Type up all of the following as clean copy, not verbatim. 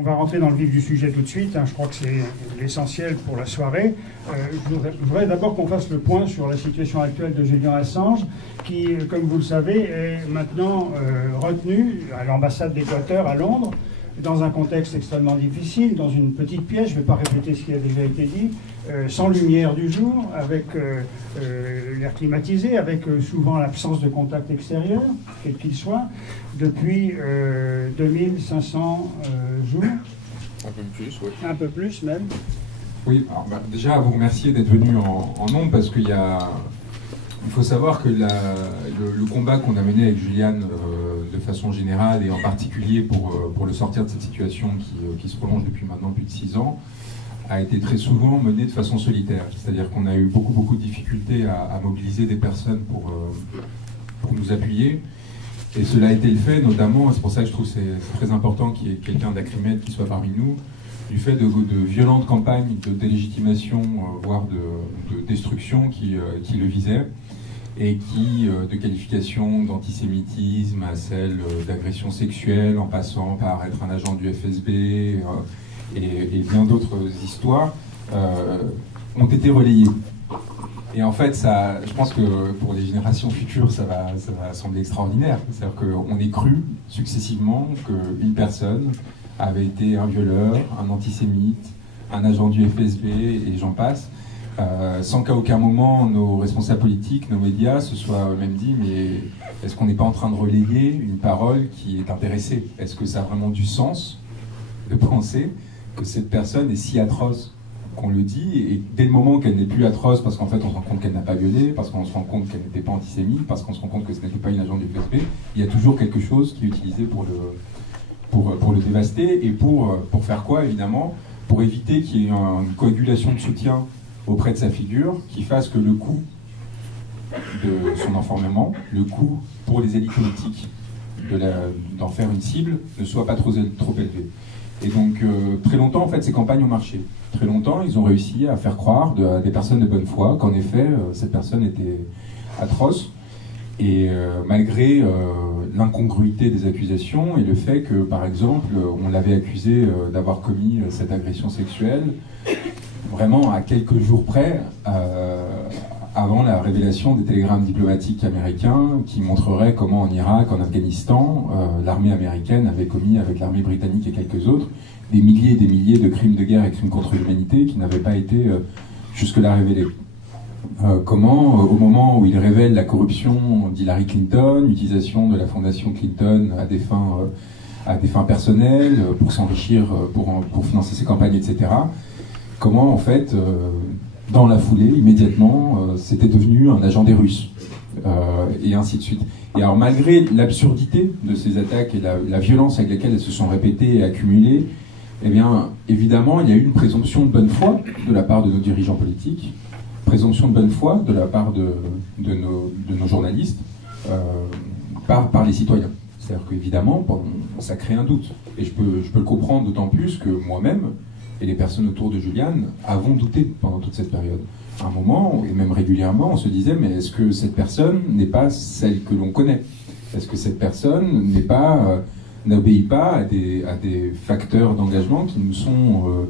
on va rentrer dans le vif du sujet tout de suite. Je crois que c'est l'essentiel pour la soirée. Je voudrais d'abord qu'on fasse le point sur la situation actuelle de Julian Assange, qui, comme vous le savez, est maintenant retenu à l'ambassade d'Équateur à Londres, dans un contexte extrêmement difficile, dans une petite pièce, je ne vais pas répéter ce qui a déjà été dit, sans lumière du jour, avec l'air climatisé, avec souvent l'absence de contact extérieur, quel qu'il soit, depuis 2500 jours. Un peu plus, oui. Un peu plus même. Oui, alors, déjà à vous remercier d'être venu en nombre, parce qu'il faut savoir que le combat qu'on a mené avec Julian de façon générale, et en particulier pour le sortir de cette situation qui se prolonge depuis maintenant plus de 6 ans, a été très souvent mené de façon solitaire. C'est-à-dire qu'on a eu beaucoup de difficultés à mobiliser des personnes pour nous appuyer. Et cela a été le fait, notamment, c'est pour ça que je trouve que c'est très important qu'il y ait quelqu'un d'Acrimed qui soit parmi nous, du fait de violentes campagnes de délégitimation, voire de destruction qui le visaient, et de qualification d'antisémitisme à celle d'agression sexuelle, en passant par être un agent du FSB, et bien d'autres histoires, ont été relayées. Et en fait, je pense que pour les générations futures, ça va sembler extraordinaire. C'est-à-dire qu'on est cru successivement qu'une personne avait été un violeur, un antisémite, un agent du FSB, et j'en passe, sans qu'à aucun moment nos responsables politiques, nos médias se soient eux-mêmes dit « mais est-ce qu'on n'est pas en train de relayer une parole qui est intéressée? Est-ce que ça a vraiment du sens de penser que cette personne est si atroce qu'on le dit, et dès le moment qu'elle n'est plus atroce, parce qu'en fait on se rend compte qu'elle n'a pas violé, parce qu'on se rend compte qu'elle n'était pas antisémite, parce qu'on se rend compte que ce n'était pas une agent du FSB, il y a toujours quelque chose qui est utilisé pour le dévaster, et pour faire quoi, évidemment? Pour éviter qu'il y ait une coagulation de soutien auprès de sa figure, qui fasse que le coût de son enfermement, le coût pour les élites politiques d'en faire une cible, ne soit pas trop élevé. Et donc, très longtemps, en fait, ces campagnes ont marché. Très longtemps, ils ont réussi à faire croire à des personnes de bonne foi qu'en effet, cette personne était atroce. Et malgré l'incongruité des accusations et le fait que, par exemple, on l'avait accusé d'avoir commis cette agression sexuelle, vraiment à quelques jours près, avant la révélation des télégrammes diplomatiques américains qui montreraient comment en Irak, en Afghanistan, l'armée américaine avait commis avec l'armée britannique et quelques autres des milliers et des milliers de crimes de guerre et crimes contre l'humanité qui n'avaient pas été jusque-là révélés. Comment, au moment où il révèle la corruption d'Hillary Clinton, l'utilisation de la fondation Clinton à des fins personnelles, pour s'enrichir, pour financer ses campagnes, etc., comment, en fait, dans la foulée, immédiatement, c'était devenu un agent des Russes, et ainsi de suite. Et alors, malgré l'absurdité de ces attaques et la violence avec laquelle elles se sont répétées et accumulées, eh bien, évidemment, il y a eu une présomption de bonne foi de la part de nos dirigeants politiques, présomption de bonne foi de la part de nos journalistes, par les citoyens. C'est-à-dire qu'évidemment, ça crée un doute. Et je peux le comprendre d'autant plus que moi-même, et les personnes autour de Julian, avons douté pendant toute cette période. À un moment, et même régulièrement, on se disait, mais est-ce que cette personne n'est pas celle que l'on connaît? Est-ce que cette personne n'obéit pas à des facteurs d'engagement qui nous sont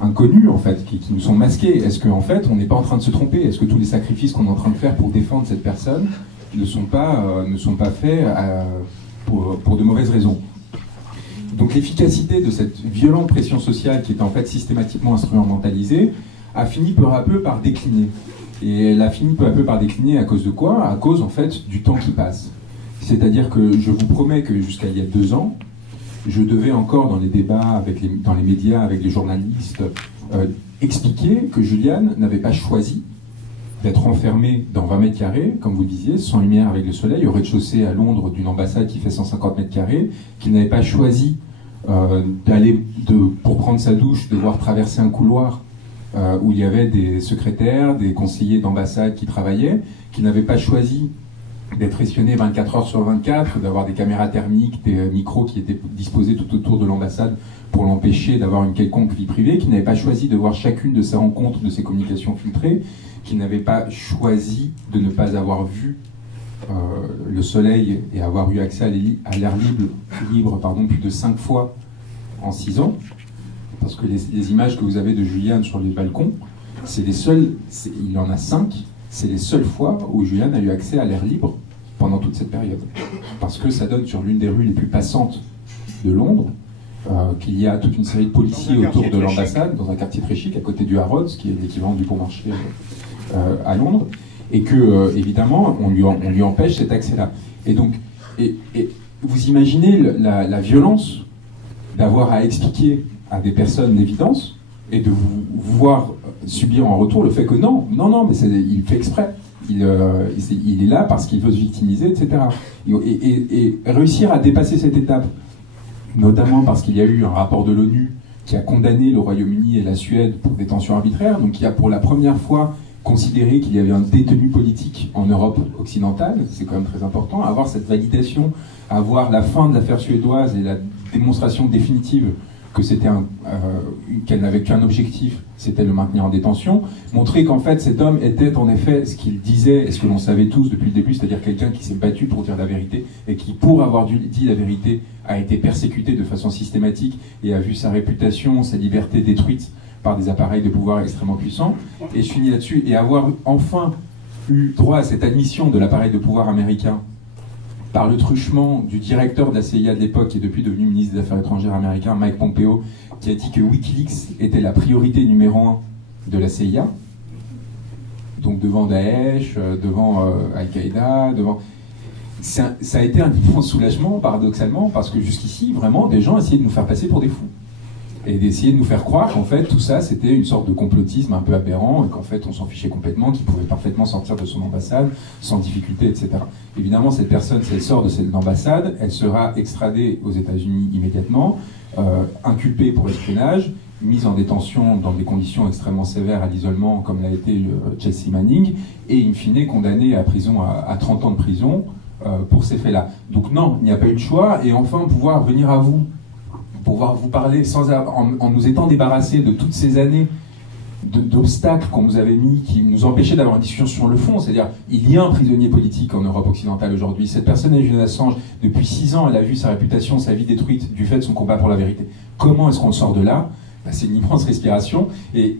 inconnus, en fait, qui nous sont masqués? Est-ce qu'en fait, on n'est pas en train de se tromper? Est-ce que tous les sacrifices qu'on est en train de faire pour défendre cette personne ne sont pas faits pour de mauvaises raisons? Donc l'efficacité de cette violente pression sociale qui est en fait systématiquement instrumentalisée a fini peu à peu par décliner. Et elle a fini peu à peu par décliner à cause de quoi? À cause en fait du temps qui passe. C'est-à-dire que je vous promets que jusqu'à il y a 2 ans, je devais encore dans les débats dans les médias avec les journalistes expliquer que Julian n'avait pas choisi d'être enfermé dans 20 mètres carrés, comme vous le disiez, sans lumière avec le soleil, au rez-de-chaussée à Londres d'une ambassade qui fait 150 mètres carrés, qu'il n'avait pas choisi pour prendre sa douche, devoir traverser un couloir où il y avait des secrétaires, des conseillers d'ambassade qui travaillaient, qu'il n'avait pas choisi d'être espionné 24 heures sur 24, d'avoir des caméras thermiques, des micros qui étaient disposés tout autour de l'ambassade pour l'empêcher d'avoir une quelconque vie privée, qui n'avait pas choisi de voir chacune de ses rencontres, de ses communications filtrées, qui n'avait pas choisi de ne pas avoir vu le soleil et avoir eu accès à l'air libre plus de 5 fois en 6 ans, parce que les images que vous avez de Julian sur les balcons, c'est les seules, il en a 5, c'est les seules fois où Julian a eu accès à l'air libre pendant toute cette période. Parce que ça donne sur l'une des rues les plus passantes de Londres, qu'il y a toute une série de policiers autour de l'ambassade, dans un quartier très chic, à côté du Harrods, qui est l'équivalent du Bon Marché à Londres, et que, évidemment, on lui empêche cet accès-là. Et donc, et vous imaginez la violence d'avoir à expliquer à des personnes l'évidence, et de vous voir subir en retour le fait que non, mais il fait exprès. Il est là parce qu'il veut se victimiser, etc. Et réussir à dépasser cette étape, notamment parce qu'il y a eu un rapport de l'ONU qui a condamné le Royaume-Uni et la Suède pour détention arbitraire, donc qui a pour la première fois considéré qu'il y avait un détenu politique en Europe occidentale, c'est quand même très important, avoir cette validation, avoir la fin de l'affaire suédoise et la démonstration définitive que c'était qu'elle n'avait qu'un objectif, c'était le maintenir en détention, montrer qu'en fait cet homme était en effet ce qu'il disait et ce que l'on savait tous depuis le début, c'est-à-dire quelqu'un qui s'est battu pour dire la vérité et qui, pour avoir dit la vérité, a été persécuté de façon systématique et a vu sa réputation, sa liberté détruite par des appareils de pouvoir extrêmement puissants. Et je finis là-dessus, et avoir enfin eu droit à cette admission de l'appareil de pouvoir américain par le truchement du directeur de la CIA de l'époque, qui est depuis devenu ministre des Affaires étrangères américain, Mike Pompeo, qui a dit que Wikileaks était la priorité numéro 1 de la CIA, donc devant Daesh, devant Al-Qaïda, devant... Ça a été un immense soulagement, paradoxalement, parce que jusqu'ici, vraiment, des gens essayaient de nous faire passer pour des fous. Et d'essayer de nous faire croire qu'en fait, tout ça, c'était une sorte de complotisme un peu aberrant, et qu'en fait, on s'en fichait complètement, qu'il pouvait parfaitement sortir de son ambassade, sans difficulté, etc. Évidemment, cette personne, si elle sort de cette ambassade, elle sera extradée aux États-Unis immédiatement, inculpée pour espionnage, mise en détention dans des conditions extrêmement sévères à l'isolement, comme l'a été Chelsea Manning, et in fine condamnée à prison, à 30 ans de prison, pour ces faits-là. Donc non, il n'y a pas eu de choix, et enfin pouvoir venir à vous, pouvoir vous parler en nous étant débarrassés de toutes ces années d'obstacles qu'on nous avait mis, qui nous empêchaient d'avoir une discussion sur le fond. C'est-à-dire, il y a un prisonnier politique en Europe occidentale aujourd'hui. Cette personne est Julian Assange. Depuis 6 ans, elle a vu sa réputation, sa vie détruite du fait de son combat pour la vérité. Comment est-ce qu'on sort de là ? C'est une immense respiration. Et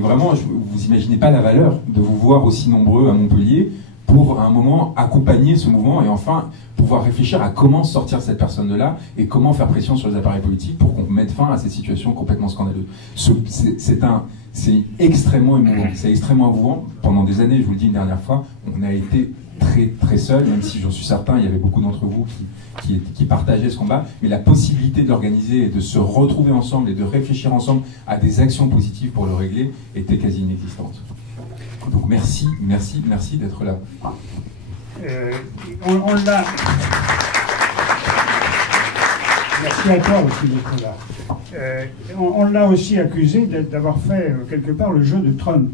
vraiment, vous imaginez pas la valeur de vous voir aussi nombreux à Montpellier pour, à un moment, accompagner ce mouvement et enfin pouvoir réfléchir à comment sortir cette personne de là et comment faire pression sur les appareils politiques pour qu'on mette fin à cette situation complètement scandaleuse. C'est extrêmement émouvant. C'est extrêmement émouvant. Pendant des années, je vous le dis une dernière fois, on a été très très seuls, même si j'en suis certain, il y avait beaucoup d'entre vous qui partageaient ce combat, mais la possibilité de l'organiser et de se retrouver ensemble et de réfléchir ensemble à des actions positives pour le régler était quasi inexistante. Donc merci d'être là. On l'a... Merci à toi aussi d'être là. On l'a aussi accusé d'avoir fait quelque part le jeu de Trump.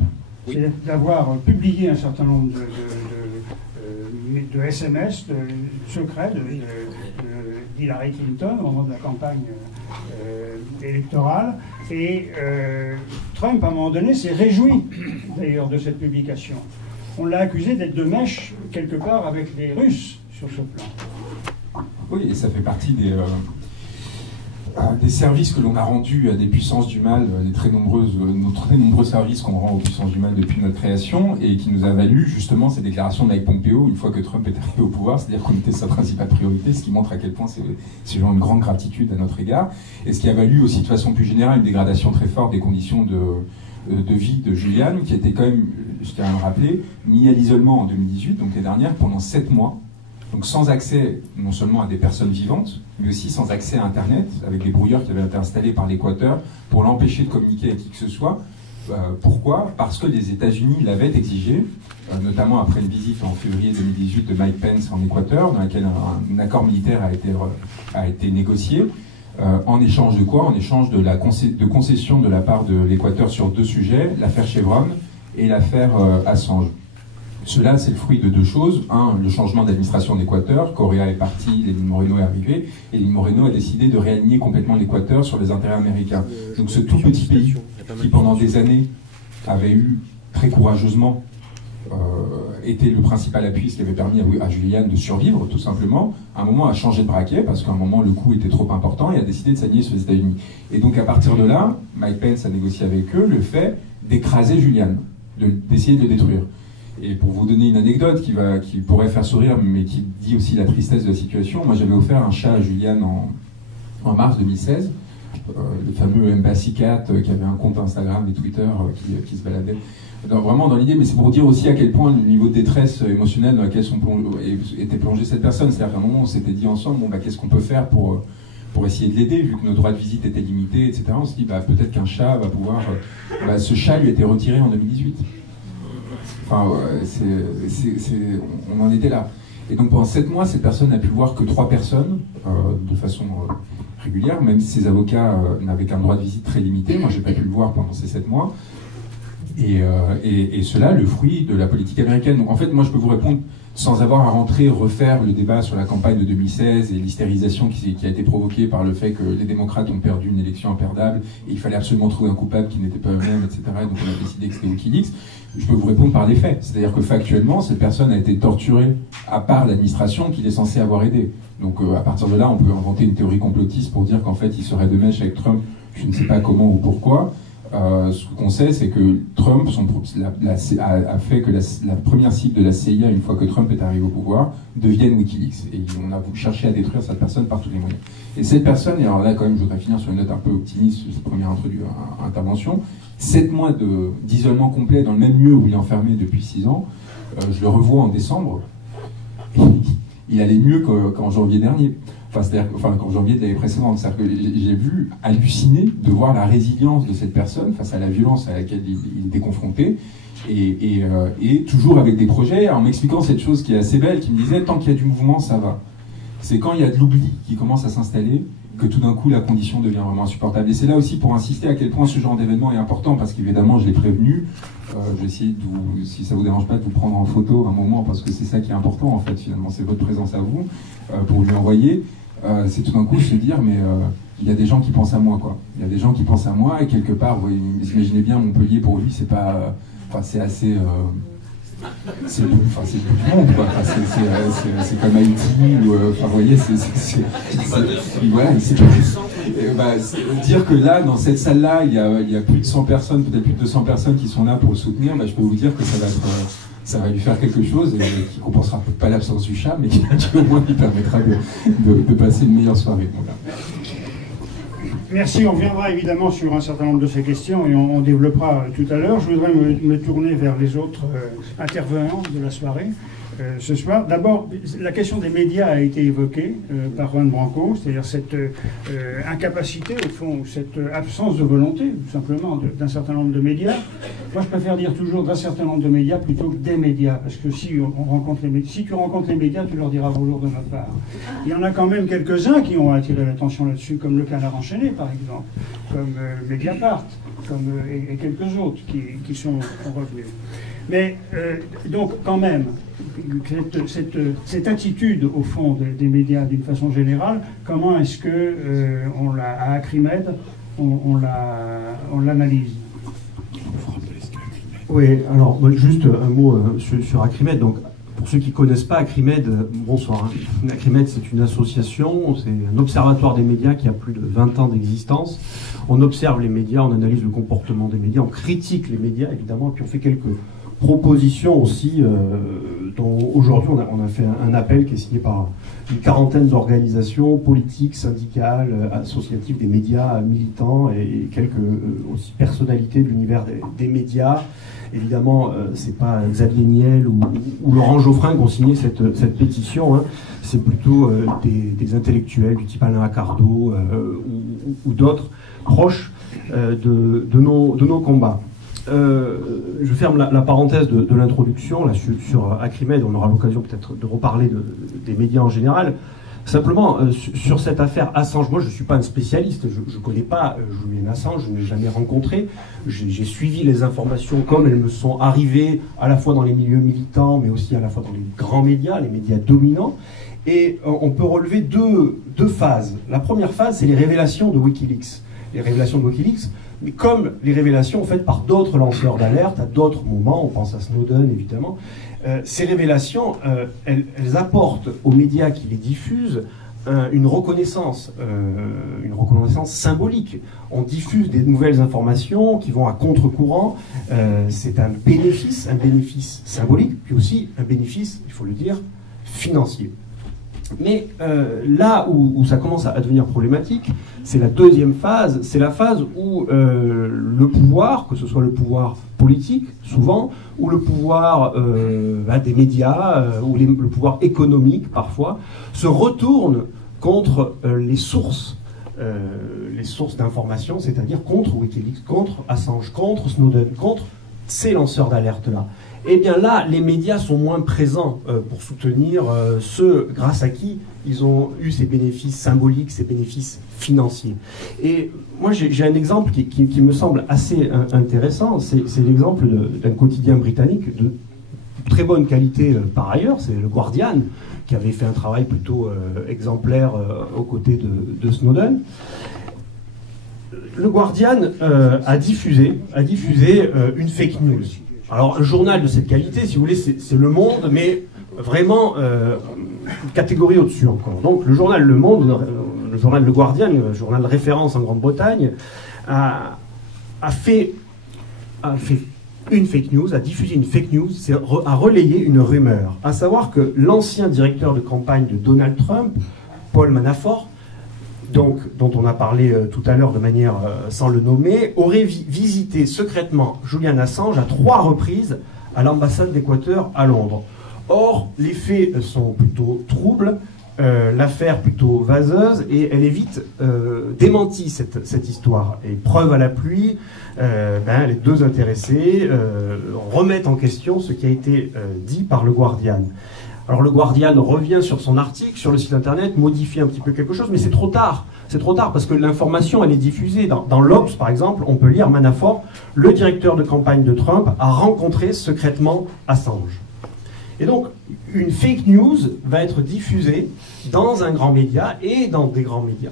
Oui. C'est-à-dire d'avoir publié un certain nombre de SMS secrets d'Hillary Clinton au moment de la campagne électorale. Et Trump, à un moment donné, s'est réjoui d'ailleurs de cette publication. On l'a accusé d'être de mèche quelque part avec les Russes sur ce plan. Oui, et ça fait partie des services que l'on a rendus à des puissances du mal, nos très nombreux services qu'on rend aux puissances du mal depuis notre création, et qui nous a valu justement ces déclarations de Mike Pompeo une fois que Trump est arrivé au pouvoir, c'est-à-dire qu'on était sa principale priorité, ce qui montre à quel point ces gens ont une grande gratitude à notre égard, et ce qui a valu aussi de façon plus générale une dégradation très forte des conditions de vie de Julian, qui était quand même, je tiens à le rappeler, mis à l'isolement en 2018, donc l'année dernière, pendant 7 mois, donc sans accès non seulement à des personnes vivantes, mais aussi sans accès à Internet, avec des brouilleurs qui avaient été installés par l'Équateur pour l'empêcher de communiquer avec qui que ce soit. Pourquoi ? Parce que les États-Unis l'avaient exigé, notamment après une visite en février 2018 de Mike Pence en Équateur, dans laquelle un accord militaire a été négocié. En échange de quoi ? En échange de concessions de la part de l'Équateur sur 2 sujets, l'affaire Chevron et l'affaire Assange. Cela, c'est le fruit de 2 choses. Un, le changement d'administration en Équateur. Correa est parti, Lenín Moreno est arrivé, et Lenín Moreno a décidé de réaligner complètement l'Équateur sur les intérêts américains. Donc ce tout petit pays, qui pendant des années avait eu très courageusement était le principal appui, ce qui avait permis à Julian de survivre, tout simplement. À un moment, a changé de braquet, parce qu'à un moment, le coût était trop important, et a décidé de s'aligner sur les États-Unis. Et donc, à partir de là, Mike Pence a négocié avec eux le fait d'écraser Julian, d'essayer de le détruire. Et pour vous donner une anecdote qui pourrait faire sourire, mais qui dit aussi la tristesse de la situation, moi j'avais offert un chat à Julian en mars 2016, le fameux Embassy Cat qui avait un compte Instagram et Twitter qui se baladait. Alors, vraiment dans l'idée, mais c'est pour dire aussi à quel point le niveau de détresse émotionnelle dans lequel était plongée cette personne. C'est-à-dire qu'à un moment on s'était dit ensemble, bon, bah, qu'est-ce qu'on peut faire pour essayer de l'aider, vu que nos droits de visite étaient limités, etc. On se dit, bah, peut-être qu'un chat va pouvoir... ce chat lui a été retiré en 2018. Enfin, on en était là. Et donc pendant 7 mois, cette personne n'a pu voir que 3 personnes de façon régulière, même si ses avocats n'avaient qu'un droit de visite très limité. Moi, j'ai pas pu le voir pendant ces 7 mois. Et cela, le fruit de la politique américaine. Donc en fait, moi, je peux vous répondre sans avoir à refaire le débat sur la campagne de 2016 et l'hystérisation qui a été provoquée par le fait que les démocrates ont perdu une élection imperdable et il fallait absolument trouver un coupable qui n'était pas eux-mêmes, etc. Et donc on a décidé que c'était Wikileaks. Je peux vous répondre par les faits. C'est-à-dire que factuellement, cette personne a été torturée à part l'administration qu'il est censé avoir aidé. Donc à partir de là, on peut inventer une théorie complotiste pour dire qu'en fait, il serait de mèche avec Trump, je ne sais pas comment ou pourquoi. Ce qu'on sait, c'est que Trump a fait que la première cible de la CIA, une fois que Trump est arrivé au pouvoir, devienne Wikileaks. Et on a cherché à détruire cette personne par tous les moyens. Et cette personne, et alors là quand même je voudrais finir sur une note un peu optimiste sur cette première intervention, 7 mois d'isolement complet dans le même lieu où il est enfermé depuis 6 ans, je le revois en décembre, il allait mieux qu'en janvier dernier. Qu'en janvier de l'année précédente. C'est-à-dire que j'ai vu halluciner de voir la résilience de cette personne face à la violence à laquelle il était confronté, et toujours avec des projets, en m'expliquant cette chose qui est assez belle, qui me disait, tant qu'il y a du mouvement, ça va. C'est quand il y a de l'oubli qui commence à s'installer que tout d'un coup la condition devient vraiment insupportable. Et c'est là aussi pour insister à quel point ce genre d'événement est important, parce qu'évidemment je l'ai prévenu, je vais essayer si ça vous dérange pas, de vous prendre en photo un moment, parce que c'est ça qui est important en fait, finalement, c'est votre présence à vous, pour lui envoyer. C'est tout d'un coup se dire, mais il y a des gens qui pensent à moi, quoi. Il y a des gens qui pensent à moi, et quelque part, vous imaginez bien, Montpellier, pour lui, c'est pas... c'est assez... c'est le bout du monde, quoi. C'est comme Haïti, ou... vous voyez, voilà, dire que là, dans cette salle-là, il y a plus de 100 personnes, peut-être plus de 200 personnes qui sont là pour le soutenir, je peux vous dire que ça va lui faire quelque chose, qui compensera pas l'absence du chat, mais qui au moins lui permettra de passer une meilleure soirée. Voilà. Merci, on reviendra évidemment sur un certain nombre de ces questions et on développera tout à l'heure. Je voudrais me tourner vers les autres intervenants de la soirée ce soir. D'abord, la question des médias a été évoquée par Juan Branco, c'est-à-dire cette incapacité, au fond, cette absence de volonté, tout simplement, d'un certain nombre de médias. Moi, je préfère dire toujours d'un certain nombre de médias plutôt que des médias, parce que si tu rencontres les médias, tu leur diras bonjour de ma part. Il y en a quand même quelques-uns qui ont attiré l'attention là-dessus, comme Le Canard enchaîné, par exemple, comme Mediapart, et quelques autres qui sont revenus. Mais donc quand même, cette attitude au fond des médias d'une façon générale, comment est-ce que à Acrimed, on l'analyse? Oui, alors juste un mot sur Acrimed. Donc, pour ceux qui ne connaissent pas Acrimed, bonsoir. Acrimed, c'est une association, c'est un observatoire des médias qui a plus de 20 ans d'existence. On observe les médias, on analyse le comportement des médias, on critique les médias, évidemment, puis on fait quelques propositions aussi, dont aujourd'hui on a fait un appel qui est signé par une quarantaine d'organisations politiques, syndicales, associatives, des médias militants et quelques aussi personnalités de l'univers des médias. Évidemment, c'est pas Xavier Niel ou Laurent Geoffrin qui ont signé cette pétition, hein. C'est plutôt des intellectuels du type Alain Accardo ou d'autres proches de nos combats. Je ferme la parenthèse de l'introduction là, sur Acrimed. On aura l'occasion peut-être de reparler des médias en général. Simplement, sur cette affaire Assange, moi je ne suis pas un spécialiste, je ne connais pas Julian Assange, je ne l'ai jamais rencontré. J'ai suivi les informations comme elles me sont arrivées, à la fois dans les milieux militants, mais aussi à la fois dans les grands médias, les médias dominants. Et on peut relever deux phases. La première phase, c'est les révélations de Wikileaks. Les révélations de Wikileaks, mais comme les révélations faites par d'autres lanceurs d'alerte à d'autres moments, on pense à Snowden évidemment, ces révélations, elles apportent aux médias qui les diffusent une reconnaissance symbolique. On diffuse des nouvelles informations qui vont à contre-courant. C'est un bénéfice symbolique, puis aussi un bénéfice, il faut le dire, financier. Mais là où ça commence à devenir problématique, c'est la deuxième phase, c'est la phase où le pouvoir, que ce soit le pouvoir politique, souvent, ou le pouvoir des médias, ou le pouvoir économique, parfois, se retourne contre les sources d'information, c'est-à-dire contre Wikileaks, contre Assange, contre Snowden, contre ces lanceurs d'alerte-là. Eh bien là, les médias sont moins présents pour soutenir ceux grâce à qui ils ont eu ces bénéfices symboliques, ces bénéfices financiers. Et moi, j'ai un exemple qui me semble assez intéressant. C'est l'exemple d'un quotidien britannique de très bonne qualité par ailleurs. C'est le Guardian, qui avait fait un travail plutôt exemplaire aux côtés de Snowden. Le Guardian a diffusé une fake news. Alors, un journal de cette qualité, si vous voulez, c'est Le Monde, mais vraiment une catégorie au-dessus encore. Donc, le journal Le Monde, le journal Le Guardian, le journal de référence en Grande-Bretagne, a fait une fake news, a diffusé une fake news, a relayé une rumeur, à savoir que l'ancien directeur de campagne de Donald Trump, Paul Manafort, donc, dont on a parlé tout à l'heure de manière sans le nommer, aurait visité secrètement Julian Assange à 3 reprises à l'ambassade d'Équateur à Londres. Or, les faits sont plutôt troubles, l'affaire plutôt vaseuse, et elle est vite démentie, cette histoire. Et preuve à la pluie, les deux intéressés remettent en question ce qui a été dit par le Guardian. Alors le Guardian revient sur son article, sur le site internet, modifie un petit peu quelque chose, mais c'est trop tard. C'est trop tard parce que l'information, elle est diffusée. Dans l'Obs, par exemple, on peut lire Manafort, le directeur de campagne de Trump, a rencontré secrètement Assange. Et donc, une fake news va être diffusée dans un grand média et dans des grands médias.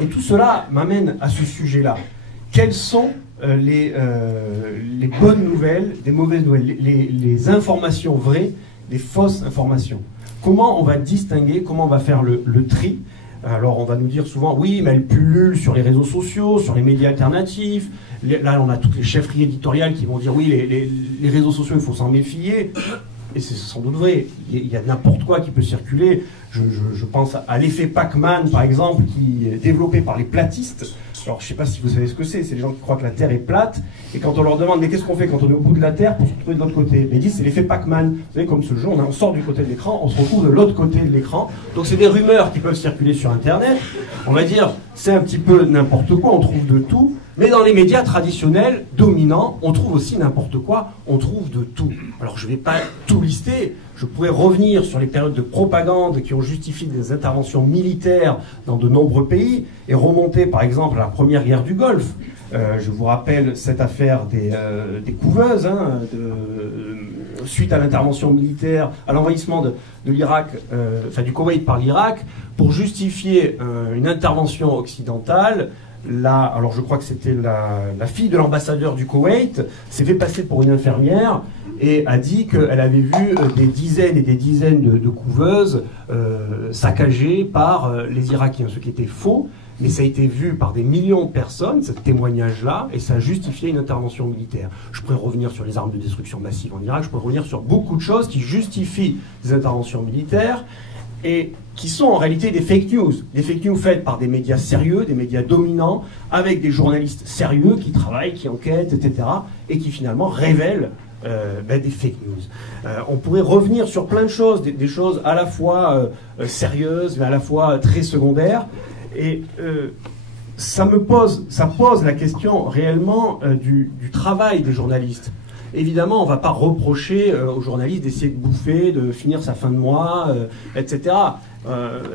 Et tout cela m'amène à ce sujet-là. Quelles sont les bonnes nouvelles, des mauvaises nouvelles, les informations vraies, des fausses informations? Comment on va distinguer, comment on va faire le tri? Alors on va nous dire souvent, oui, mais elles pullulent sur les réseaux sociaux, sur les médias alternatifs. Là, on a toutes les chefferies éditoriales qui vont dire, oui, les réseaux sociaux, il faut s'en méfier. Et c'est sans doute vrai, il y a n'importe quoi qui peut circuler. Je pense à l'effet Pac-Man, par exemple, qui est développé par les platistes. Alors, je ne sais pas si vous savez ce que c'est les gens qui croient que la Terre est plate, et quand on leur demande, mais qu'est-ce qu'on fait quand on est au bout de la Terre pour se retrouver de l'autre côté? Mais ils disent, c'est l'effet Pac-Man. Vous savez, comme ce jeu, on sort du côté de l'écran, on se retrouve de l'autre côté de l'écran. Donc, c'est des rumeurs qui peuvent circuler sur Internet. On va dire, c'est un petit peu n'importe quoi, on trouve de tout. Mais dans les médias traditionnels, dominants, on trouve aussi n'importe quoi, on trouve de tout. Alors je ne vais pas tout lister, je pourrais revenir sur les périodes de propagande qui ont justifié des interventions militaires dans de nombreux pays, et remonter par exemple à la première guerre du Golfe. Je vous rappelle cette affaire des couveuses, suite à l'intervention militaire, à l'envahissement de l'Irak, du Koweït par l'Irak, pour justifier une intervention occidentale. Là, alors je crois que c'était la fille de l'ambassadeur du Koweït, s'est fait passer pour une infirmière et a dit qu'elle avait vu des dizaines et des dizaines de couveuses saccagées par les Irakiens, ce qui était faux, mais ça a été vu par des millions de personnes, ce témoignage-là, et ça a justifié une intervention militaire. Je pourrais revenir sur les armes de destruction massive en Irak, je pourrais revenir sur beaucoup de choses qui justifient des interventions militaires, et qui sont en réalité des fake news faites par des médias sérieux, des médias dominants, avec des journalistes sérieux qui travaillent, qui enquêtent, etc., et qui finalement révèlent des fake news. On pourrait revenir sur plein de choses, des choses à la fois sérieuses, mais à la fois très secondaires, et ça pose la question réellement du travail des journalistes. Évidemment, on ne va pas reprocher aux journalistes d'essayer de bouffer, de finir sa fin de mois, etc.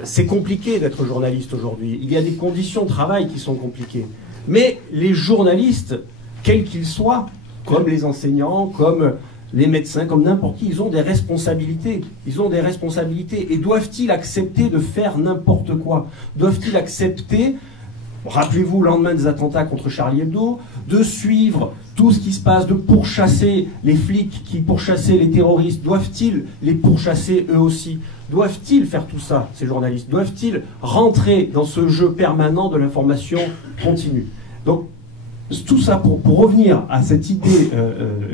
C'est compliqué d'être journaliste aujourd'hui. Il y a des conditions de travail qui sont compliquées. Mais les journalistes, quels qu'ils soient, comme les enseignants, comme les médecins, comme n'importe qui, ils ont des responsabilités. Ils ont des responsabilités. Et doivent-ils accepter de faire n'importe quoi? Doivent-ils accepter, rappelez-vous, le lendemain des attentats contre Charlie Hebdo, de suivre tout ce qui se passe de pourchasser les flics qui pourchassaient les terroristes, doivent-ils les pourchasser eux aussi? Doivent-ils faire tout ça, ces journalistes? Doivent-ils rentrer dans ce jeu permanent de l'information continue? Donc, tout ça pour revenir à cette idée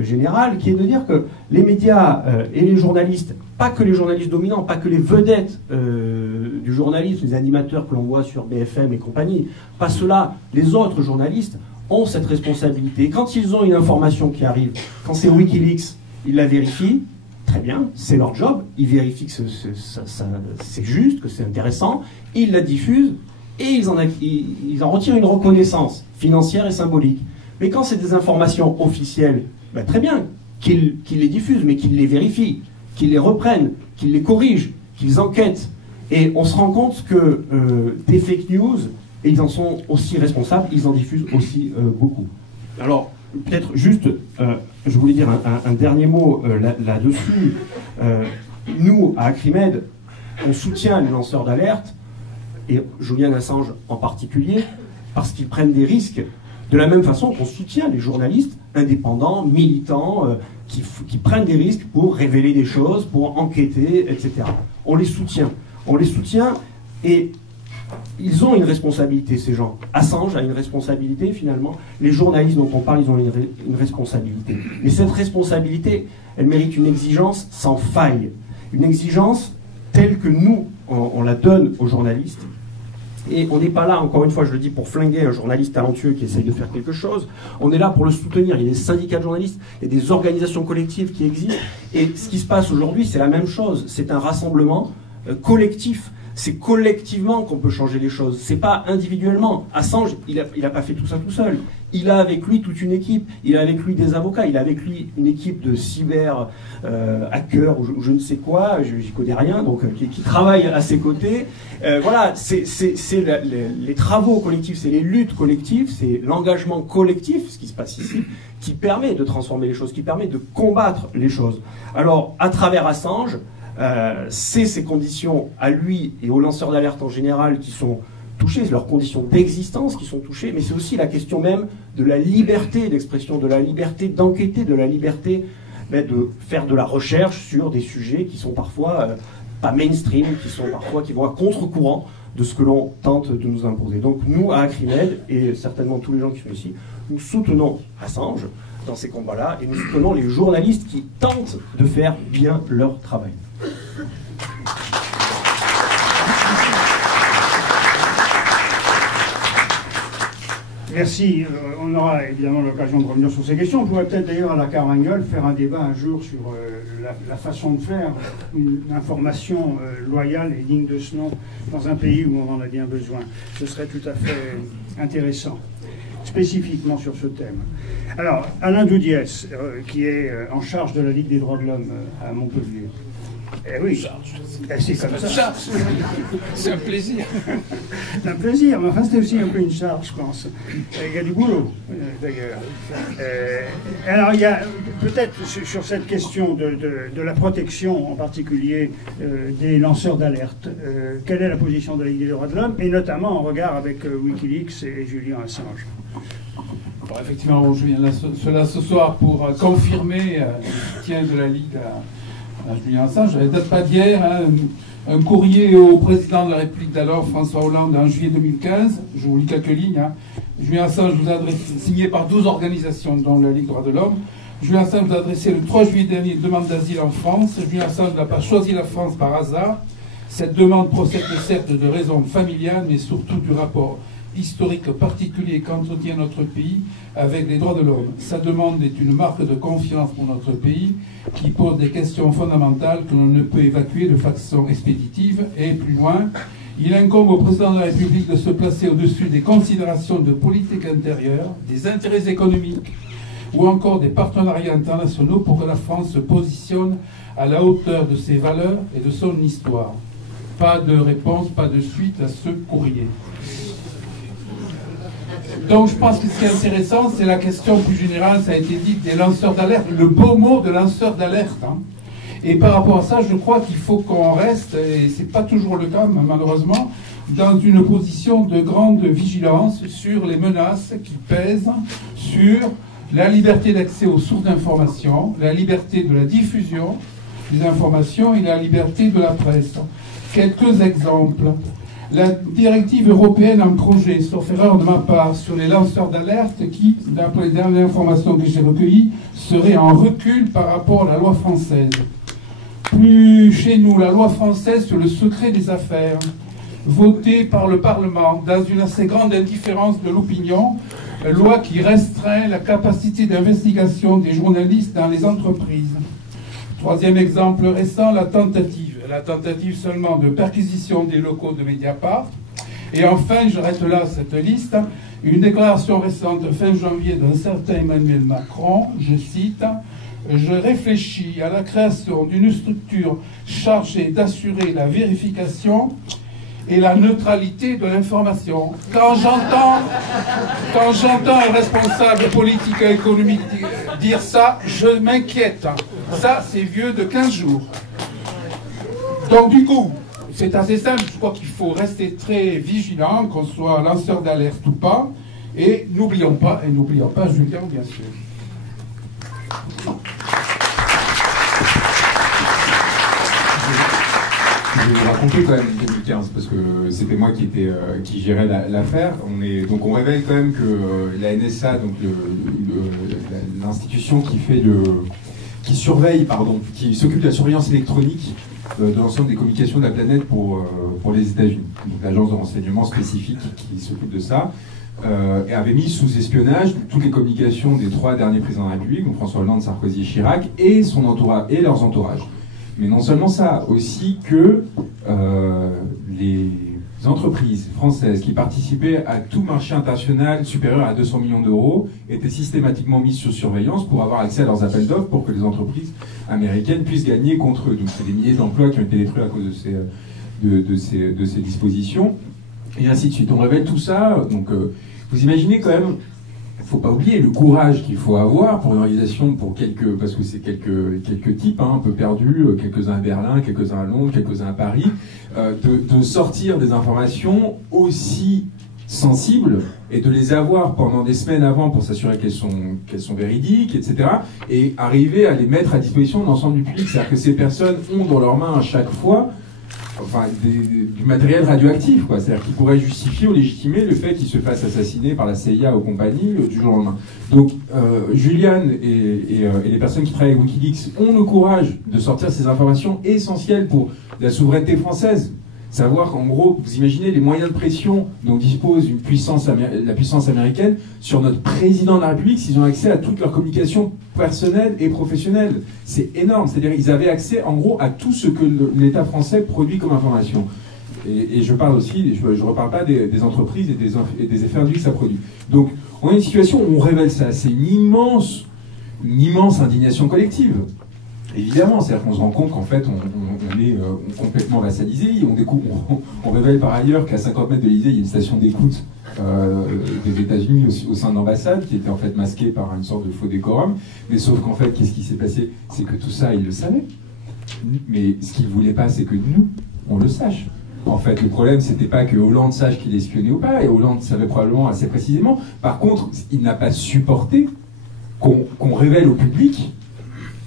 générale qui est de dire que les médias et les journalistes, pas que les journalistes dominants, pas que les vedettes du journalisme, les animateurs que l'on voit sur BFM et compagnie, pas ceux-là, les autres journalistes ont cette responsabilité. Et quand ils ont une information qui arrive, quand c'est Wikileaks, ils la vérifient, très bien, c'est leur job, ils vérifient que c'est juste, que c'est intéressant, ils la diffusent, et ils en retirent une reconnaissance financière et symbolique. Mais quand c'est des informations officielles, ben très bien, qu'ils les diffusent, mais qu'ils les vérifient, qu'ils les reprennent, qu'ils les corrigent, qu'ils enquêtent. Et on se rend compte que des fake news, et ils en sont aussi responsables, ils en diffusent aussi beaucoup. Alors, peut-être juste, je voulais dire un dernier mot là-dessus. Nous, à Acrimed, on soutient les lanceurs d'alerte, et Julian Assange en particulier, parce qu'ils prennent des risques, de la même façon qu'on soutient les journalistes indépendants, militants, qui prennent des risques pour révéler des choses, pour enquêter, etc. On les soutient. On les soutient, et ils ont une responsabilité, ces gens. Assange a une responsabilité, finalement. Les journalistes dont on parle, ils ont une responsabilité. Mais cette responsabilité, elle mérite une exigence sans faille. Une exigence telle que nous, on la donne aux journalistes. Et on n'est pas là, encore une fois, je le dis, pour flinguer un journaliste talentueux qui essaye de faire quelque chose. On est là pour le soutenir. Il y a des syndicats de journalistes, il y a des organisations collectives qui existent. Et ce qui se passe aujourd'hui, c'est la même chose. C'est un rassemblement collectif. C'est collectivement qu'on peut changer les choses. C'est pas individuellement. Assange, il a pas fait tout ça tout seul. Il a avec lui toute une équipe. Il a avec lui des avocats. Il a avec lui une équipe de cyber hackers ou je ne sais quoi. J'y connais rien, donc qui travaille à ses côtés. Voilà, c'est les travaux collectifs, c'est les luttes collectives, c'est l'engagement collectif, ce qui se passe ici, qui permet de transformer les choses, qui permet de combattre les choses. Alors, à travers Assange, c'est ces conditions à lui et aux lanceurs d'alerte en général qui sont touchées, leurs conditions d'existence qui sont touchées, mais c'est aussi la question même de la liberté d'expression, de la liberté d'enquêter, de la liberté de faire de la recherche sur des sujets qui sont parfois pas mainstream, qui vont à contre-courant de ce que l'on tente de nous imposer. Donc nous, à Acrimed, et certainement tous les gens qui sont ici, nous soutenons Assange dans ces combats-là, et nous soutenons les journalistes qui tentent de faire bien leur travail. Merci. On aura évidemment l'occasion de revenir sur ces questions. On pourrait peut-être d'ailleurs à la Carmingle faire un débat un jour sur la façon de faire une information loyale et digne de ce nom dans un pays où on en a bien besoin. Ce serait tout à fait intéressant, spécifiquement sur ce thème. Alors, Alain Doudiès, qui est en charge de la Ligue des droits de l'homme à Montpellier. Eh oui, c'est comme ça. C'est un plaisir. C'est un plaisir, mais enfin c'était aussi un peu une charge, je pense. Il y a du boulot, d'ailleurs. Alors il y a peut-être sur cette question de la protection, en particulier des lanceurs d'alerte, quelle est la position de la Ligue des droits de l'homme, et notamment en regard avec Wikileaks et Julian Assange. Bon, effectivement, je viens là ce soir pour confirmer le soutien de la Ligue à Julian Assange. Ça ne date pas d'hier, hein, un courrier au président de la République d'alors, François Hollande, en juillet 2015. Je vous lis quelques lignes. Hein. Julian Assange vous a adressé, signé par 12 organisations, dont la Ligue des droits de l'homme. Julian Assange vous a adressé le 3 juillet dernier une demande d'asile en France. Julian Assange n'a pas choisi la France par hasard. Cette demande procède certes de raisons familiales, mais surtout du rapport historique particulier qu'entretient notre pays avec les droits de l'homme. Sa demande est une marque de confiance pour notre pays qui pose des questions fondamentales que l'on ne peut évacuer de façon expéditive. Et plus loin, il incombe au président de la République de se placer au-dessus des considérations de politique intérieure, des intérêts économiques ou encore des partenariats internationaux pour que la France se positionne à la hauteur de ses valeurs et de son histoire. Pas de réponse, pas de suite à ce courrier. Donc je pense que ce qui est intéressant, c'est la question plus générale, ça a été dit, des lanceurs d'alerte, le beau mot de lanceur d'alerte. Hein. Et par rapport à ça, je crois qu'il faut qu'on reste, et c'est pas toujours le cas malheureusement, dans une position de grande vigilance sur les menaces qui pèsent sur la liberté d'accès aux sources d'information, la liberté de la diffusion des informations et la liberté de la presse. Quelques exemples. La directive européenne en projet, sauf erreur de ma part, sur les lanceurs d'alerte qui, d'après les dernières informations que j'ai recueillies, serait en recul par rapport à la loi française. Plus chez nous, la loi française sur le secret des affaires, votée par le Parlement dans une assez grande indifférence de l'opinion, loi qui restreint la capacité d'investigation des journalistes dans les entreprises. Troisième exemple récent, la tentative seulement de perquisition des locaux de Mediapart. Et enfin, j'arrête là cette liste, une déclaration récente fin janvier d'un certain Emmanuel Macron, je cite, « Je réfléchis à la création d'une structure chargée d'assurer la vérification et la neutralité de l'information. » Quand j'entends un responsable politique et économique dire ça, je m'inquiète. Ça, c'est vieux de 15 jours. Donc du coup, c'est assez simple. Je crois qu'il faut rester très vigilant, qu'on soit lanceur d'alerte ou pas. Et n'oublions pas Julien, bien sûr. Je vais vous raconter quand même 2015 parce que c'était moi qui gérais l'affaire. Donc on révèle quand même que la NSA, donc l'institution qui s'occupe de la surveillance électronique de l'ensemble des communications de la planète pour les États-Unis, donc l'agence de renseignement spécifique qui s'occupe de ça, et avait mis sous espionnage toutes les communications des 3 derniers présidents de la République, donc François Hollande, Sarkozy et Chirac, et son entourage et leurs entourages. Mais non seulement ça, aussi que les entreprises françaises qui participaient à tout marché international supérieur à 200 millions d'euros étaient systématiquement mises sous surveillance pour avoir accès à leurs appels d'offres pour que les entreprises américaines puissent gagner contre eux. Donc c'est des milliers d'emplois qui ont été détruits à cause de ces dispositions, et ainsi de suite. On révèle tout ça, donc vous imaginez quand même, il ne faut pas oublier le courage qu'il faut avoir pour une organisation, parce que c'est quelques types un peu perdus, quelques-uns à Berlin, quelques-uns à Londres, quelques-uns à Paris, de sortir des informations aussi sensibles et de les avoir pendant des semaines avant pour s'assurer qu'elles sont véridiques, etc. et arriver à les mettre à disposition de l'ensemble du public. C'est-à-dire que ces personnes ont dans leurs mains à chaque fois du matériel radioactif, quoi. C'est-à-dire qui pourrait justifier ou légitimer le fait qu'ils se fassent assassiner par la CIA ou compagnie du jour au lendemain. Donc Julian et les personnes qui travaillent avec Wikileaks ont le courage de sortir ces informations essentielles pour la souveraineté française. Savoir qu'en gros, vous imaginez les moyens de pression dont dispose la puissance américaine sur notre président de la République s'ils ont accès à toutes leurs communications personnelles et professionnelles. C'est énorme. C'est-à-dire qu'ils avaient accès en gros à tout ce que l'État français produit comme information. Et je parle aussi, je ne reparle pas des entreprises et des effets induits que ça produit. Donc on a une situation où on révèle ça. C'est une immense indignation collective. Évidemment, c'est-à-dire qu'on se rend compte qu'en fait, on est complètement vassalisé. On révèle par ailleurs qu'à 50 mètres de l'Élysée, il y a une station d'écoute des États-Unis au sein de l'ambassade, qui était en fait masquée par une sorte de faux décorum. Mais sauf qu'en fait, qu'est-ce qui s'est passé? C'est que tout ça, ils le savaient. Mais ce qu'ils ne voulaient pas, c'est que nous, on le sache. En fait, le problème, c'était pas que Hollande sache qu'il espionnait ou pas, et Hollande savait probablement assez précisément. Par contre, il n'a pas supporté qu'on révèle au public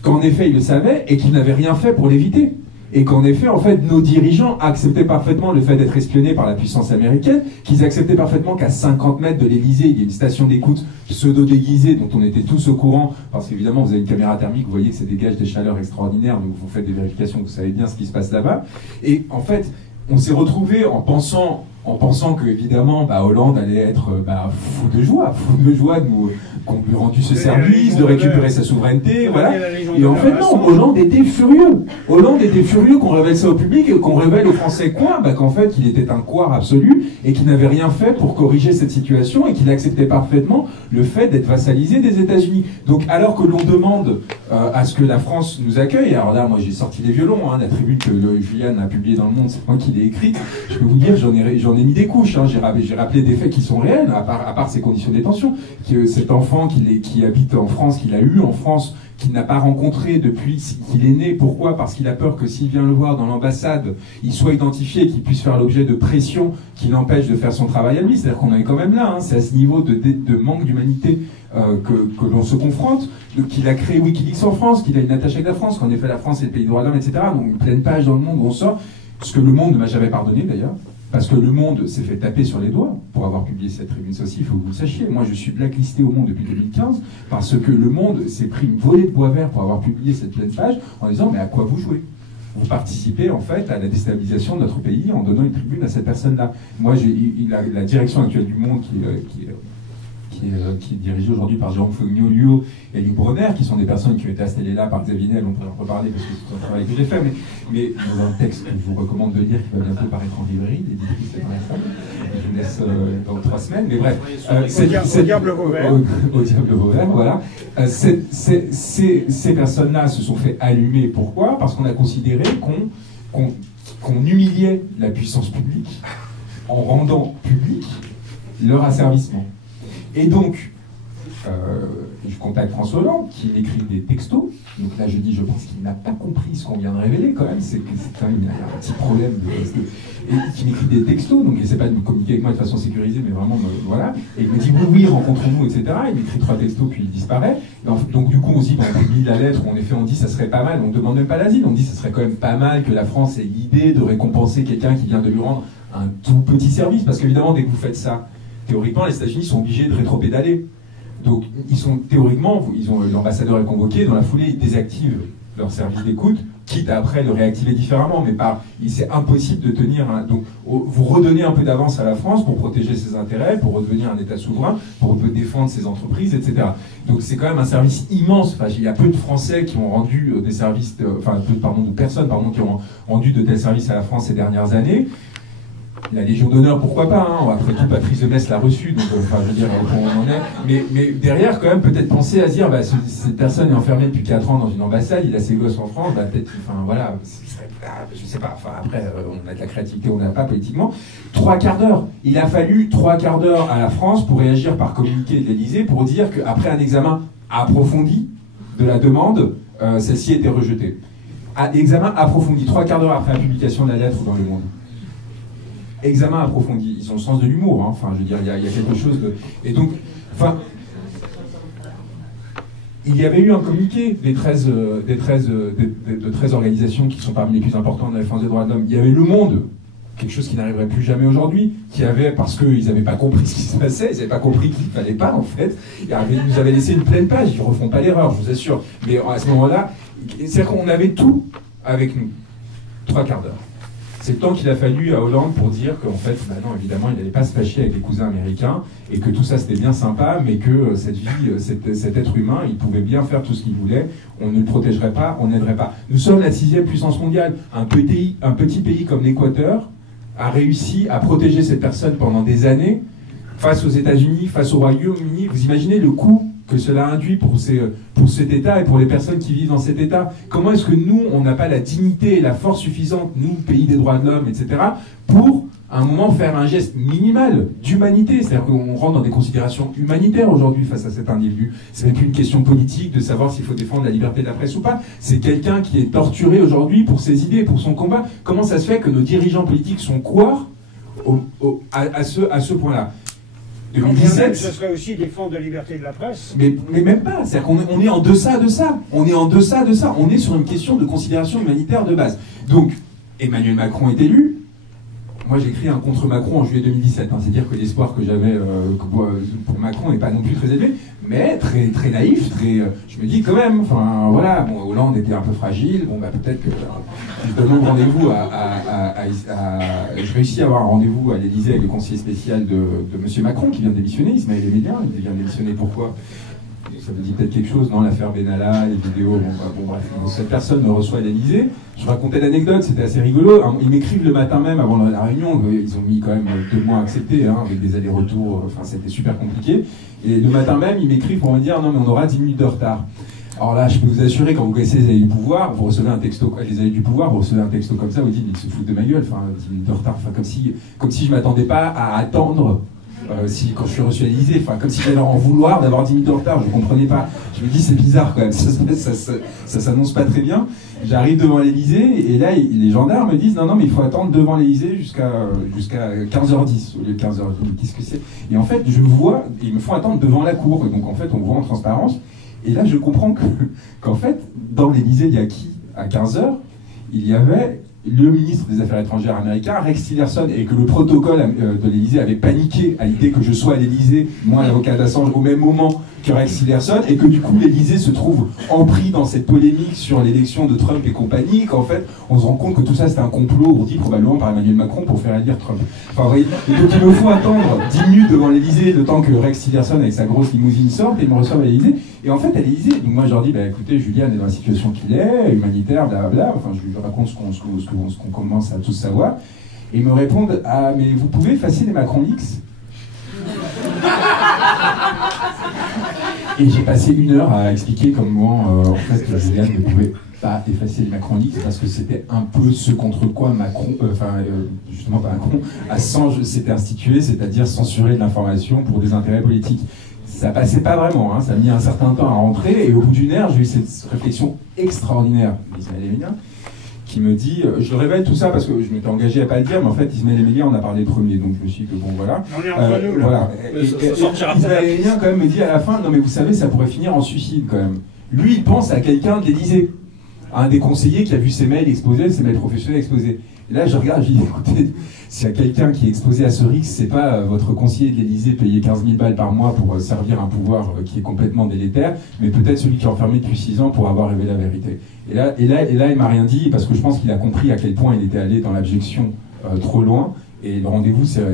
qu'en effet il le savait et qu'il n'avait rien fait pour l'éviter. Et qu'en effet, en fait, nos dirigeants acceptaient parfaitement le fait d'être espionnés par la puissance américaine, qu'ils acceptaient parfaitement qu'à 50 mètres de l'Élysée, il y a une station d'écoute pseudo-déguisée dont on était tous au courant, parce qu'évidemment, vous avez une caméra thermique, vous voyez que ça dégage des chaleurs extraordinaires, donc vous faites des vérifications, vous savez bien ce qui se passe là-bas. Et en fait, on s'est retrouvés en pensant que, évidemment, Hollande allait être fou de joie qu'on lui rendu ce service, de récupérer sa souveraineté, voilà. Et en fait, non, Hollande était furieux. Hollande était furieux qu'on révèle ça au public et qu'on révèle aux Français qu'en fait, il était un couard absolu et qu'il n'avait rien fait pour corriger cette situation et qu'il acceptait parfaitement le fait d'être vassalisé des États-Unis. Donc, alors que l'on demande à ce que la France nous accueille, alors là, moi, j'ai sorti les violons, la tribune que Julian a publiée dans Le Monde, c'est moi qui l'ai écrite. Je peux vous dire, j'en ai mis des couches, j'ai rappelé des faits qui sont réels, à part ces conditions de détention, que cet enfant qui habite en France, qu'il a eu en France, qu'il n'a pas rencontré depuis qu'il est né. Pourquoi? Parce qu'il a peur que s'il vient le voir dans l'ambassade, il soit identifié, qu'il puisse faire l'objet de pression qui l'empêche de faire son travail à lui. C'est-à-dire qu'on est quand même là, c'est à ce niveau de manque d'humanité que l'on se confronte, qu'il a créé Wikileaks en France, qu'il a une attache avec la France, qu'en effet la France est le pays des droits de l'homme, etc. Donc une pleine page dans Le Monde où on sort, ce que Le Monde ne m'a jamais pardonné d'ailleurs, parce que Le Monde s'est fait taper sur les doigts pour avoir publié cette tribune. Ça aussi, il faut que vous le sachiez. Moi, je suis blacklisté au Monde depuis 2015 parce que Le Monde s'est pris une volée de bois vert pour avoir publié cette pleine page en disant « mais à quoi vous jouez ?» Vous participez en fait à la déstabilisation de notre pays en donnant une tribune à cette personne-là. Moi, la direction actuelle du Monde qui est dirigée aujourd'hui par Jérôme Fognolio et Luc Bronner, qui sont des personnes qui ont été installées là par Xavier Niel, on pourrait en reparler parce que c'est un travail que j'ai fait, mais dans un texte que je vous recommande de lire, qui va bientôt paraître en librairie, l'éditrice est dans la salle, je vous laisse dans 3 semaines, mais bref. Au diable Vauvert. Au diable Vauvert, voilà. Ces personnes-là se sont fait allumer. Pourquoi ? Parce qu'on a considéré qu'on humiliait la puissance publique en rendant public leur asservissement. Et donc, je contacte François Hollande, qui m'écrit des textos. Donc là, je pense qu'il n'a pas compris ce qu'on vient de révéler, quand même. C'est que c'est quand même il y a un petit problème. Et qui m'écrit des textos, donc il n'essaie pas de me communiquer avec moi de façon sécurisée, mais vraiment, voilà. Et il me dit oui, rencontrons-nous, etc. Il m'écrit 3 textos, puis il disparaît. Donc du coup, on se dit, on publie la lettre, en effet, on dit ça serait pas mal. On ne demande même pas l'asile, on dit ça serait quand même pas mal que la France ait l'idée de récompenser quelqu'un qui vient de lui rendre un tout petit service. Parce qu'évidemment, dès que vous faites ça, théoriquement, les États-Unis sont obligés de rétropédaler. Donc, l'ambassadeur est convoqué, dans la foulée, ils désactivent leur service d'écoute, quitte à après le réactiver différemment, mais c'est impossible de tenir. Donc, vous redonnez un peu d'avance à la France pour protéger ses intérêts, pour redevenir un État souverain, pour défendre ses entreprises, etc. Donc, c'est quand même un service immense. Enfin, il y a peu de Français qui ont rendu des services, de personnes qui ont rendu de tels services à la France ces dernières années. La Légion d'honneur, pourquoi pas, hein. Après tout, Patrice de Metz l'a reçu, donc je veux dire, on en est. Mais derrière, quand même, peut-être penser à se dire, cette personne est enfermée depuis 4 ans dans une ambassade, il a ses gosses en France, peut-être, voilà, je sais pas, après, on a de la créativité, on n'a pas politiquement. 3 quarts d'heure. Il a fallu 3 quarts d'heure à la France pour réagir par communiqué de l'Élysée, pour dire qu'après un examen approfondi de la demande, celle-ci était rejetée. Examen approfondi, 3 quarts d'heure après la publication de la lettre dans Le Monde. Examen approfondi, ils ont le sens de l'humour, hein. Enfin, je veux dire, il y a quelque chose de... Et donc, il y avait eu un communiqué de 13 organisations qui sont parmi les plus importantes de la défense des droits de l'homme. Il y avait Le Monde, quelque chose qui n'arriverait plus jamais aujourd'hui, qui avait, parce qu'ils n'avaient pas compris ce qui se passait, ils n'avaient pas compris qu'il ne fallait pas, en fait, ils nous avaient laissé une pleine page, ils ne refont pas l'erreur, je vous assure. Mais à ce moment-là, c'est-à-dire qu'on avait tout avec nous, 3 quarts d'heure. C'est le temps qu'il a fallu à Hollande pour dire qu'en fait, non, évidemment, il n'allait pas se fâcher avec les cousins américains et que tout ça c'était bien sympa, mais que cette vie, cet être humain, il pouvait bien faire tout ce qu'il voulait, on ne le protégerait pas, on n'aiderait pas. Nous sommes la 6e puissance mondiale. Un petit pays comme l'Équateur a réussi à protéger cette personne pendant des années face aux États-Unis, face au Royaume-Uni. Vous imaginez le coût que cela induit pour cet État et pour les personnes qui vivent dans cet État. Comment est-ce que nous, on n'a pas la dignité et la force suffisante, nous, pays des droits de l'homme, etc., pour, à un moment, faire un geste minimal d'humanité. C'est-à-dire qu'on rentre dans des considérations humanitaires aujourd'hui face à cet individu. C'est même plus une question politique de savoir s'il faut défendre la liberté de la presse ou pas. C'est quelqu'un qui est torturé aujourd'hui pour ses idées, pour son combat. Comment ça se fait que nos dirigeants politiques sont couards à ce point-là? 2017, ce serait aussi défendre la liberté de la presse. Mais même pas. C'est-à-dire qu'on est en deçà de ça. On est en deçà de ça. On est sur une question de considération humanitaire de base. Donc, Emmanuel Macron est élu. Moi, j'ai écrit un contre Macron en juillet 2017. Hein. C'est-à-dire que l'espoir que j'avais pour Macron n'est pas non plus très élevé, mais très, très naïf. Je me dis quand même, enfin voilà, Hollande était un peu fragile. Peut-être que je demande rendez-vous je réussis à avoir un rendez-vous à l'Élysée avec le conseiller spécial de M. Macron qui vient de démissionner, Ismaël Emélian. Il vient de démissionner pourquoi? Ça vous dit peut-être quelque chose, non? L'affaire Benalla, les vidéos, bref. Donc, cette personne me reçoit à l'Élysée. Je racontais l'anecdote, c'était assez rigolo. Ils m'écrivent le matin même avant la réunion. Ils ont mis quand même 2 mois à accepter, hein, avec des allers-retours. Enfin, c'était super compliqué. Et le matin même, ils m'écrivent pour me dire non, mais on aura 10 minutes de retard. Alors là, je peux vous assurer, quand vous connaissez les allées du pouvoir, vous recevez un texto, les allées du pouvoir, vous recevez un texto comme ça, vous dites, ils se foutent de ma gueule, enfin, 10 minutes de retard, enfin, comme si je m'attendais pas à attendre quand je suis reçu à l'Élysée, enfin, comme si j'allais leur en vouloir d'avoir 10 minutes de retard, je ne comprenais pas. Je me dis, c'est bizarre quand même, ça s'annonce pas très bien. J'arrive devant l'Élysée, et là, les gendarmes me disent, non, mais il faut attendre devant l'Élysée jusqu'à 15h10, au lieu de 15h10. Qu'est-ce que c'est? Et en fait, je vois, ils me font attendre devant la cour, donc en fait, on voit en transparence, et là, je comprends qu'en fait, dans l'Élysée, il y a qui? À 15h, il y avait le ministre des Affaires étrangères américain, Rex Tillerson, et que le protocole de l'Élysée avait paniqué à l'idée que je sois à l'Élysée, moi l'avocat d'Assange, au même moment que Rex Tillerson, et que du coup l'Élysée se trouve empris dans cette polémique sur l'élection de Trump et compagnie, qu'en fait on se rend compte que tout ça c'était un complot ourdi probablement par Emmanuel Macron pour faire élire Trump. Enfin, vous voyez, et donc il me faut attendre 10 minutes devant l'Élysée le temps que Rex Tillerson avec sa grosse limousine sorte et me reçoive à l'Élysée. Et en fait à l'Élysée, donc moi je leur dis, bah écoutez, Julian est dans la situation qu'il est, humanitaire, blablabla, enfin je lui raconte ce qu'on commence à tous savoir, et ils me répondent, ah mais vous pouvez effacer les Macron X? Et j'ai passé 1 heure à expliquer comment en fait Julian ne pouvait pas effacer les Macron X parce que c'était un peu ce contre quoi Macron, justement pas Macron, Assange s'était institué, c'est-à-dire censurer de l'information pour des intérêts politiques. Ça passait pas vraiment, hein, ça a mis un certain temps à rentrer, et au bout d'1 heure, j'ai eu cette réflexion extraordinaire d'Ismaël Emelien, qui me dit, je le révèle tout ça parce que je m'étais engagé à pas le dire, mais en fait Ismaël Emelien en a parlé le premier, donc je me suis dit que bon voilà. On est entre nous là. Voilà. Et Ismaël Emelien quand même me dit à la fin, non mais vous savez, ça pourrait finir en suicide quand même. Lui, il pense à quelqu'un de l'Élysée, à un des conseillers qui a vu ses mails exposés, ses mails professionnels exposés. Et là je regarde, je dis, écoutez, s'il y a quelqu'un qui est exposé à ce risque, c'est pas votre conseiller de l'Élysée payé 15 000 balles par mois pour servir un pouvoir qui est complètement délétère, mais peut-être celui qui est enfermé depuis 6 ans pour avoir révélé la vérité. Et là, il m'a rien dit, parce que je pense qu'il a compris à quel point il était allé dans l'abjection trop loin, et le rendez-vous s'est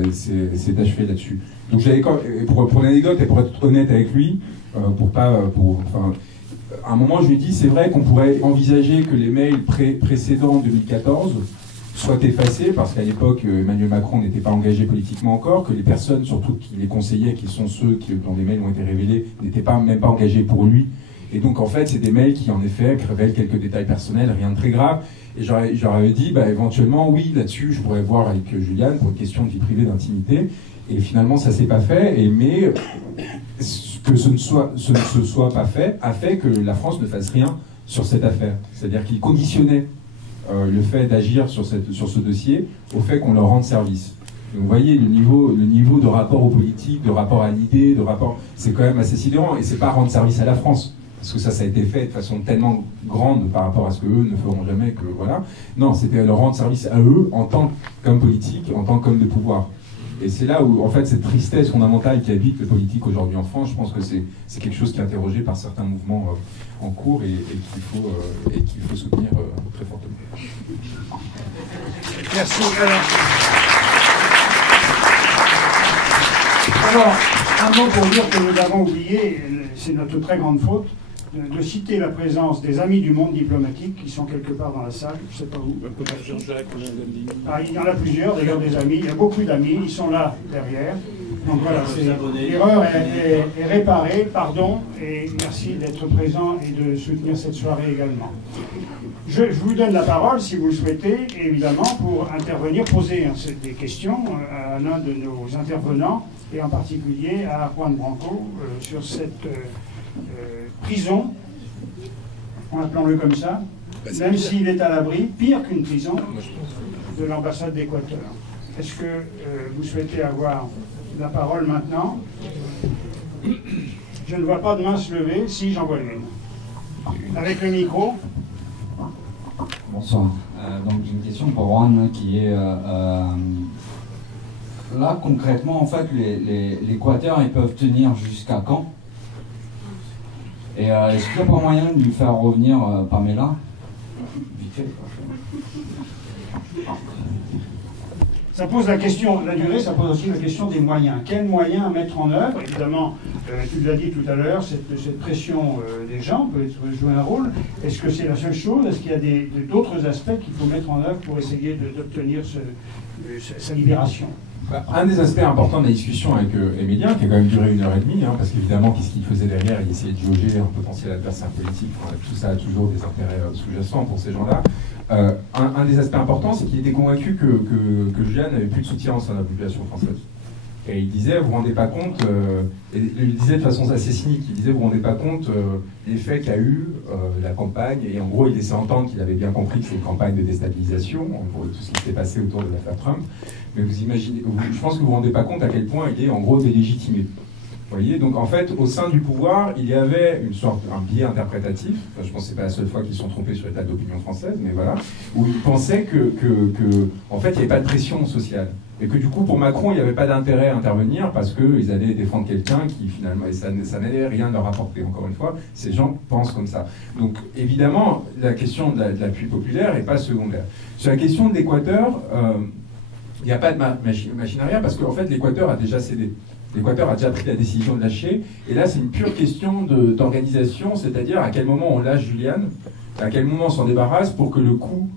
achevé là-dessus. Donc j'avais, pour l'anecdote et pour être honnête avec lui, à un moment je lui ai dit, c'est vrai qu'on pourrait envisager que les mails précédents 2014 soit effacés, parce qu'à l'époque, Emmanuel Macron n'était pas engagé politiquement encore, que les personnes, surtout qui les conseillaient, qui sont ceux dont les mails ont été révélés, n'étaient même pas engagés pour lui. Et donc, en fait, c'est des mails qui, en effet, révèlent quelques détails personnels, rien de très grave. Et j'aurais dit, bah, éventuellement, oui, là-dessus, je pourrais voir avec Julian pour une question de vie privée, d'intimité. Et finalement, ça s'est pas fait. Mais que ce ne se soit pas fait a fait que la France ne fasse rien sur cette affaire. C'est-à-dire qu'il conditionnait le fait d'agir sur ce dossier au fait qu'on leur rende service. Donc vous voyez, le niveau de rapport aux politiques, de rapport à l'idée, c'est quand même assez sidérant. Et c'est pas rendre service à la France, parce que ça a été fait de façon tellement grande par rapport à ce qu'eux ne feront jamais, que voilà. Non, c'était leur rendre service à eux en tant qu'homme politique, en tant qu'homme de pouvoir. Et c'est là où, en fait, cette tristesse fondamentale qui habite le politique aujourd'hui en France, je pense que c'est quelque chose qui est interrogé par certains mouvements en cours et qu'il faut soutenir très fortement. Merci. Alors, un mot pour dire que nous avons oublié, c'est notre très grande faute, de citer la présence des amis du monde diplomatique qui sont quelque part dans la salle, je ne sais pas où. Il y en a plusieurs, d'ailleurs, des amis. Il y a beaucoup d'amis, ils sont là derrière. Donc voilà, l'erreur est réparée, pardon, et merci d'être présent et de soutenir cette soirée également. Je vous donne la parole, si vous le souhaitez, évidemment, pour intervenir, poser des questions à l'un de nos intervenants, et en particulier à Juan Branco, sur cette prison, appelons-le comme ça, même s'il est à l'abri, pire qu'une prison, de l'ambassade d'Équateur. Est-ce que vous souhaitez avoir la parole maintenant? Je ne vois pas de main se lever. Si, j'en vois une. Avec le micro. Bonsoir. Donc j'ai une question pour Juan qui est là concrètement en fait les Quateurs ils peuvent tenir jusqu'à quand? Et est-ce qu'il n'y a pas moyen de lui faire revenir Pamela? Vite fait. Ça pose la question, la durée, ça pose aussi la question des moyens. Quels moyens à mettre en œuvre? Évidemment, tu l'as dit tout à l'heure, cette pression des gens peut jouer un rôle. Est-ce que c'est la seule chose? Est-ce qu'il y a d'autres aspects qu'il faut mettre en œuvre pour essayer d'obtenir sa libération? Un des aspects importants de la discussion avec Emilien, qui a quand même duré 1h30, parce qu'évidemment, qu'est-ce qu'il faisait derrière? Il essayait de jauger un potentiel adversaire politique. Tout ça a toujours des intérêts sous-jacents pour ces gens-là. Un des aspects importants, c'est qu'il était convaincu que Julian n'avait plus de soutien au sein de la population française. Et il disait, vous vous rendez pas compte, et il disait de façon assez cynique, il disait, vous vous rendez pas compte l'effet qu'a eu la campagne, et en gros, il laissait entendre qu'il avait bien compris que c'est une campagne de déstabilisation, en gros, tout ce qui s'est passé autour de l'affaire Trump. Mais vous imaginez, je pense que vous vous rendez pas compte à quel point il est en gros délégitimé. Vous voyez, donc en fait, au sein du pouvoir, il y avait un biais interprétatif, enfin, je pense que c'est pas la seule fois qu'ils se sont trompés sur l'état d'opinion française, mais voilà, où ils pensaient en fait, il n'y avait pas de pression sociale. Et que du coup, pour Macron, il n'y avait pas d'intérêt à intervenir parce qu'ils allaient défendre quelqu'un qui finalement, et ça n'allait rien leur apporter. Encore une fois, ces gens pensent comme ça. Donc évidemment, la question de l'appui populaire n'est pas secondaire. Sur la question de l'Équateur, il n'y a pas de machine arrière parce qu'en fait, l'Équateur a déjà cédé. L'Équateur a déjà pris la décision de lâcher. Et là, c'est une pure question d'organisation, c'est-à-dire à quel moment on lâche Julian, à quel moment on s'en débarrasse pour que le coût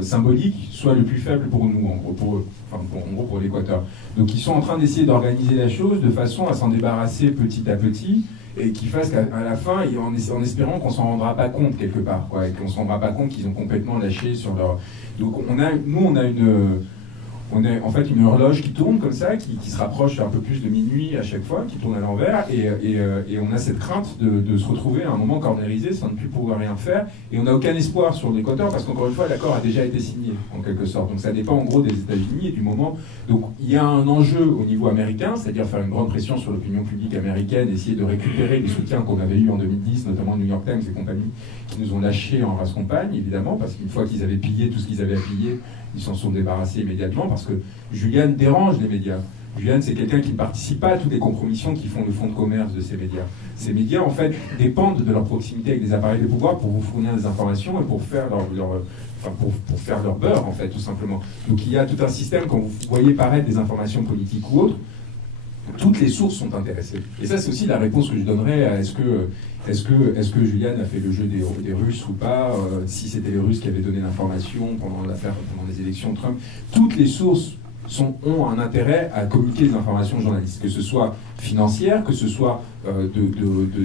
symbolique soit le plus faible pour nous, en gros, pour eux, enfin pour l'Équateur. Donc ils sont en train d'essayer d'organiser la chose de façon à s'en débarrasser petit à petit et qu'ils fassent qu'à la fin, en espérant qu'on s'en rendra pas compte quelque part, quoi, et qu'on s'en rendra pas compte qu'ils ont complètement lâché sur leur... Donc on a en fait une horloge qui tourne comme ça, qui se rapproche un peu plus de minuit à chaque fois, qui tourne à l'envers, et on a cette crainte de se retrouver à un moment cornérisé sans ne plus pouvoir rien faire, et on n'a aucun espoir sur l'Équateur, parce qu'encore une fois, l'accord a déjà été signé, en quelque sorte. Donc ça dépend en gros des États-Unis et du moment. Donc il y a un enjeu au niveau américain, c'est-à-dire faire une grande pression sur l'opinion publique américaine, essayer de récupérer les soutiens qu'on avait eu en 2010, notamment New York Times et compagnie, qui nous ont lâchés en race campagne, évidemment, parce qu'une fois qu'ils avaient pillé tout ce qu'ils avaient à piller, ils s'en sont débarrassés immédiatement parce que Julian dérange les médias. Julian, c'est quelqu'un qui ne participe pas à toutes les compromissions qui font le fonds de commerce de ces médias. Ces médias, en fait, dépendent de leur proximité avec les appareils de pouvoir pour vous fournir des informations et pour faire pour faire leur beurre, en fait, tout simplement. Donc il y a tout un système, quand vous voyez paraître des informations politiques ou autres, toutes les sources sont intéressées. Et ça, c'est aussi la réponse que je donnerais à est-ce que Julian a fait le jeu des Russes ou pas, si c'était les Russes qui avaient donné l'information pendant les élections de Trump. Toutes les sources ont un intérêt à communiquer des informations aux journalistes, que ce soit financière, que ce soit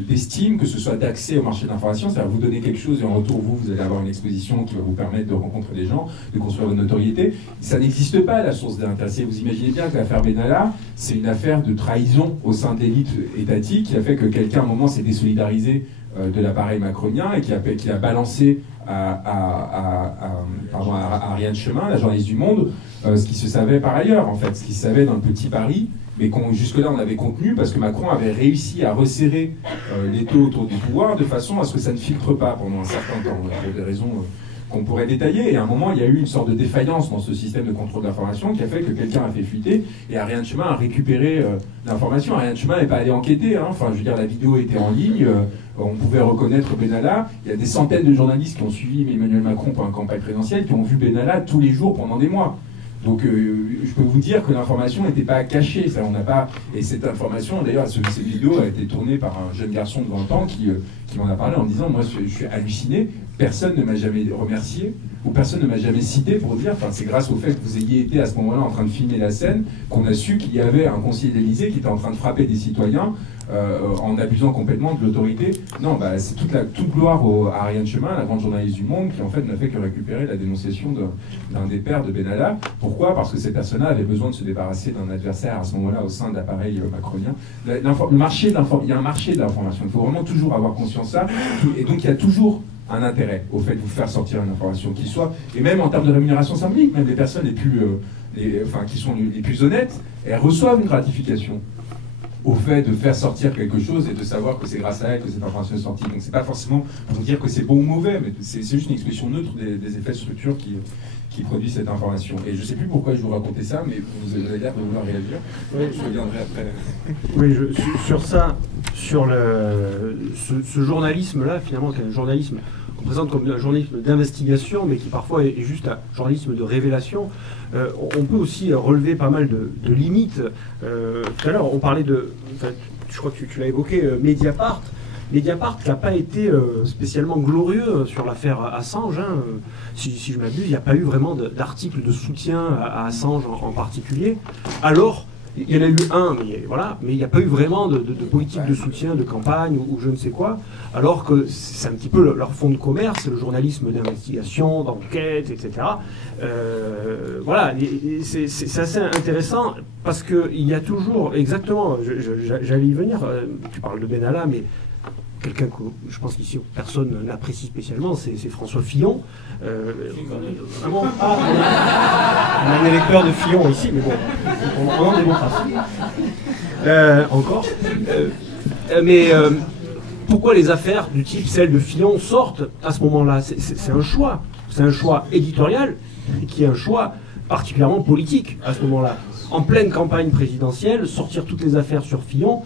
d'estime, que ce soit d'accès au marché de l'information, c'est-à-dire vous donner quelque chose et en retour, vous allez avoir une exposition qui va vous permettre de rencontrer des gens, de construire votre notoriété. Ça n'existe pas, la source d'intérêt. Vous imaginez bien que l'affaire Benalla, c'est une affaire de trahison au sein de l'élite étatique qui a fait que quelqu'un, à un moment, s'est désolidarisé de l'appareil macronien et qui a balancé à Ariane Chemin, la journaliste du Monde, ce qui se savait par ailleurs, en fait, ce qui se savait dans le petit Paris, mais jusque-là on avait contenu parce que Macron avait réussi à resserrer les taux autour du pouvoir de façon à ce que ça ne filtre pas pendant un certain temps, pour des raisons qu'on pourrait détailler. Et à un moment, il y a eu une sorte de défaillance dans ce système de contrôle de l'information qui a fait que quelqu'un a fait fuiter et Ariane Chemin a récupéré l'information. Ariane Chemin n'est pas allé enquêter, hein. Enfin, je veux dire, la vidéo était en ligne, on pouvait reconnaître Benalla. Il y a des centaines de journalistes qui ont suivi Emmanuel Macron pendant la campagne présidentielle, qui ont vu Benalla tous les jours pendant des mois. Donc je peux vous dire que l'information n'était pas cachée, ça on n'a pas. Et cette information, d'ailleurs, cette vidéo a été tournée par un jeune garçon de 20 ans qui m'en a parlé en disant, moi je suis halluciné, personne ne m'a jamais remercié ou personne ne m'a jamais cité pour dire, enfin c'est grâce au fait que vous ayez été à ce moment-là en train de filmer la scène qu'on a su qu'il y avait un conseiller de l'Élysée qui était en train de frapper des citoyens en abusant complètement de l'autorité. Non, bah, c'est toute gloire à Ariane Chemin, la grande journaliste du Monde, qui en fait n'a fait que récupérer la dénonciation d'un des pères de Benalla. Pourquoi ? Parce que cette personne-là avait besoin de se débarrasser d'un adversaire à ce moment-là au sein de l'appareil macronien. Il y a un marché de l'information. Il faut vraiment toujours avoir conscience de ça. Et donc il y a toujours un intérêt au fait de vous faire sortir une information qui soit, et même en termes de rémunération symbolique, même les personnes qui sont les plus honnêtes, elles reçoivent une gratification au fait de faire sortir quelque chose et de savoir que c'est grâce à elle que cette information est sortie. Donc c'est pas forcément pour dire que c'est bon ou mauvais, mais c'est juste une expression neutre des effets de structure qui produisent cette information. Et je sais plus pourquoi je vous racontais ça, mais vous avez l'air de vouloir réagir. Oui, je reviendrai après. Oui, sur ça, sur ce journalisme-là, finalement, qui est un journalisme qu'on présente comme un journalisme d'investigation, mais qui parfois est juste un journalisme de révélation, on peut aussi relever pas mal de limites. Tout à l'heure, on parlait je crois que tu l'as évoqué, Mediapart. Mediapart qui n'a pas été spécialement glorieux sur l'affaire Assange. Hein. Si je ne m'abuse, il n'y a pas eu vraiment d'article de soutien à Assange en particulier. Alors, Il y en a eu un, mais voilà, mais il n'y a pas eu vraiment de politique de soutien, de campagne ou je ne sais quoi, alors que c'est un petit peu leur fonds de commerce, le journalisme d'investigation, d'enquête, etc. Voilà, c'est assez intéressant parce qu'il y a toujours, exactement, j'allais y venir, tu parles de Benalla, mais quelqu'un que je pense qu'ici personne n'apprécie spécialement, c'est François Fillon. On a un électeur de Fillon ici, mais bon, on en démocratie. Encore. Mais pourquoi les affaires du type celle de Fillon sortent à ce moment-là? C'est un choix. C'est un choix éditorial qui est un choix particulièrement politique à ce moment-là. En pleine campagne présidentielle, sortir toutes les affaires sur Fillon,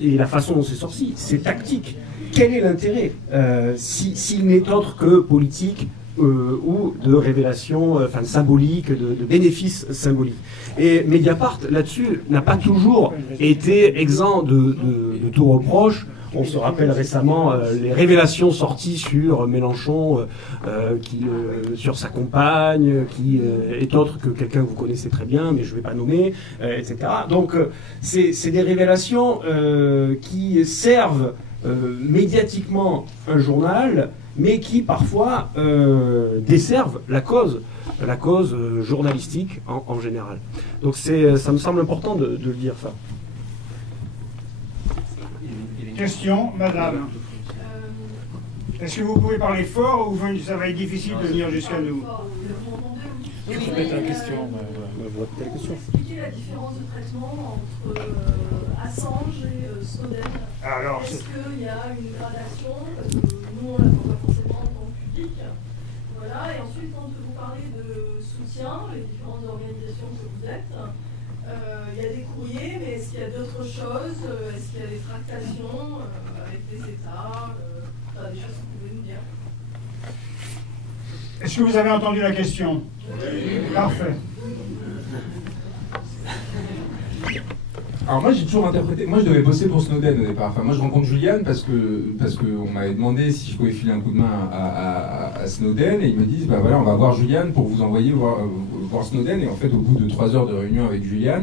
et la façon dont c'est sorti, c'est tactique. Quel est l'intérêt s'il n'est autre que politique ou de révélation symbolique, de bénéfices symboliques? Et Mediapart, là-dessus, n'a pas toujours été exempt de tout reproche. On se rappelle récemment les révélations sorties sur Mélenchon, sur sa compagne, qui est autre que quelqu'un que vous connaissez très bien, mais je ne vais pas nommer, etc. Donc c'est des révélations qui servent médiatiquement un journal, mais qui parfois desservent la cause journalistique en général. Donc ça me semble important de le dire, ça. Question, madame. Est-ce que vous pouvez parler fort ou ça va être difficile de venir jusqu'à nous? Tu peux mettre la question. Expliquer la différence de traitement entre Assange et Snowden. Alors, est-ce qu'il y a une gradation? Parce que nous, on ne la voit pas forcément en tant que public. Voilà. Et ensuite, quand vous parlez de soutien, les différentes organisations que vous êtes, il y a des courriers, mais est-ce qu'il y a d'autres choses? Est-ce qu'il y a des tractations avec des États? Des choses que vous pouvez nous dire. Est-ce que vous avez entendu la question? Oui. Parfait. Alors moi j'ai toujours interprété, moi je devais bosser pour Snowden au départ. Enfin moi je rencontre Julian parce que on m'avait demandé si je pouvais filer un coup de main à Snowden et ils me disent bah voilà on va voir Julian pour vous envoyer voir Snowden et en fait au bout de 3 heures de réunion avec Julian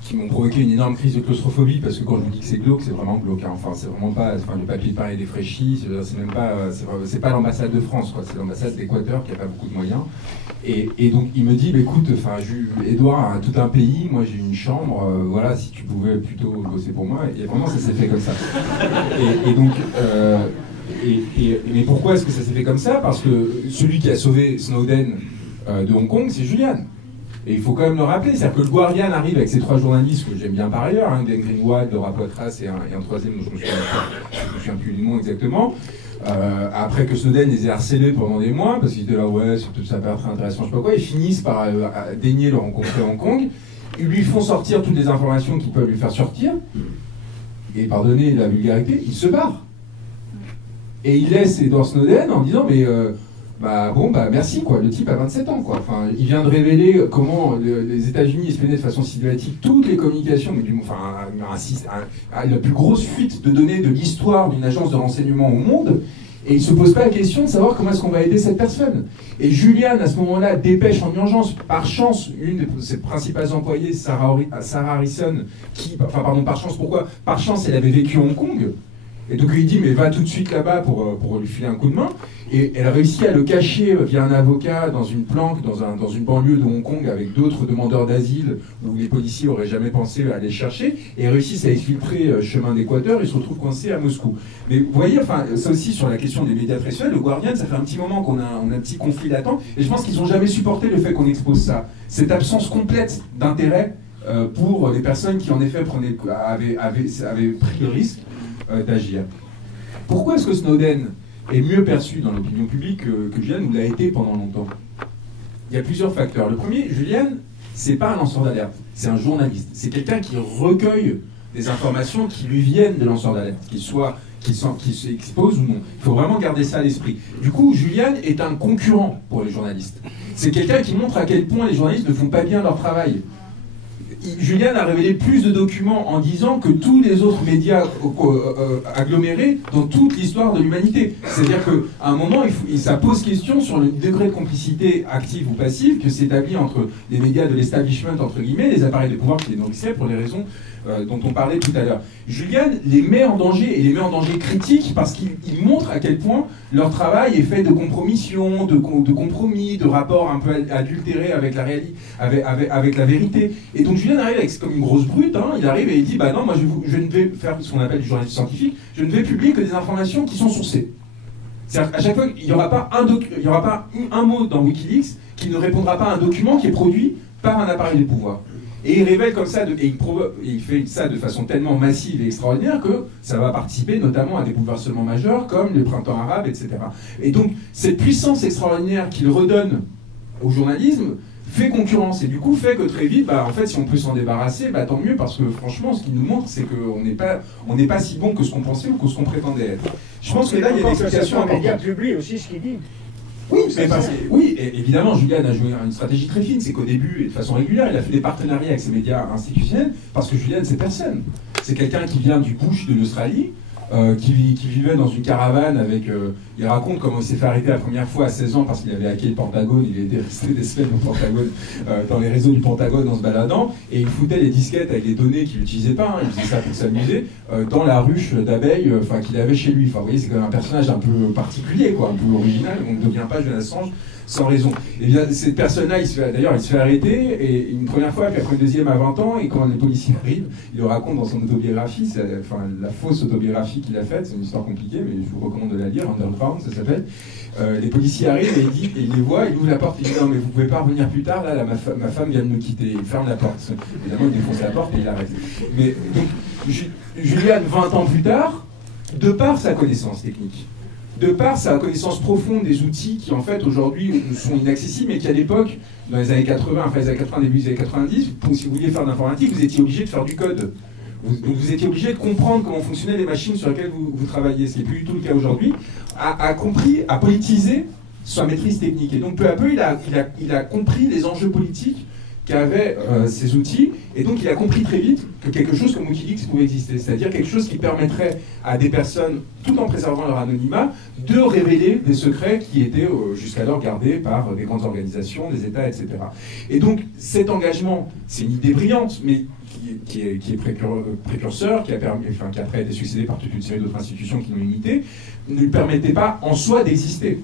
qui m'ont provoqué une énorme crise de claustrophobie parce que quand je vous dis que c'est glauque, c'est vraiment glauque. Hein. Enfin, c'est vraiment pas. Enfin, le papier peint est défraîchi. C'est même pas. C'est pas l'ambassade de France, quoi. C'est l'ambassade d'Équateur qui a pas beaucoup de moyens. Et donc il me dit, bah, écoute, enfin, Edouard a tout un pays. Moi, j'ai une chambre. Voilà, si tu pouvais plutôt bosser pour moi. Et vraiment, ça s'est fait comme ça. Et donc. Mais pourquoi est-ce que ça s'est fait comme ça? Parce que celui qui a sauvé Snowden de Hong Kong, c'est Julian. Et il faut quand même le rappeler, c'est-à-dire que le Guardian arrive avec ses 3 journalistes que j'aime bien par ailleurs, hein, Glenn Greenwald, Laura Poitras et un troisième dont je me souviens plus du nom exactement. Après que Snowden les ait harcelés pendant des mois, parce qu'ils étaient là, ouais, ça peut être intéressant, je sais pas quoi, ils finissent par daigner le rencontrer à Hong Kong. Ils lui font sortir toutes les informations qu'ils peuvent lui faire sortir, et pardonnez la vulgarité, il se barre. Et il laisse Edward Snowden en disant, mais merci quoi, le type a 27 ans quoi. Enfin, il vient de révéler comment les États-Unis espionnaient de façon systématique toutes les communications, mais la plus grosse fuite de données de l'histoire d'une agence de renseignement au monde, et il se pose pas la question de savoir comment est-ce qu'on va aider cette personne. Et Julian à ce moment-là dépêche en urgence, par chance, une de ses principales employées, Sarah Harrison, par chance, pourquoi? Par chance, elle avait vécu à Hong Kong. Et donc il lui dit mais va tout de suite là-bas pour lui filer un coup de main. Et elle réussit à le cacher via un avocat dans une planque, dans une banlieue de Hong Kong avec d'autres demandeurs d'asile où les policiers auraient jamais pensé à les chercher. Et réussissent à exfiltrer chemin d'Équateur et se retrouvent coincés à Moscou. Mais vous voyez, enfin, ça aussi sur la question des médias traditionnels, le Guardian, ça fait un petit moment qu'on a un petit conflit latent. Et je pense qu'ils n'ont jamais supporté le fait qu'on expose ça. Cette absence complète d'intérêt pour les personnes qui en effet avaient pris le risque d'agir. Pourquoi est-ce que Snowden est mieux perçu dans l'opinion publique que Julian l'a été pendant longtemps? Il y a plusieurs facteurs. Le premier, Julian, c'est pas un lanceur d'alerte, c'est un journaliste. C'est quelqu'un qui recueille des informations qui lui viennent des lanceurs d'alerte, qu'il s'expose ou non. Il faut vraiment garder ça à l'esprit. Du coup, Julian est un concurrent pour les journalistes. C'est quelqu'un qui montre à quel point les journalistes ne font pas bien leur travail. Julian a révélé plus de documents en 10 ans que tous les autres médias agglomérés dans toute l'histoire de l'humanité. C'est-à-dire qu'à un moment, ça pose question sur le degré de complicité active ou passive que s'établit entre les médias de l'establishment, entre guillemets, les appareils de pouvoir qui les nourrissaient pour les raisons dont on parlait tout à l'heure. Julian les met en danger, et les met en danger critique parce qu'il montre à quel point leur travail est fait de compromission, de compromis, de rapports un peu adultérés avec la réalité, avec la vérité. Et donc Julian arrive avec, comme une grosse brute, hein, il arrive et il dit bah non, moi je ne vais faire ce qu'on appelle du journalisme scientifique, je ne vais publier que des informations qui sont sourcées. C'est-à-dire qu'à chaque fois, il n'y aura pas un mot dans Wikileaks qui ne répondra pas à un document qui est produit par un appareil de pouvoir. Et il révèle comme ça, et il fait ça de façon tellement massive et extraordinaire que ça va participer notamment à des bouleversements majeurs comme le printemps arabe, etc. Et donc, cette puissance extraordinaire qu'il redonne au journalisme fait concurrence, et du coup fait que très vite, bah, en fait, si on peut s'en débarrasser, bah, tant mieux, parce que franchement, ce qu'il nous montre, c'est qu'on n'est pas si bon que ce qu'on pensait ou que ce qu'on prétendait être. Je pense que là, il y a des explications importantes. Les médias publient aussi ce qu'il dit. Oui, et évidemment, Julian a joué une stratégie très fine, c'est qu'au début, et de façon régulière, il a fait des partenariats avec ces médias institutionnels, parce que Julian, c'est personne. C'est quelqu'un qui vient du bush de l'Australie, qui vivait dans une caravane avec... il raconte comment il s'est fait arrêter la première fois à 16 ans parce qu'il avait hacké le Pentagone, il était resté des semaines au Pentagone, dans les réseaux du Pentagone en se baladant, et il foutait les disquettes avec les données qu'il n'utilisait pas, hein, il faisait ça pour s'amuser, dans la ruche d'abeilles qu'il avait chez lui. Enfin, vous voyez, c'est quand même un personnage un peu particulier, quoi, un peu original, on ne devient pas Julian Assange sans raison. Et bien, cette personne-là, il se fait arrêter, et une première fois, puis après une deuxième à 20 ans, et quand les policiers arrivent, il le raconte dans son autobiographie, la fausse autobiographie qu'il a faite, c'est une histoire compliquée, mais je vous recommande de la lire, Underground, ça s'appelle. Les policiers arrivent et il les voit, il ouvre la porte, il dit non mais vous pouvez pas revenir plus tard, là ma femme vient de nous quitter, il ferme la porte. Évidemment il défonce la porte et il arrête. Mais donc Julian, 20 ans plus tard, de par sa connaissance technique, de par sa connaissance profonde des outils qui en fait aujourd'hui sont inaccessibles, mais qui à l'époque, dans les années 80, enfin les années 80, début des années 90, si vous vouliez faire de l'informatique, vous étiez obligé de faire du code. Vous étiez obligé de comprendre comment fonctionnaient les machines sur lesquelles vous travailliez, ce qui n'est plus du tout le cas aujourd'hui, a compris, a politisé sa maîtrise technique. Et donc peu à peu, il a compris les enjeux politiques qu'avaient ces outils, et donc il a compris très vite que quelque chose comme Wikileaks pouvait exister, c'est-à-dire quelque chose qui permettrait à des personnes, tout en préservant leur anonymat, de révéler des secrets qui étaient jusqu'alors gardés par des grandes organisations, des États, etc. Et donc cet engagement, c'est une idée brillante, mais qui est précurseur, qui a après été succédé par toute une série d'autres institutions qui l'ont imité, ne lui permettait pas en soi d'exister.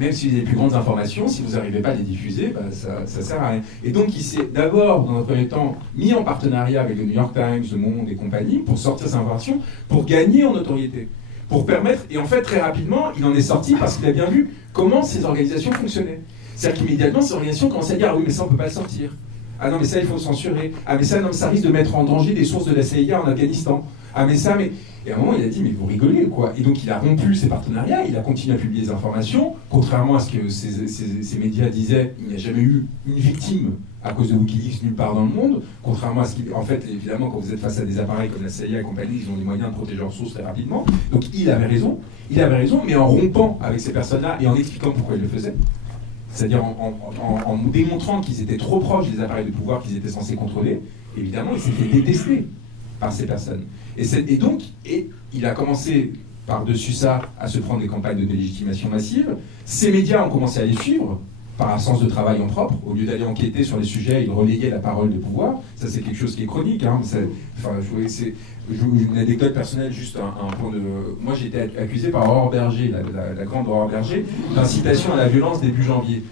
Même si vous avez les plus grandes informations, si vous n'arrivez pas à les diffuser, bah, ça ne sert à rien. Et donc il s'est d'abord, dans un premier temps, mis en partenariat avec le New York Times, Le Monde et compagnie, pour sortir ces informations, pour gagner en notoriété. Pour permettre, et en fait très rapidement, il en est sorti parce qu'il a bien vu comment ces organisations fonctionnaient. C'est-à-dire qu'immédiatement, ces organisations commençaient à dire « Ah oui, mais ça, on ne peut pas le sortir. Ah non, mais ça, il faut le censurer. Ah mais ça, non, ça risque de mettre en danger des sources de la CIA en Afghanistan. Ah mais ça, mais... » Et à un moment, il a dit « Mais vous rigolez, quoi ?» Et donc, il a rompu ses partenariats, il a continué à publier des informations. Contrairement à ce que ces médias disaient, il n'y a jamais eu une victime à cause de Wikileaks nulle part dans le monde. Contrairement à ce qu'il... En fait, évidemment, quand vous êtes face à des appareils comme la CIA et compagnie, ils ont les moyens de protéger leurs sources très rapidement. Donc, il avait raison, mais en rompant avec ces personnes-là et en expliquant pourquoi il le faisait. C'est-à-dire en démontrant qu'ils étaient trop proches des appareils de pouvoir qu'ils étaient censés contrôler, évidemment, il s'est fait détester par ces personnes. Et donc, il a commencé, par-dessus ça, à se prendre des campagnes de délégitimation massive. Ces médias ont commencé à les suivre, par un sens de travail en propre. Au lieu d'aller enquêter sur les sujets, ils relayaient la parole de pouvoir. Ça, c'est quelque chose qui est chronique. Hein. Une anecdote personnelle, juste un point de... Moi, j'ai été accusé par Aurore Berger, la grande Aurore Berger, d'incitation à la violence début janvier.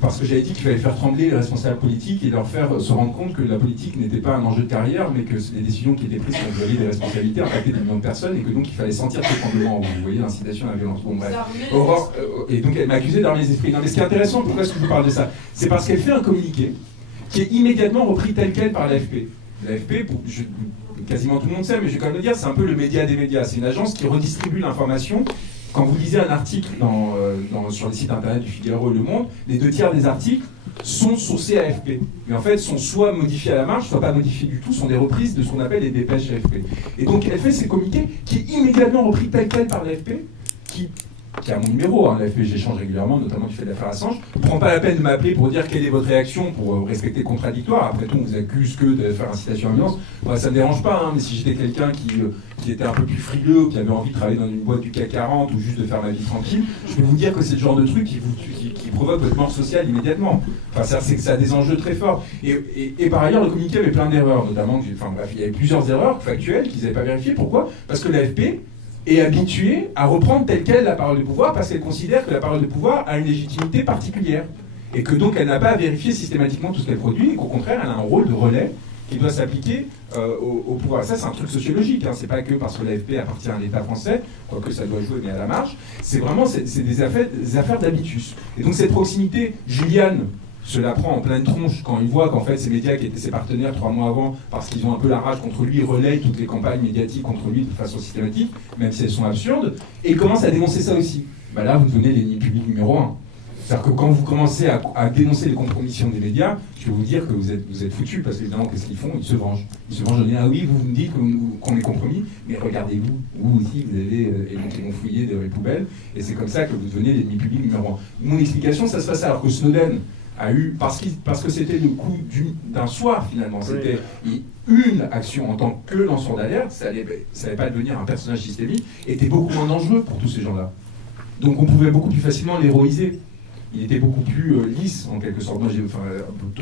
Parce que j'avais dit qu'il fallait faire trembler les responsables politiques et leur faire se rendre compte que la politique n'était pas un enjeu de carrière, mais que les décisions qui étaient prises quand vous aviez des responsabilités impactaient des millions de personnes et que donc il fallait sentir ce tremblement. Vous voyez, l'incitation à la violence. Bon, bref. Aurore, et donc elle m'a accusé d'armer les esprits. Non, mais ce qui est intéressant, pourquoi est-ce que je vous parle de ça? C'est parce qu'elle fait un communiqué qui est immédiatement repris tel quel par l'AFP. L'AFP, quasiment tout le monde sait, mais je vais quand même le dire, c'est un peu le média des médias. C'est une agence qui redistribue l'information. Quand vous lisez un article sur les sites internet du Figaro et Le Monde, les 2 tiers des articles sont sourcés AFP. Mais en fait, sont soit modifiés à la marge, soit pas modifiés du tout, sont des reprises de ce qu'on appelle les dépêches AFP. Et donc, elle fait ces communiqués qui est immédiatement repris tel quel par l'AFP, qui qui a mon numéro, hein, l'AFP, j'échange régulièrement, notamment du fait de l'affaire Assange, ne prend pas la peine de m'appeler pour dire quelle est votre réaction, pour respecter le contradictoire. Après tout, on vous accuse que de faire incitation à la violence. Moi, ça ne me dérange pas, hein, mais si j'étais quelqu'un qui était un peu plus frileux, qui avait envie de travailler dans une boîte du CAC 40 ou juste de faire ma vie tranquille, je peux vous dire que c'est le genre de truc qui provoque votre mort sociale immédiatement. Enfin, c'est que ça a des enjeux très forts. Et par ailleurs, le communiqué avait plein d'erreurs, notamment, enfin bref, il y avait plusieurs erreurs factuelles qu'ils n'avaient pas vérifiées. Pourquoi ? Parce que l'AFP est habituée à reprendre telle quelle la parole de pouvoir parce qu'elle considère que la parole de pouvoir a une légitimité particulière. Et que donc elle n'a pas à vérifier systématiquement tout ce qu'elle produit, et qu'au contraire, elle a un rôle de relais qui doit s'appliquer au pouvoir. Ça, c'est un truc sociologique, hein. C'est pas que parce que l'AFP appartient à l'État français, quoique ça doit jouer, mais à la marge. C'est vraiment des affaires d'habitus. Et donc cette proximité, Julian se la prend en pleine tronche quand il voit qu'en fait ces médias qui étaient ses partenaires 3 mois avant, parce qu'ils ont un peu la rage contre lui, relayent toutes les campagnes médiatiques contre lui de façon systématique, même si elles sont absurdes, et il commence à dénoncer ça aussi. Bah là, vous devenez l'ennemi public numéro 1. C'est-à-dire que quand vous commencez à dénoncer les compromissions des médias, je vais vous dire que vous êtes foutus, parce qu'évidemment, qu'est-ce qu'ils font ? Ils se vengent. Ils se vengent en disant, ah oui, vous me dites qu'on est compromis, mais regardez-vous, vous aussi, vous avez, et donc ils vont fouiller dans les poubelles, et c'est comme ça que vous devenez l'ennemi public numéro 1. Mon explication, ça se passe alors que Snowden a eu, parce que c'était le coup d'un soir finalement, c'était une action en tant que lanceur d'alerte, ça n'allait pas devenir un personnage systémique, était beaucoup moins dangereux pour tous ces gens-là. Donc on pouvait beaucoup plus facilement l'héroïser. Il était beaucoup plus lisse, en quelque sorte. Moi,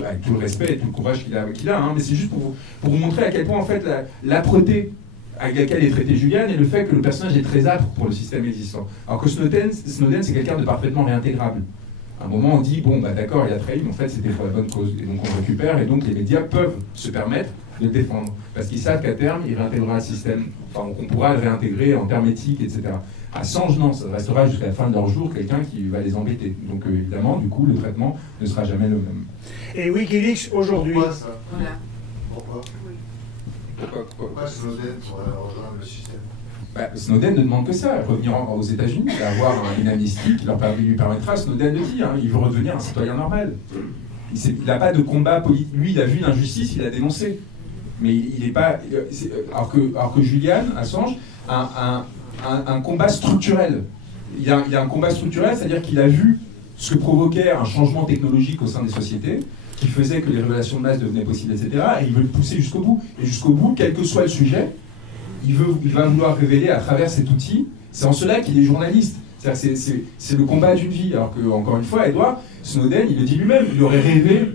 avec tout le respect et tout le courage qu'il a, hein, mais c'est juste pour vous montrer à quel point, en fait, l'âpreté avec laquelle est traité Julian et le fait que le personnage est très âpre pour le système existant. Alors que Snowden c'est quelqu'un de parfaitement réintégrable. À un moment, on dit, bon, bah d'accord, il a trahi, mais en fait, c'était pour la bonne cause. Et donc, on récupère, et donc, les médias peuvent se permettre de le défendre. Parce qu'ils savent qu'à terme, il réintégrera le système. Enfin, qu'on pourra le réintégrer en termes éthiques, etc. Assange, non, ça restera jusqu'à la fin de leur jour quelqu'un qui va les embêter. Donc, évidemment, du coup, le traitement ne sera jamais le même. Et Wikileaks, aujourd'hui... Pourquoi ça ? Voilà. Pourquoi Snowden pourrait rejoindre le système ? Snowden ne demande que ça, revenir aux États-Unis, avoir une amnistie qui lui permettra, Snowden le dit, hein, il veut redevenir un citoyen normal. Il n'a pas de combat politique. Lui, il a vu l'injustice, il a dénoncé. Mais il n'est pas. Alors que Julian Assange a un combat structurel. Il a un combat structurel, c'est-à-dire qu'il a vu ce que provoquait un changement technologique au sein des sociétés, qui faisait que les révélations de masse devenaient possibles, etc. Et il veut le pousser jusqu'au bout. Et jusqu'au bout, quel que soit le sujet, il va vouloir révéler à travers cet outil. C'est en cela qu'il est journaliste. C'est le combat d'une vie. Alors que, encore une fois, Edward Snowden, il le dit lui-même, il aurait rêvé,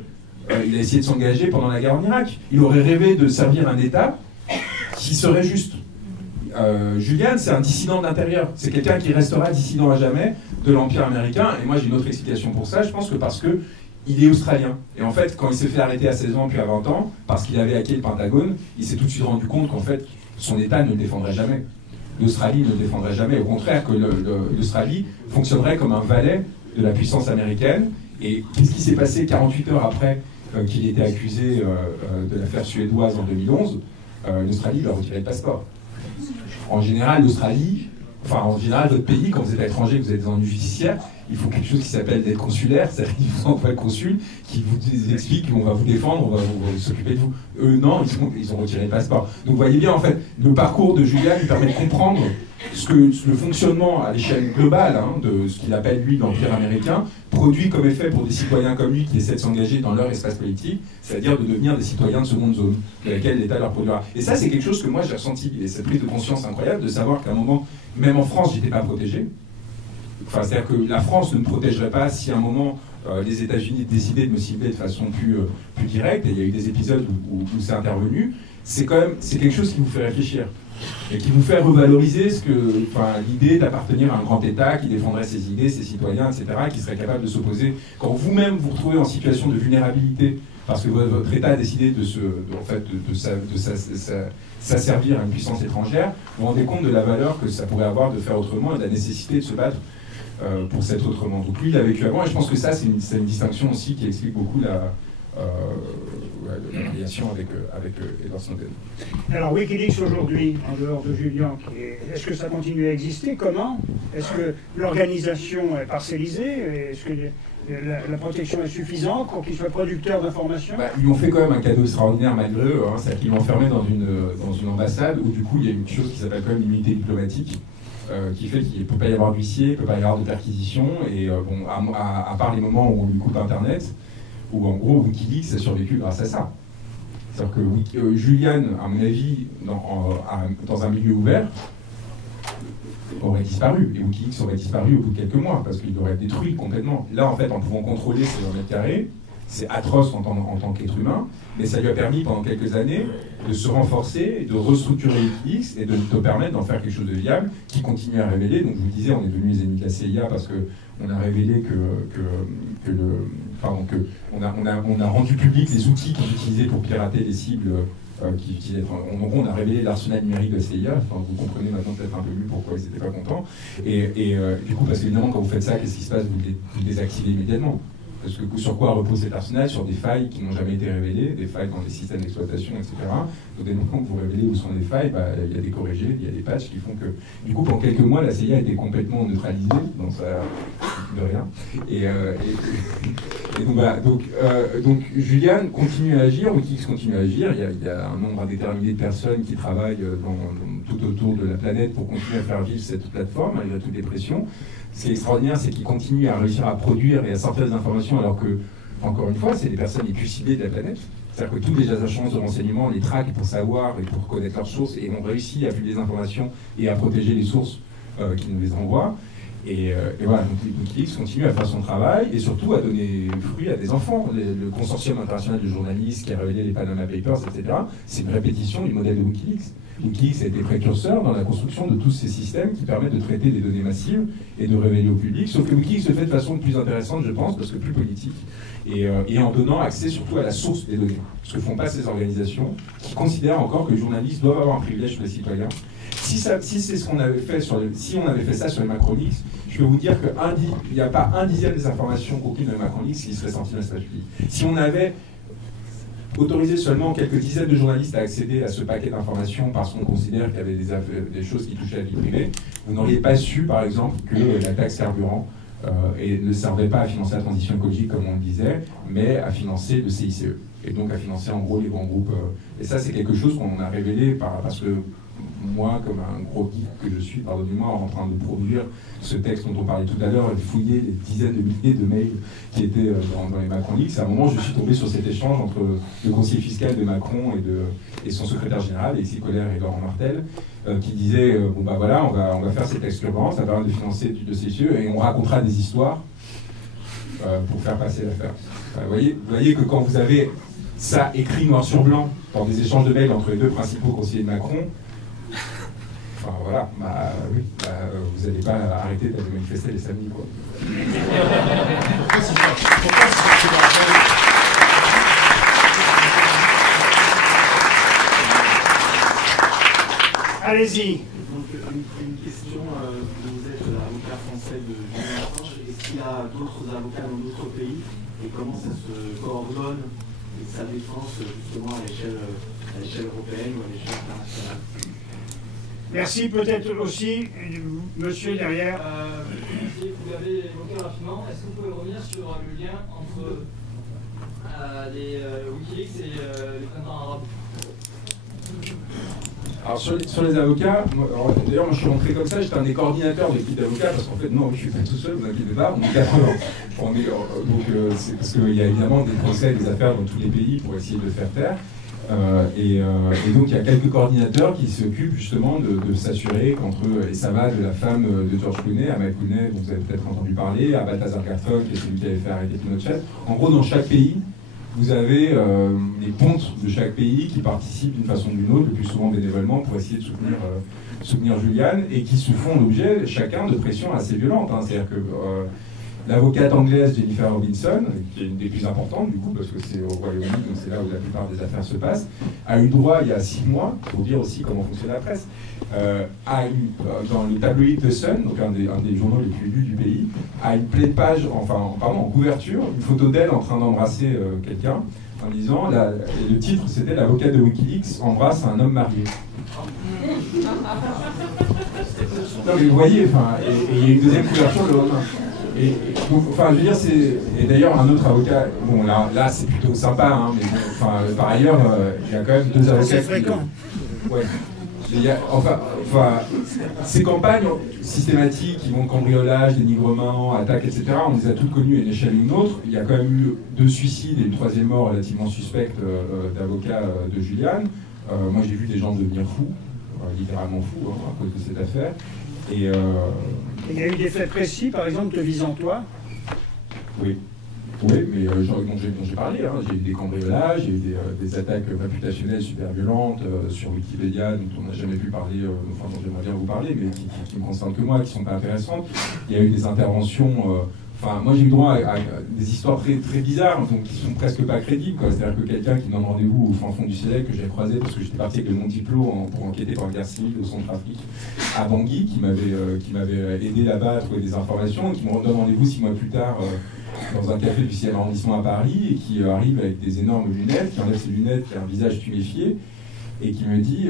il a essayé de s'engager pendant la guerre en Irak, il aurait rêvé de servir un État qui serait juste. Julian, c'est un dissident d'intérieur. C'est quelqu'un qui restera dissident à jamais de l'Empire américain. Et moi, j'ai une autre explication pour ça. Je pense que parce qu'il est australien. Et en fait, quand il s'est fait arrêter à 16 ans puis à 20 ans, parce qu'il avait hacké le Pentagone, il s'est tout de suite rendu compte qu'en fait, son État ne le défendrait jamais. L'Australie ne le défendrait jamais. Au contraire, que l'Australie fonctionnerait comme un valet de la puissance américaine. Et qu'est-ce qui s'est passé 48 heures après qu'il était accusé de l'affaire suédoise en 2011 ? L'Australie lui a retiré le passeport. En général, votre pays, quand vous êtes étranger, que vous êtes dans une judiciaire, il faut quelque chose qui s'appelle d'être consulaire, c'est-à-dire qu'il vous envoie le consul qui vous explique qu'on va vous défendre, on va s'occuper de vous. Eux, non, ils ont retiré le passeport. Donc vous voyez bien, en fait, le parcours de Julian lui permet de comprendre le fonctionnement à l'échelle globale, hein, de ce qu'il appelle, lui, l'Empire américain, produit comme effet pour des citoyens comme lui qui essaient de s'engager dans leur espace politique, c'est-à-dire de devenir des citoyens de seconde zone, de laquelle l'État leur produira. Et ça, c'est quelque chose que moi, j'ai ressenti, et cette prise de conscience incroyable, de savoir qu'à un moment, même en France, j'étais pas protégé. Enfin, c'est-à-dire que la France ne me protégerait pas si à un moment les États-Unis décidaient de me cibler de façon plus directe, et il y a eu des épisodes où c'est intervenu. C'est quelque chose qui vous fait réfléchir et qui vous fait revaloriser l'idée d'appartenir à un grand État qui défendrait ses idées, ses citoyens, etc., qui serait capable de s'opposer. Quand vous-même vous retrouvez en situation de vulnérabilité parce que votre État a décidé de s'asservir à une puissance étrangère, vous vous rendez compte de la valeur que ça pourrait avoir de faire autrement et de la nécessité de se battre pour cet autrement. Donc lui, il a vécu avant, et je pense que ça, c'est une distinction aussi qui explique beaucoup la relation avec Edward Snowden. Alors Wikileaks aujourd'hui, en dehors de Julian, est-ce que ça continue à exister? Comment? Est-ce que l'organisation est parcellisée? Est-ce que la protection est suffisante pour qu'ils soient producteurs d'informations? Ils ont fait quand même un cadeau extraordinaire malgré eux, c'est-à-dire qu'ils l'ont enfermé dans une ambassade où du coup il y a une chose qui s'appelle quand même l'immunité diplomatique. qui fait qu'il ne peut pas y avoir d'huissier, il ne peut pas y avoir de perquisition, et bon, à part les moments où on lui coupe Internet, où en gros Wikileaks a survécu grâce à ça. C'est-à-dire que Julian, à mon avis, dans un milieu ouvert, aurait disparu, et Wikileaks aurait disparu au bout de quelques mois, parce qu'il aurait détruit complètement. Là, en fait, en pouvant contrôler ces 1 mètre carré, c'est atroce en tant qu'être humain, mais ça lui a permis pendant quelques années de se renforcer, de restructurer Wikileaks et de permettre d'en faire quelque chose de viable qui continue à révéler. Donc je vous disais, on est devenus les ennemis de la CIA parce qu'on a révélé on a rendu public les outils qu'on utilisait pour pirater les cibles qui utilisaient. Donc on a révélé l'arsenal numérique de la CIA. Enfin, vous comprenez maintenant peut-être un peu mieux pourquoi ils n'étaient pas contents. Et du coup, parce qu'évidemment, quand vous faites ça, qu'est-ce qui se passe? Vous désactivez immédiatement. Parce que sur quoi repose cet arsenal? Sur des failles qui n'ont jamais été révélées, des failles dans les systèmes d'exploitation, etc. Donc dès le moment que vous révélez où sont les failles, il y a des corrigés, il y a des patchs qui font que... Du coup, pendant quelques mois, la CIA a été complètement neutralisée, donc ça... de rien. Donc Julian continue à agir, Wikileaks continue à agir, il y a un nombre indéterminé de personnes qui travaillent tout autour de la planète pour continuer à faire vivre cette plateforme, malgré toutes les pressions. Ce qui est extraordinaire, c'est qu'ils continuent à réussir à produire et à sortir des informations, alors que, encore une fois, c'est les personnes les plus ciblées de la planète. C'est-à-dire que toutes les agences de renseignement les traquent pour savoir et pour connaître leurs sources, et ont réussi à publier des informations et à protéger les sources qui nous les envoient. Et voilà, donc Wikileaks continue à faire son travail et surtout à donner fruit à des enfants. Le consortium international de journalistes qui a révélé les Panama Papers, etc., c'est une répétition du modèle de Wikileaks. Wikileaks a été précurseur dans la construction de tous ces systèmes qui permettent de traiter des données massives et de révéler au public. Sauf que Wikileaks se fait de façon plus intéressante, je pense, parce que plus politique, et en donnant accès surtout à la source des données. Ce que font pas ces organisations qui considèrent encore que les journalistes doivent avoir un privilège sur les citoyens. Si c'est ce qu'on avait fait si on avait fait ça sur les Macronix, je peux vous dire qu'il n'y a pas 1/10 des informations qu'aucune de Macronix qui serait sortie dans l'espace public. Si on avait autorisé seulement quelques dizaines de journalistes à accéder à ce paquet d'informations parce qu'on considère qu'il y avait des choses qui touchaient à la vie privée, vous n'auriez pas su, par exemple, que la taxe carburant ne servait pas à financer la transition écologique, comme on le disait, mais à financer le CICE. Et donc à financer en gros les grands groupes. Et ça, c'est quelque chose qu'on a révélé parce que moi, comme un gros geek que je suis, pardonnez-moi, en train de produire ce texte dont on parlait tout à l'heure, et de fouiller les dizaines de milliers de mails qui étaient dans les Macronix, à un moment, je suis tombé sur cet échange entre le conseiller fiscal de Macron et son secrétaire général, Alexis Kohler et Laurent Martel, qui disaient bon bah voilà, on va faire ces textes urgents, ça permet de financer le CICE, et on racontera des histoires pour faire passer l'affaire. Vous voyez que quand vous avez ça écrit noir sur blanc dans des échanges de mails entre les deux principaux conseillers de Macron, enfin voilà, vous n'allez pas arrêter d'aller manifester les samedis, quoi. Allez-y. Donc une question, vous êtes l'avocat français de Julian Assange, est-ce qu'il y a d'autres avocats dans d'autres pays et comment ça se coordonne et sa défense justement à l'échelle européenne ou à l'échelle internationale? Merci, peut-être aussi, monsieur derrière. Vous l'avez évoqué rapidement, est-ce que vous pouvez revenir sur le lien entre les Wikileaks et les printemps arabes? Alors sur les avocats, d'ailleurs moi je suis rentré comme ça, j'étais un des coordinateurs de l'équipe d'avocats, parce qu'en fait non, je suis pas tout seul, vous inquiétez pas, on est 80. Donc c'est parce qu'il y a évidemment des procès et des affaires dans tous les pays pour essayer de faire taire. Et donc il y a quelques coordinateurs qui s'occupent justement de s'assurer qu'entre eux, et ça va de la femme de George Clooney, à Mike Clooney, dont vous avez peut-être entendu parler, à Balthazar Garzón, qui est celui qui avait fait arrêter Pinochet. En gros, dans chaque pays, vous avez des pontes de chaque pays qui participent d'une façon ou d'une autre, le plus souvent bénévolement, pour essayer de soutenir Julian, et qui se font l'objet chacun de pressions assez violentes. Hein. C'est-à-dire que l'avocate anglaise Jennifer Robinson, qui est une des plus importantes du coup, parce que c'est au Royaume-Uni, donc c'est là où la plupart des affaires se passent, a eu droit il y a 6 mois, pour dire aussi comment fonctionne la presse, a eu dans le tabloïd The Sun, donc un des journaux les plus lus du pays, a une pleine page, en couverture, une photo d'elle en train d'embrasser quelqu'un, en disant, le titre c'était l'avocate de Wikileaks embrasse un homme marié. Non mais vous voyez, et il y a une deuxième couverture le lendemain. Je veux dire, et d'ailleurs un autre avocat, bon là c'est plutôt sympa, hein, mais bon, par ailleurs, il y a quand même 2 avocats. C'est fréquent. Ouais. Enfin, ces campagnes systématiques qui vont de cambriolage, dénigrement, attaques, etc., on les a toutes connues à une échelle ou une autre. Il y a quand même eu 2 suicides et une 3e mort relativement suspecte d'avocats de Julian. Moi, j'ai vu des gens devenir fous, littéralement fous, hein, à cause de cette affaire. Et il y a eu des faits précis, par exemple, te visant toi? Oui. Oui, mais dont j'ai parlé, hein. J'ai eu des cambriolages, j'ai eu des attaques réputationnelles super violentes sur Wikipédia, dont on n'a jamais pu parler, enfin dont j'aimerais bien vous parler, mais qui me concernent que moi, qui ne sont pas intéressantes. Il y a eu des interventions, enfin moi j'ai eu droit à des histoires très, très bizarres, donc qui sont presque pas crédibles, quoi. C'est-à-dire que quelqu'un qui donne rendez-vous au fin fond du Sahel, que j'ai croisé parce que j'étais parti avec le Mon-Diplo pour enquêter pour la guerre civile de Centrafrique à Bangui, qui m'avait aidé là-bas à trouver des informations, et qui me donne rendez-vous 6 mois plus tard dans un café du 6e arrondissement à Paris, et qui arrive avec des énormes lunettes, qui enlève ses lunettes, qui a un visage tuméfié, et qui me dit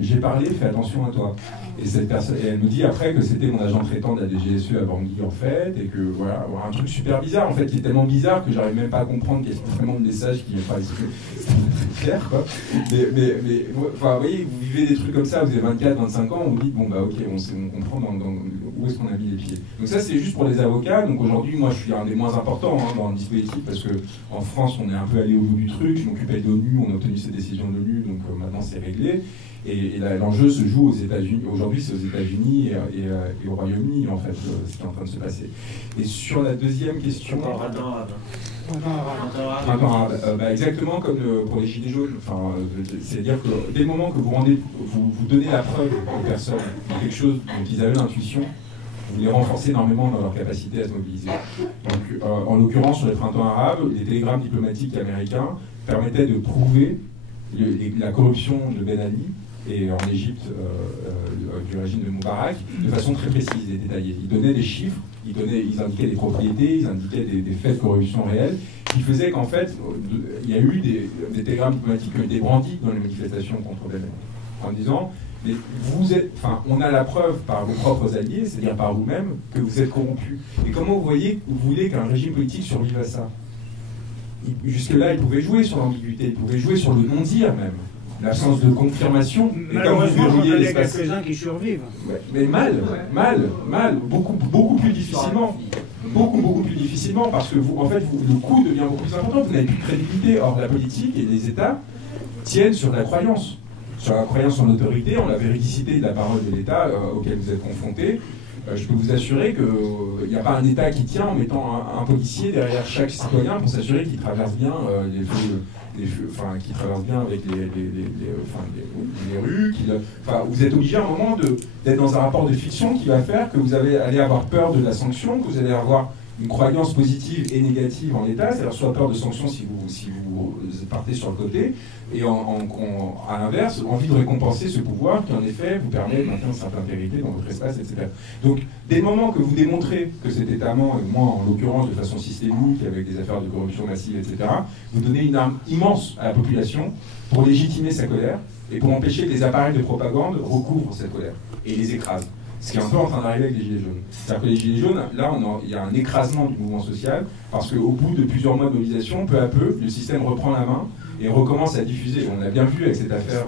j'ai parlé, fais attention à toi. Et cette personne, et elle me dit après que c'était mon agent traitant de la DGSE à Bangui en fait, et que voilà, un truc super bizarre en fait, qui est tellement bizarre que j'arrive même pas à comprendre qu'il y a vraiment de messages qui n'est pas très clair, quoi. Mais enfin, vous voyez, vous vivez des trucs comme ça, vous avez 24, 25 ans, on vous dit bon bah ok, on comprend où est-ce qu'on a mis les pieds. Donc ça c'est juste pour les avocats. Donc aujourd'hui moi je suis un des moins importants hein, dans le dispositif, parce que en France on est un peu allé au bout du truc, je m'occupais de l'ONU, on a obtenu ces décisions de l'ONU, donc maintenant c'est réglé. Et l'enjeu se joue aux États-Unis. Aujourd'hui, c'est aux États-Unis et au Royaume-Uni, en fait, ce qui est en train de se passer. Et sur la deuxième question. Exactement comme pour les Gilets jaunes. Enfin, c'est-à-dire que dès le moment que vous donnez la preuve aux personnes de quelque chose dont ils avaient l'intuition, vous les renforcez énormément dans leur capacité à se mobiliser. Donc, en l'occurrence, sur les printemps arabes, les télégrammes diplomatiques américains permettaient de prouver la corruption de Ben Ali et en Égypte du régime de Moubarak de façon très précise et détaillée. Ils donnaient des chiffres, ils indiquaient des propriétés, ils indiquaient des faits de corruption réels, qui faisaient qu'en fait, il y a eu des télégrammes diplomatiques qui ont été brandis dans les manifestations contre Ben Ali, en disant mais on a la preuve par vos propres alliés, c'est-à-dire par vous-même, que vous êtes corrompus. Et comment vous voulez qu'un régime politique survive à ça? Jusque-là, il pouvait jouer sur l'ambiguïté, il pouvait jouer sur le non-dire même, l'absence de confirmation. Malheureusement, j'en connais quelques-uns qui survivent. Mais mal, beaucoup plus difficilement. Beaucoup plus difficilement, parce que en fait, le coût devient beaucoup plus important, vous n'avez plus de crédibilité. Or, la politique et les États tiennent sur la croyance en l'autorité, en la véridicité de la parole de l'État auquel vous êtes confrontés. Je peux vous assurer qu'il n'y a pas un État qui tient en mettant un policier derrière chaque citoyen pour s'assurer qu'il traverse bien qu'il traverse bien avec les rues. Vous êtes obligé à un moment d'être dans un rapport de fiction qui va faire que vous allez avoir peur de la sanction, que vous allez avoir une croyance positive et négative en l'État, c'est-à-dire soit peur de sanctions si vous partez sur le côté, et à l'inverse, envie de récompenser ce pouvoir qui en effet vous permet de maintenir une certaine intégrité dans votre espace, etc. Donc dès le moment que vous démontrez que cet État-membre, et moi en l'occurrence de façon systémique, avec des affaires de corruption massive, etc., vous donnez une arme immense à la population pour légitimer sa colère et pour empêcher que les appareils de propagande recouvrent cette colère et les écrasent. Ce qui est un peu en train d'arriver avec les Gilets jaunes. C'est-à-dire que les Gilets jaunes, là, il y a un écrasement du mouvement social, parce qu'au bout de plusieurs mois de mobilisation, peu à peu, le système reprend la main et recommence à diffuser. On a bien vu avec cette affaire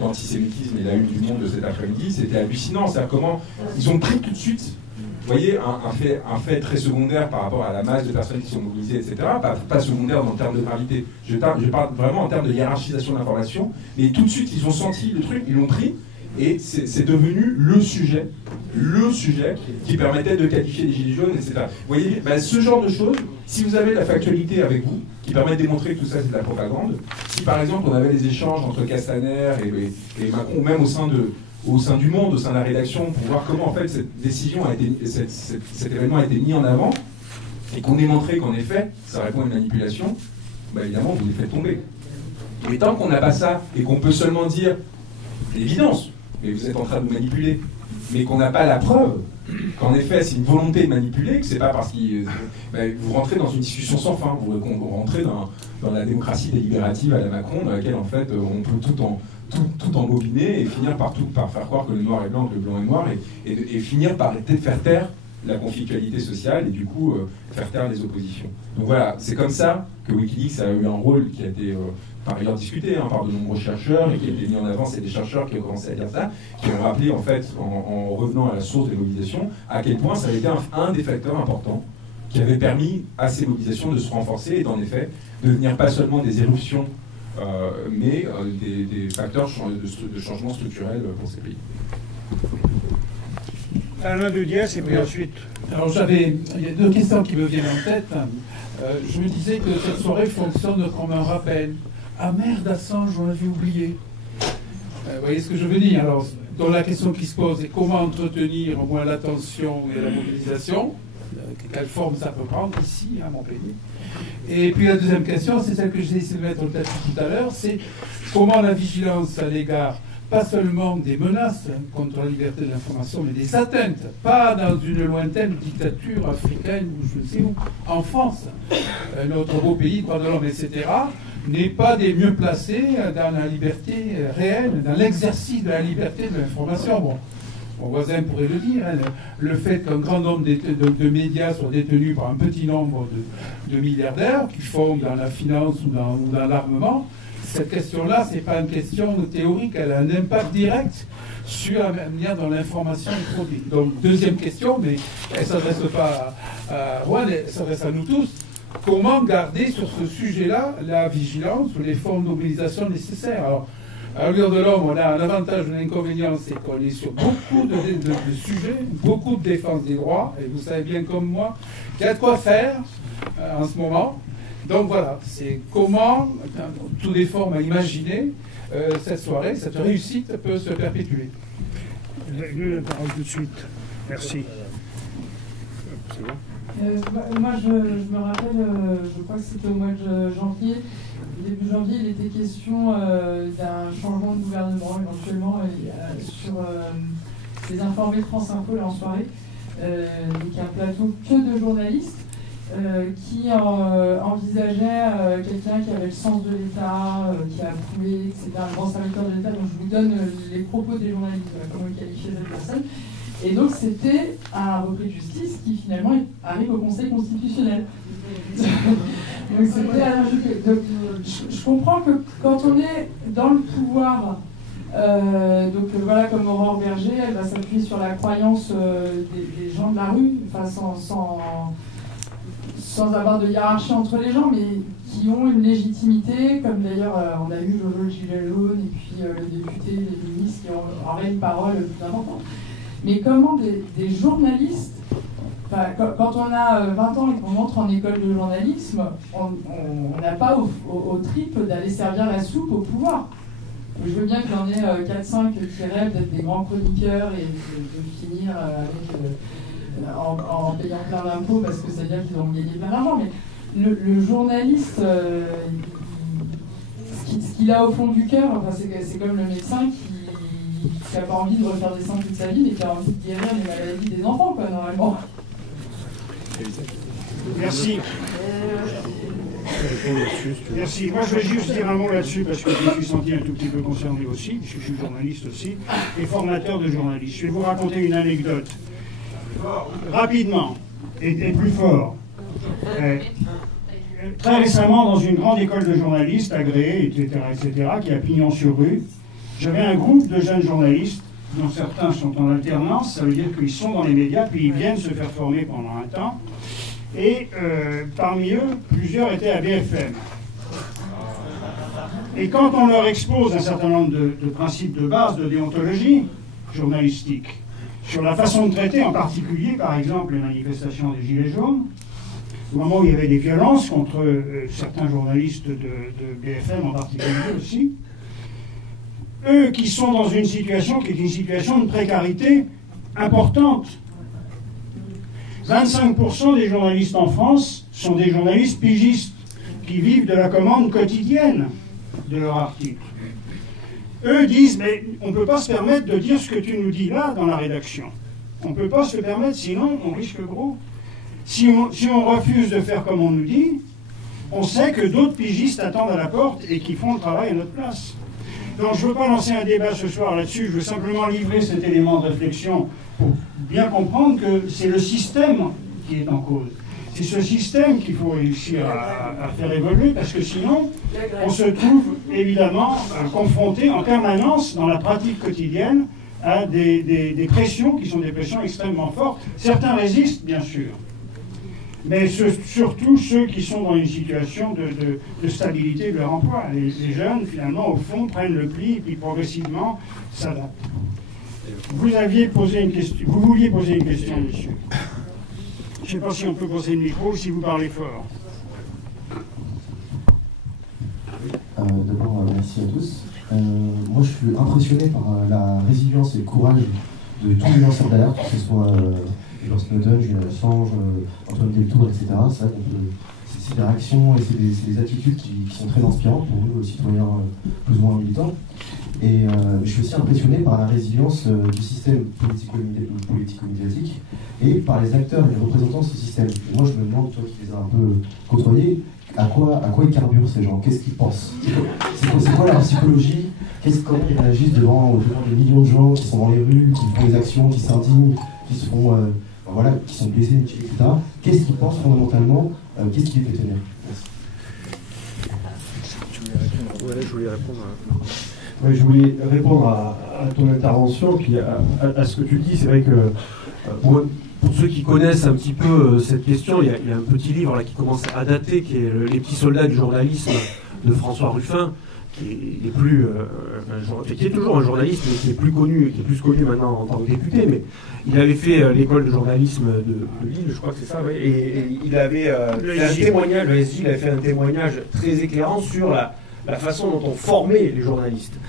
d'antisémitisme et la une du Monde de cet après-midi, c'était hallucinant. C'est-à-dire comment ils ont pris tout de suite, vous voyez, un fait très secondaire par rapport à la masse de personnes qui sont mobilisées, etc. Pas secondaire dans le terme de gravité. Je parle vraiment en termes de hiérarchisation de l'information, mais tout de suite, ils ont senti le truc, ils l'ont pris. Et c'est devenu le sujet qui permettait de qualifier les Gilets jaunes, etc. Vous voyez, ce genre de choses, si vous avez la factualité avec vous, qui permet de démontrer que tout ça c'est de la propagande, si par exemple on avait les échanges entre Castaner et Macron, ou même au sein du Monde, au sein de la rédaction, pour voir comment en fait cette décision cet événement a été mis en avant, et qu'on démontrait qu'en effet, ça répond à une manipulation, évidemment vous les faites tomber. Mais tant qu'on n'a pas ça, et qu'on peut seulement dire l'évidence, mais vous êtes en train de nous manipuler, mais qu'on n'a pas la preuve qu'en effet c'est une volonté de manipuler, que c'est pas parce que vous rentrez dans une discussion sans fin, vous rentrez dans la démocratie délibérative à la Macron, dans laquelle en fait on peut tout embobiner et finir par faire croire que le noir est blanc, que le blanc est noir, et finir par faire taire la conflictualité sociale et du coup faire taire les oppositions. Donc voilà, c'est comme ça que Wikileaks a eu un rôle qui a été par ailleurs discuté par de nombreux chercheurs et qui a été mis en avant. C'est des chercheurs qui ont commencé à dire ça, qui ont rappelé en fait, en revenant à la source des mobilisations, à quel point ça avait été un des facteurs importants qui avait permis à ces mobilisations de se renforcer et d'en effet devenir pas seulement des éruptions, mais des facteurs de changement structurel pour ces pays. Alain Dudiès et puis ensuite. Alors il y a deux questions qui me viennent en tête. Je me disais que cette soirée fonctionne comme un rappel. Ah merde, Assange, on l'avait oublié. Vous voyez ce que je veux dire? Alors, dans la question qui se pose est comment entretenir au moins l'attention et la mobilisation, quelle forme ça peut prendre ici, à Montpellier. Et puis la deuxième question, c'est celle que j'ai essayé de mettre au tapis tout à l'heure, c'est comment la vigilance à l'égard pas seulement des menaces contre la liberté de l'information, mais des atteintes, pas dans une lointaine dictature africaine ou je ne sais où, en France, notre beau pays, droits de l'homme, etc., n'est pas des mieux placés dans la liberté réelle, dans l'exercice de la liberté de l'information. Bon, mon voisin pourrait le dire, hein, le fait qu'un grand nombre de médias soient détenus par un petit nombre de milliardaires qui font dans la finance ou dans l'armement, cette question-là, ce n'est pas une question théorique, elle a un impact direct sur la manière dont l'information est produite. Donc, deuxième question, mais elle ne s'adresse pas à Juan, elle s'adresse à nous tous. Comment garder sur ce sujet-là la vigilance ou les formes de mobilisation nécessaires? Alors, à l'heure de l'homme, on a un avantage ou un inconvénient, c'est qu'on est sur beaucoup de sujets, beaucoup de défense des droits, et vous savez bien comme moi qu'il y a de quoi faire en ce moment. Donc voilà, c'est comment, toutes les formes à imaginer, cette soirée, cette réussite peut se perpétuer. Je la parole tout de suite. Merci. C'est bon. Moi, je me rappelle, je crois que c'était au mois de janvier, début janvier, il était question d'un changement de gouvernement éventuellement sur les informés de France Info là, en soirée, donc un plateau que de journalistes. Qui envisageait quelqu'un qui avait le sens de l'État, qui a prouvé que c'était un grand serviteur de l'État. Donc je vous donne les propos des journalistes, comment ils qualifiaient cette personne. Et donc c'était un repris de justice qui finalement arrive au Conseil constitutionnel. Donc c'était je comprends que quand on est dans le pouvoir, voilà, comme Aurore Berger, elle va s'appuyer sur la croyance des gens de la rue, enfin sans avoir de hiérarchie entre les gens, mais qui ont une légitimité, comme d'ailleurs on a eu Jojo Gilet jaune et puis le député, les ministres qui ont en vrai une parole plus importante. Mais comment des journalistes, quand on a 20 ans et qu'on entre en école de journalisme, on n'a pas au tripes d'aller servir la soupe au pouvoir. Je veux bien qu'il y en ait 4-5 qui rêvent d'être des grands chroniqueurs et de finir avec... En payant plein d'impôts parce que ça veut dire qu'ils ont gagné plein d'argent, mais le journaliste, ce qu'il a au fond du cœur, enfin, c'est comme le médecin qui n'a pas envie de refaire des seins toute sa vie, mais qui a envie de guérir les maladies des enfants, quoi, normalement. Merci. Merci. Moi, je vais juste dire un mot là-dessus parce que je me suis senti un tout petit peu concerné aussi, puisque je suis journaliste aussi, et formateur de journalistes. Je vais vous raconter une anecdote. Rapidement, et plus fort. Très récemment, dans une grande école de journalistes agréée, etc., qui a pignon sur rue, j'avais un groupe de jeunes journalistes, dont certains sont en alternance, ça veut dire qu'ils sont dans les médias, puis ils viennent se faire former pendant un temps, et parmi eux, plusieurs étaient à BFM. Et quand on leur expose un certain nombre de principes de base de déontologie journalistique, sur la façon de traiter, en particulier, par exemple, les manifestations des Gilets jaunes, au moment où il y avait des violences contre certains journalistes de BFM en particulier aussi, eux qui sont dans une situation qui est une situation de précarité importante. 25% des journalistes en France sont des journalistes pigistes qui vivent de la commande quotidienne de leur article. Eux disent, mais on ne peut pas se permettre de dire ce que tu nous dis là dans la rédaction. On ne peut pas se le permettre, sinon on risque gros. Si on refuse de faire comme on nous dit, on sait que d'autres pigistes attendent à la porte et qui font le travail à notre place. Donc je ne veux pas lancer un débat ce soir là-dessus, je veux simplement livrer cet élément de réflexion pour bien comprendre que c'est le système qui est en cause. C'est ce système qu'il faut réussir à faire évoluer, parce que sinon, on se trouve évidemment confronté en permanence dans la pratique quotidienne à des pressions qui sont des pressions extrêmement fortes. Certains résistent, bien sûr, mais surtout ceux qui sont dans une situation de stabilité de leur emploi. Les jeunes, finalement, au fond, prennent le pli et puis progressivement s'adaptent. Vous aviez posé une question, vous vouliez poser une question, monsieur. Je ne sais pas si on peut poser le micro ou si vous parlez fort. D'abord, merci à tous. Moi, je suis impressionné par la résilience et le courage de tous les lanceurs d'alerte, que ce soit Edward Snowden, Julian Assange, Antoine Deltour, etc. C'est des réactions et c'est des attitudes qui sont très inspirantes pour nous, citoyens plus ou moins militants. Et je suis aussi impressionné par la résilience du système politico-médiatique et par les acteurs et les représentants de ce système. Et moi, je me demande, toi qui les as un peu côtoyés, à quoi ils carburent ces gens? Qu'est-ce qu'ils pensent? C'est quoi leur psychologie? Comment ils réagissent devant des millions de gens qui sont dans les rues, qui font des actions, qui s'indignent, qui sont blessés, etc. Qu'est-ce qu'ils pensent fondamentalement? Qu'est-ce qui les fait tenir? Ouais, je voulais répondre Ouais, je voulais répondre à ton intervention, puis à ce que tu dis. C'est vrai que pour ceux qui connaissent un petit peu cette question, il y a un petit livre là, qui commence à dater, qui est Les petits soldats du journalisme de François Ruffin, qui est toujours un journaliste, mais qui est plus connu maintenant en tant que député. Mais il avait fait l'école de journalisme de Lille, je crois que c'est ça, ouais, et il avait fait un témoignage, le SJ, il avait fait un témoignage très éclairant sur la façon dont on formait les journalistes.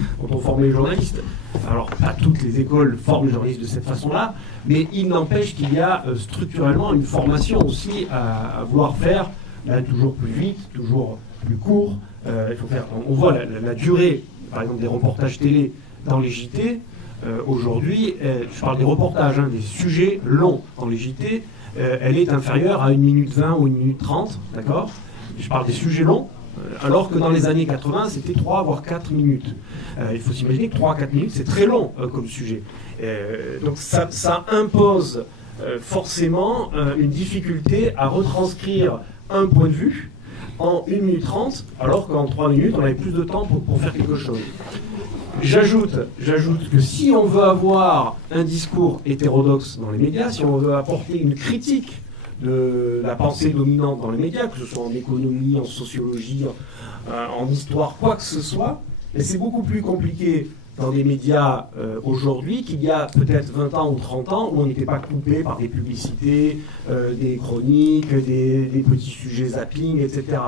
Alors, pas toutes les écoles forment les journalistes de cette façon-là, mais il n'empêche qu'il y a structurellement une formation aussi à vouloir faire toujours plus vite, toujours plus court. On voit la durée, par exemple, des reportages télé dans les JT. Aujourd'hui, je parle des reportages, des sujets longs dans les JT, elle est inférieure à 1 minute 20 ou 1 minute 30, d'accord? Je parle des sujets longs. Alors que dans les années 80, c'était 3 voire 4 minutes. Il faut s'imaginer que 3 à 4 minutes, c'est très long comme sujet. Donc ça impose forcément une difficulté à retranscrire un point de vue en 1 minute 30, alors qu'en 3 minutes, on avait plus de temps pour faire quelque chose. J'ajoute que si on veut avoir un discours hétérodoxe dans les médias, si on veut apporter une critique de la pensée dominante dans les médias, que ce soit en économie, en sociologie, en histoire, quoi que ce soit, mais c'est beaucoup plus compliqué dans les médias aujourd'hui qu'il y a peut-être 20 ans ou 30 ans où on n'était pas coupé par des publicités, des chroniques, des petits sujets zapping, etc.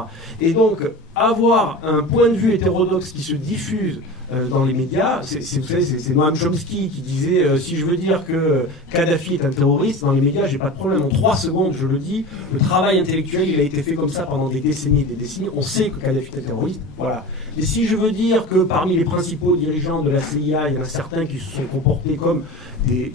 Et donc, avoir un point de vue hétérodoxe qui se diffuse dans les médias, c'est Noam Chomsky qui disait si je veux dire que Kadhafi est un terroriste, dans les médias, j'ai pas de problème. En 3 secondes, je le dis. Le travail intellectuel, il a été fait comme ça pendant des décennies et des décennies. On sait que Kadhafi est un terroriste. Voilà. Et si je veux dire que parmi les principaux dirigeants de la CIA, il y en a certains qui se sont comportés comme des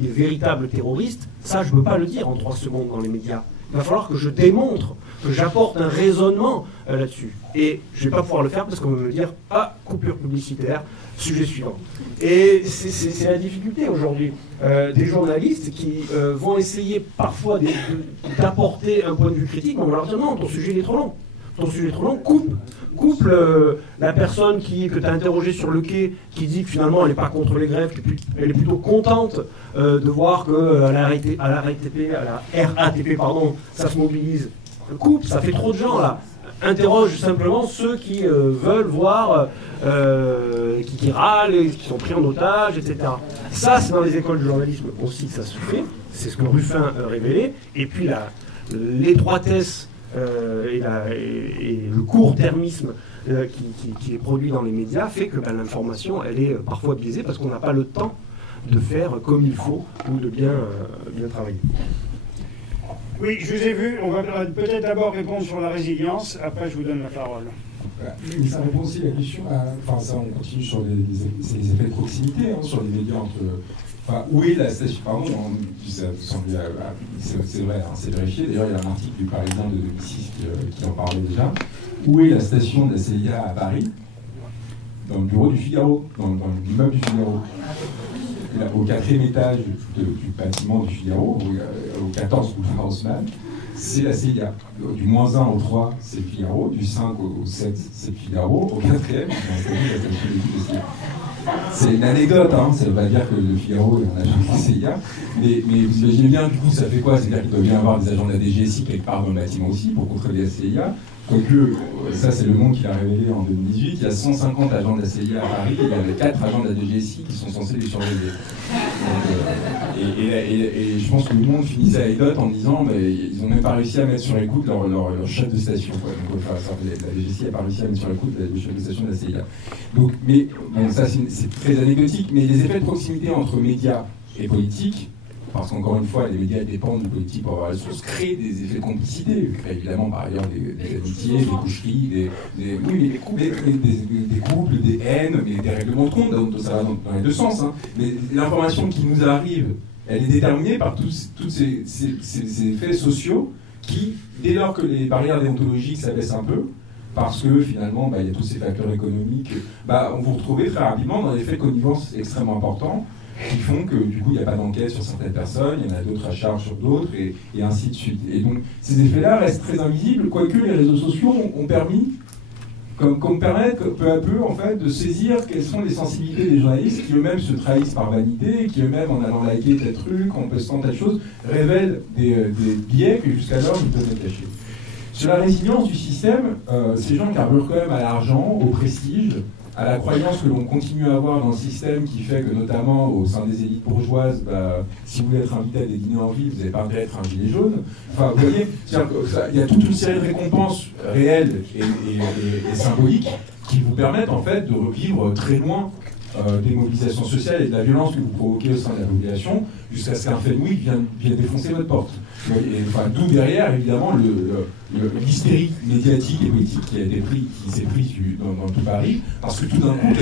véritables terroristes, ça, je ne peux pas le dire en 3 secondes dans les médias. Il va falloir que je démontre, que j'apporte un raisonnement là-dessus. Et je ne vais pas pouvoir le faire parce qu'on va me dire « Ah, coupure publicitaire, sujet suivant ». Et c'est la difficulté aujourd'hui. Des journalistes qui vont essayer parfois d'apporter un point de vue critique, mais on va leur dire « Non, ton sujet il est trop long. Ton sujet est trop long, coupe la personne que tu as interrogée sur le quai, qui dit que finalement elle n'est pas contre les grèves, elle est plutôt contente de voir qu'à la RATP, ça se mobilise. Coupe, ça fait trop de gens là. Interroge simplement ceux qui veulent voir, qui râlent, qui sont pris en otage, etc. Ça, c'est dans les écoles de journalisme aussi que ça se fait. C'est ce que Ruffin révélait. Et puis l'étroitesse et le court-termisme qui est produit dans les médias fait que l'information, elle est parfois biaisée parce qu'on n'a pas le temps de faire comme il faut ou de bien travailler. Oui, je vous ai vu. On va peut-être d'abord répondre sur la résilience. Après, je vous donne la parole. Mais ça répond aussi à la question. On continue sur les effets de proximité, sur les médias entre. Où est la station? Pardon, c'est vrai, c'est vérifié. D'ailleurs, il y a un article du Parisien de 2006 qui en parlait déjà. Où est la station de la CIA à Paris? Dans le bureau du Figaro, dans l'immeuble du Figaro. au 4e étage du bâtiment du Figaro, au 14 boulevard Haussmann, c'est la CIA. Du -1 au 3, c'est le Figaro. Du 5 au 7, c'est le Figaro. Au 4e, c'est une anecdote, hein. Ça ne veut pas dire que le Figaro, on a choisi la CIA. Mais vous imaginez bien, du coup, ça fait quoi? C'est-à-dire qu'il doit bien y avoir des agents de la DGSI quelque part dans le bâtiment aussi pour contrôler la CIA. Quoique, ça c'est Le Monde qui l'a révélé en 2018, il y a 150 agents de la CIA à Paris, et il y avait 4 agents de la DGSI qui sont censés les surveiller. Et je pense que Le Monde finissait à Elliott en disant mais ils n'ont même pas réussi à mettre sur écoute leur chef de station. Quoi. Donc, enfin, la DGSI n'a pas réussi à mettre sur écoute le chef de station de la CIA. Donc, mais bon, ça c'est très anecdotique, mais les effets de proximité entre médias et politique, parce qu'encore une fois, les médias dépendent du politique pour avoir la source, créent des effets de complicité, créent évidemment par ailleurs des amitiés, des coucheries, des couples, des haines, mais des règlements de compte, donc ça va dans les deux sens. Hein. Mais l'information qui nous arrive, elle est déterminée par tous ces effets sociaux qui, dès lors que les barrières déontologiques s'abaissent un peu, parce que finalement, il y a tous ces facteurs économiques, on vous retrouvez très rapidement dans des effets de connivence extrêmement importants, qui font que du coup il n'y a pas d'enquête sur certaines personnes, il y en a d'autres à charge sur d'autres, et ainsi de suite. Et donc ces effets-là restent très invisibles, quoique les réseaux sociaux ont permis, comme permettent peu à peu en fait, de saisir quelles sont les sensibilités des journalistes qui eux-mêmes se trahissent par vanité, qui eux-mêmes en allant liker tel truc, en postant telle chose, révèlent des biais que jusqu'alors ils peuvent être cachés. Sur la résilience du système, ces gens carburent quand même à l'argent, au prestige, à la croyance que l'on continue à avoir dans le système qui fait que, notamment au sein des élites bourgeoises, si vous voulez être invité à des dîners en ville, vous n'avez pas intérêt à être un gilet jaune. Enfin, vous voyez, il y a toute une série de récompenses réelles et symboliques qui vous permettent en fait de revivre très loin des mobilisations sociales et de la violence que vous provoquez au sein de la population, jusqu'à ce qu'un Fenwick vienne défoncer votre porte. D'où derrière, évidemment, l'hystérie médiatique et politique qui s'est prise dans tout Paris, parce que tout d'un coup,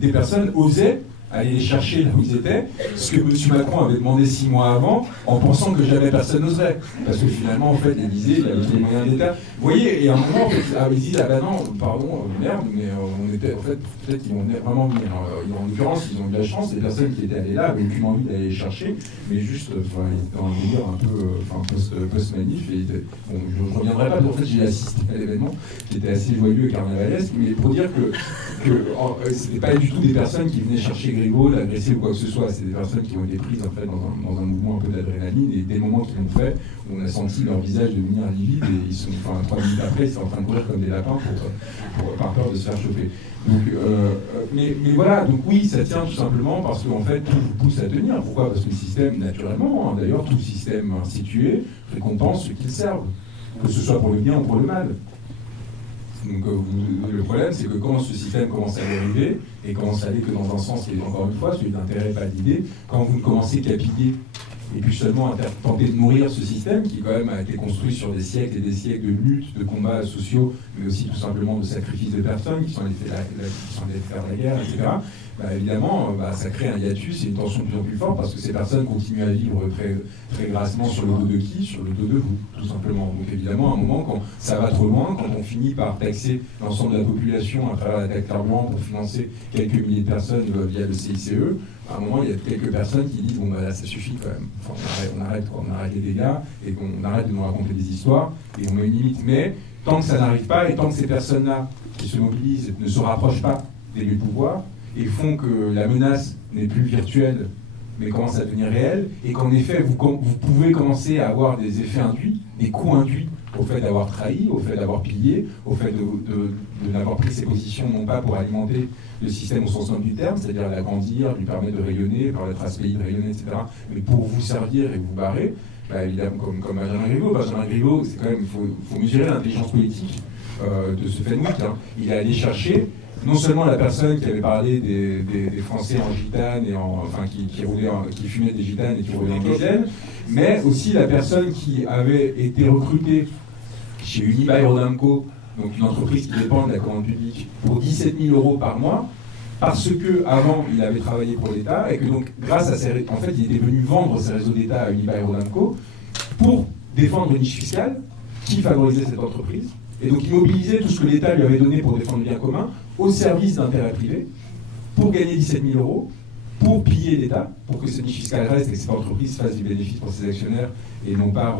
des personnes osaient aller les chercher là où ils étaient, ce que M. Macron avait demandé 6 mois avant, en pensant que jamais personne n'oserait. Parce que finalement, en fait, l'Élysée, il avait les moyens d'État. Vous voyez, et à un moment, en fait, ils disent, non, pardon, merde, mais on était, en fait, peut-être qu'ils vont vraiment venir. En l'occurrence, ils ont eu de la chance, les personnes qui étaient allées là avaient aucune envie d'aller les chercher, mais juste, ils étaient dans un délire un peu, post-manif, et bon, je ne reviendrai pas, en fait, j'ai assisté à l'événement, qui était assez joyeux et carnavalesque, mais pour dire que c'était pas du tout des personnes qui venaient chercher Griveaux, l'agresser ou quoi que ce soit, c'est des personnes qui ont été prises en fait dans un mouvement un peu d'adrénaline, et dès le moment qu'ils l'ont fait, on a senti leur visage devenir livide, et ils sont, 3 minutes après, ils sont en train de courir comme des lapins par peur de se faire choper. Donc, mais voilà, donc oui, ça tient tout simplement parce qu'en fait, tout vous pousse à tenir. Pourquoi? Parce que le système, naturellement, d'ailleurs, tout système institué récompense ceux qui le servent, que ce soit pour le bien ou pour le mal. Donc le problème, c'est que quand ce système commence à dériver, et commence à aller que dans un sens qui est encore une fois celui d'intérêt, pas d'idée, quand vous ne commencez qu'à piller, et puis seulement à tenter de nourrir ce système qui quand même a été construit sur des siècles et des siècles de luttes, de combats sociaux, mais aussi tout simplement de sacrifices de personnes qui sont allées faire la guerre, etc. Évidemment, ça crée un hiatus et une tension de plus en plus forte parce que ces personnes continuent à vivre très, très grassement sur le dos de qui? Sur le dos de vous, tout simplement. Donc évidemment, à un moment, quand ça va trop loin, quand on finit par taxer l'ensemble de la population à travers la taxe carburant pour financer quelques milliers de personnes via le CICE, à un moment, il y a quelques personnes qui disent bon là ça suffit quand même. Enfin, on arrête les dégâts et qu'on arrête de nous raconter des histoires et on met une limite. Mais tant que ça n'arrive pas et tant que ces personnes-là qui se mobilisent ne se rapprochent pas des lieux de pouvoir et font que la menace n'est plus virtuelle mais commence à devenir réelle et qu'en effet vous pouvez commencer à avoir des effets induits, des coûts induits au fait d'avoir trahi, au fait d'avoir pillé, au fait de n'avoir pris ses positions non pas pour alimenter le système au sens noble du terme, c'est-à-dire l'agrandir, lui permettre de rayonner, permettre à ce pays de rayonner, etc., mais pour vous servir et vous barrer, évidemment, comme Benjamin Griveaux. Benjamin Griveaux, c'est quand même, il faut mesurer l'intelligence politique de ce Fenwick. Hein. Il est allé chercher non seulement la personne qui avait parlé des Français en gitane, qui fumait des gitanes et qui roulait en diesel, mais aussi la personne qui avait été recrutée chez Unibail-Rodamco, donc une entreprise qui dépend de la commande publique, pour 17 000 € par mois, parce que avant il avait travaillé pour l'État et que donc grâce à en fait il était venu vendre ses réseaux d'État à Unibail-Rodamco pour défendre une niche fiscale qui favorisait cette entreprise. Et donc il mobilisait tout ce que l'État lui avait donné pour défendre le bien commun au service d'intérêts privés pour gagner 17 000 €. pour piller l'État, pour que ce niche fiscal reste et que cette entreprise fasse du bénéfice pour ses actionnaires et non pas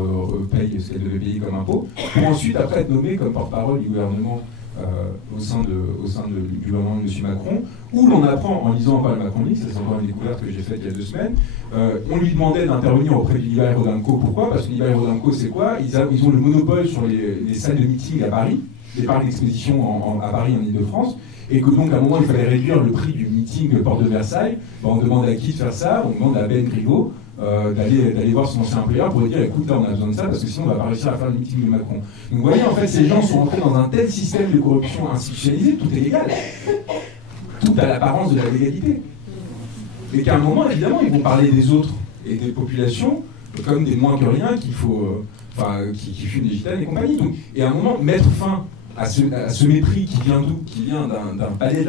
paye ce qu'elle devait payer comme impôt, pour ensuite après être nommé comme porte-parole du gouvernement au sein du gouvernement de M. Macron, où l'on apprend, en lisant encore le Macron Leaks, c'est encore une découverte que j'ai faite il y a 2 semaines, on lui demandait d'intervenir auprès du Liva Rodinco. Pourquoi? Parce que Liva Rodinco, c'est quoi? Ils ont le monopole sur les salles de meeting à Paris, les parcs d'exposition à Paris, en Ile-de-France, et que donc à un moment il fallait réduire le prix du meeting Porte de Versailles. Ben, on demande à qui de faire ça? On demande à Ben Griveaux d'aller voir son ancien employeur pour lui dire écoute, là on a besoin de ça parce que sinon on va pas réussir à faire le meeting de Macron. Donc vous voyez, en fait, ces gens sont entrés dans un tel système de corruption institutionnalisé, tout est légal, tout a l'apparence de la légalité, et qu'à un moment évidemment ils vont parler des autres et des populations comme des moins que rien qu'il faut, qui fument des gitanes et compagnie. Donc, et à un moment mettre fin à ce mépris qui vient d'où? Qui vient d'un palais de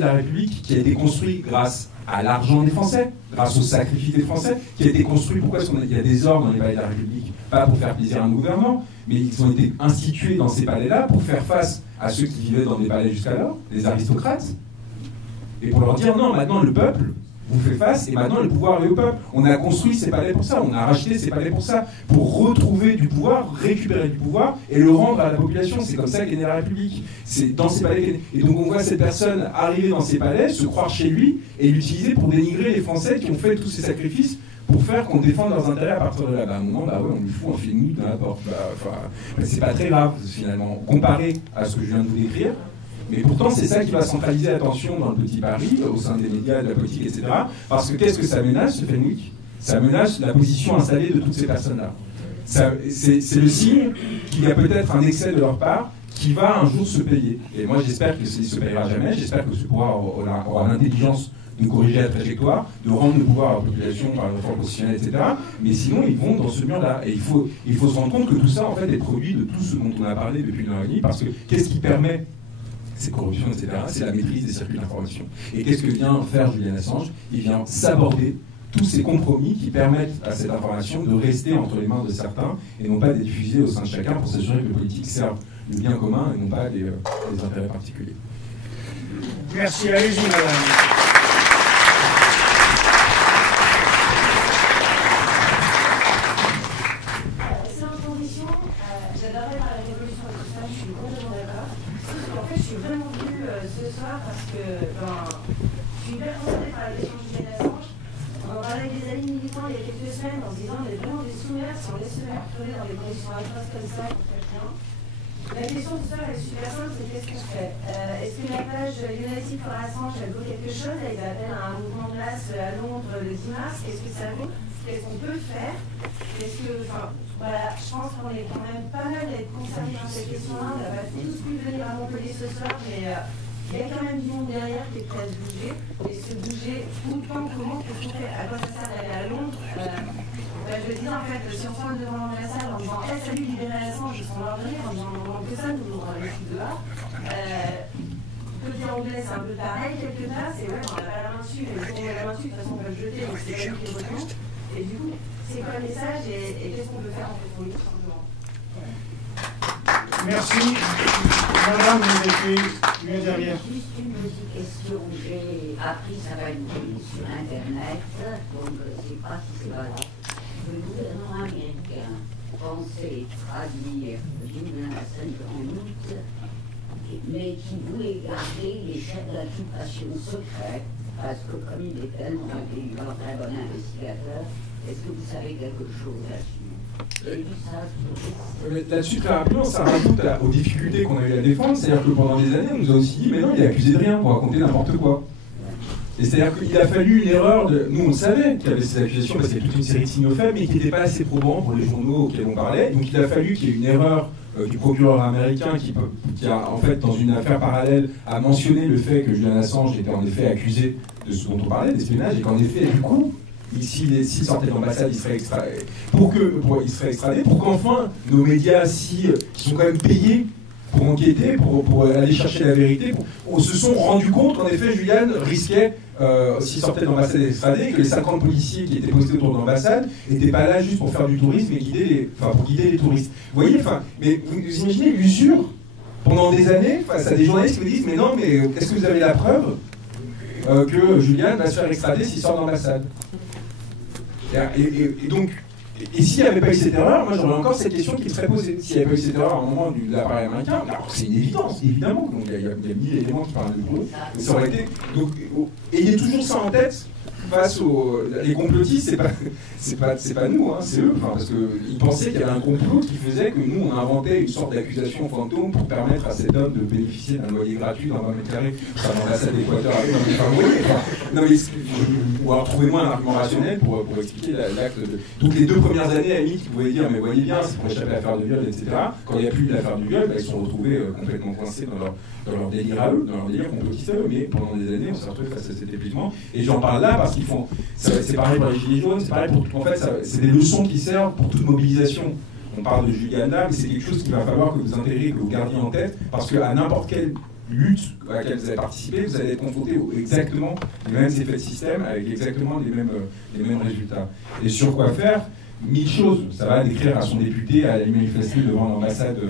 la République, qui a été construit grâce à l'argent des Français, grâce au sacrifice des Français, qui a été construit. Pourquoi est-ce qu'il y a des ordres dans les palais de la République? Pas pour faire plaisir à nos gouvernants, mais ils ont été institués dans ces palais-là pour faire face à ceux qui vivaient dans des palais jusqu'alors, les aristocrates, et pour leur dire non, maintenant le peuple vous fait face, et maintenant le pouvoir est au peuple. On a construit ces palais pour ça, on a racheté ces palais pour ça, pour retrouver du pouvoir, récupérer du pouvoir et le rendre à la population. C'est comme ça qu'est née la République. C'est dans ces palais. Et donc on voit cette personne arriver dans ces palais, se croire chez lui et l'utiliser pour dénigrer les Français qui ont fait tous ces sacrifices pour faire qu'on défende leurs intérêts à partir de là. À un moment, ouais, on lui fout un film nude dans la porte. C'est pas très grave finalement, comparé à ce que je viens de vous décrire. Mais pourtant, c'est ça qui va centraliser l'attention dans le petit Paris, au sein des médias, de la politique, etc. Parce que qu'est-ce que ça menace, ce Fenwick? Ça menace la position installée de toutes ces personnes-là. C'est le signe qu'il y a peut-être un excès de leur part qui va un jour se payer. Et moi, j'espère que ça ne se payera jamais. J'espère que ce pouvoir aura l'intelligence de corriger la trajectoire, de rendre le pouvoir à la population par la réforme constitutionnelle, etc. Mais sinon, ils vont dans ce mur-là. Et il faut se rendre compte que tout ça, en fait, est produit de tout ce dont on a parlé depuis 1 heure et demie. Parce que qu'est-ce qui permet ces corruptions, etc., c'est la maîtrise des circuits d'information. Et qu'est-ce que vient faire Julian Assange? Il vient s'aborder tous ces compromis qui permettent à cette information de rester entre les mains de certains et non pas d'être diffusée au sein de chacun pour s'assurer que les politiques servent le bien commun et non pas les intérêts particuliers. Merci, allez-y, madame. Parce que je suis hyper concernée par la question de Julian Assange. On parlait avec des amis militants il y a quelques semaines en se disant on est vraiment des sous-mers si on laisse se faire crever dans des conditions atroces comme ça, on fait rien. La question ce soir est super simple, c'est qu'est-ce qu'on fait? Est-ce que la page United for Assange elle vaut quelque chose? Elle appelle à un mouvement de masse à Londres le 10 mars. Qu'est-ce que ça vaut? Qu'est-ce qu'on peut faire? Voilà, je pense qu'on est quand même pas mal d'être concernés dans cette question-là. On n'a pas tous pu venir à Montpellier ce soir, mais il y a quand même du monde derrière qui est prêt à se bouger. Et se bouger tout le temps, comment qu'est-ce qu'on fait? À quoi ça sert d'aller à Londres? Je disais en fait, si on sort devant l'ambassade en disant hey, salut, libérez Assange, ils sont là de rire, en disant on manque que ça, nous on travaille tout dehors. Côté anglais, c'est un peu pareil, quelque part, c'est ouais, on n'a pas la main dessus, mais si on met la main dessus, de toute façon on va le jeter, donc c'est pas nous qui retient. Et du coup, c'est quoi le message et qu'est-ce qu'on peut faire en fait pour lui, tout simplement? Merci. Madame, vous étiez mieux derrière. Juste une petite question. J'ai appris ça va être sur Internet, donc je ne sais pas si c'est valable. Le gouvernement américain pensait traduire Julian Assange en août, mais qui voulait garder les chefs d'inculpation secrets, parce que comme il est tellement intelligent, très bon investigateur, est-ce que vous savez quelque chose là-dessus? Là-dessus, très rapidement, ça rajoute aux difficultés qu'on a eu à défendre. C'est-à-dire que pendant des années, on nous a aussi dit mais non, il est accusé de rien pour raconter n'importe quoi. Et c'est-à-dire qu'il a fallu une erreur de. Nous, on savait qu'il y avait ces accusations parce qu'il y a toute une série de signaux faibles, mais qui n'étaient pas assez probants pour les journaux auxquels on parlait. Donc il a fallu qu'il y ait une erreur du procureur américain qui a, en fait, dans une affaire parallèle, a mentionné le fait que Julian Assange était en effet accusé de ce dont on parlait, d'espionnage, et qu'en effet, du coup, s'il sortait de l'ambassade, il serait extradé. Il serait extradé pour qu'enfin nos médias, qui sont quand même payés pour enquêter, pour aller chercher la vérité, se sont rendus compte qu'en effet Julian risquait, s'il sortait de l'ambassade extradé, que les 50 policiers qui étaient postés autour de l'ambassade n'étaient pas là juste pour faire du tourisme et pour guider les touristes. Vous voyez, mais vous imaginez l'usure pendant des années face à des journalistes qui me disent mais non, mais est-ce que vous avez la preuve que Julian va se faire extrader s'il sort d'ambassade. Et donc, et s'il n'y avait pas eu cette erreur, moi j'aurais encore cette question qui me serait posée. S'il n'y avait pas eu cette erreur à un moment de l'appareil américain, alors c'est une évidence, évidemment. Donc il y a 1000 éléments qui parlent de pour eux. Ça aurait été. Donc, ayez toujours ça en tête. Face aux les complotistes, c'est pas nous, hein, c'est eux, parce qu'ils pensaient qu'il y avait un complot qui faisait que nous on inventait une sorte d'accusation fantôme pour permettre à cet homme de bénéficier d'un loyer gratuit dans 20 mètres carrés par l'ambassade d'Équateur. Ou alors trouvez-moi un argument rationnel pour expliquer l'acte de. Donc les 2 premières années, à la limite, vous pouvez dire, mais voyez bien, c'est pour échapper à l'affaire de viol, etc. Quand il n'y a plus l'affaire du viol, ils sont retrouvés complètement coincés dans leur délire à eux, dans leur délire complotiste à eux, mais pendant des années, on s'est retrouvés face à cet épuisement. Et j'en parle là parce qu'ils font. C'est pareil pour les Gilets jaunes, c'est pareil pour. En fait, c'est des leçons qui servent pour toute mobilisation. On parle de Julian là, mais c'est quelque chose qu'il va falloir que vous intégrez, que vous gardiez en tête, parce qu'à n'importe quelle lutte à laquelle vous allez participer, vous allez être confronté exactement les mêmes effets de système, avec exactement les mêmes résultats. Et sur quoi faire 1000 choses. Ça va d'écrire à son député, à aller manifester devant l'ambassade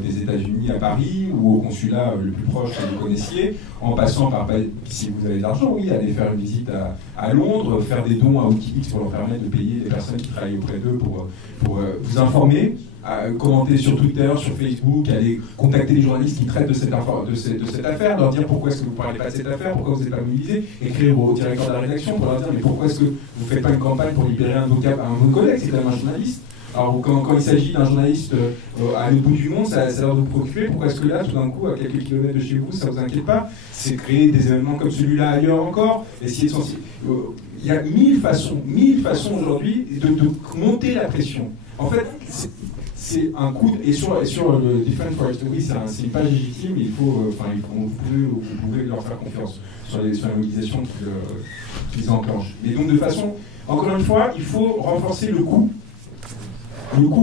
des États-Unis à Paris ou au consulat le plus proche que vous connaissiez, en passant par, si vous avez de l'argent, oui, aller faire une visite à Londres, faire des dons à Wikileaks pour leur permettre de payer les personnes qui travaillent auprès d'eux pour vous informer, commenter sur Twitter, sur Facebook, aller contacter les journalistes qui traitent de cette affaire, leur dire pourquoi est-ce que vous ne parlez pas de cette affaire, pourquoi vous n'êtes pas mobilisé, écrire au directeur de la rédaction pour leur dire mais pourquoi est-ce que vous ne faites pas une campagne pour libérer un de vos collègues, c'est quand même un journaliste. Alors quand il s'agit d'un journaliste à l'autre bout du monde, ça a l'air de vous préoccuper. Pourquoi est-ce que là, tout d'un coup, à quelques kilomètres de chez vous, ça ne vous inquiète pas? C'est créer des événements comme celui-là ailleurs encore. Essayer de il y a 1000 façons aujourd'hui de monter la pression. En fait, c'est un coup et sur le Defend Forest, oui, c'est une page légitime, mais vous pouvez leur faire confiance sur la mobilisation qu'ils enclenchent. Mais donc de façon, encore une fois, il faut renforcer le coût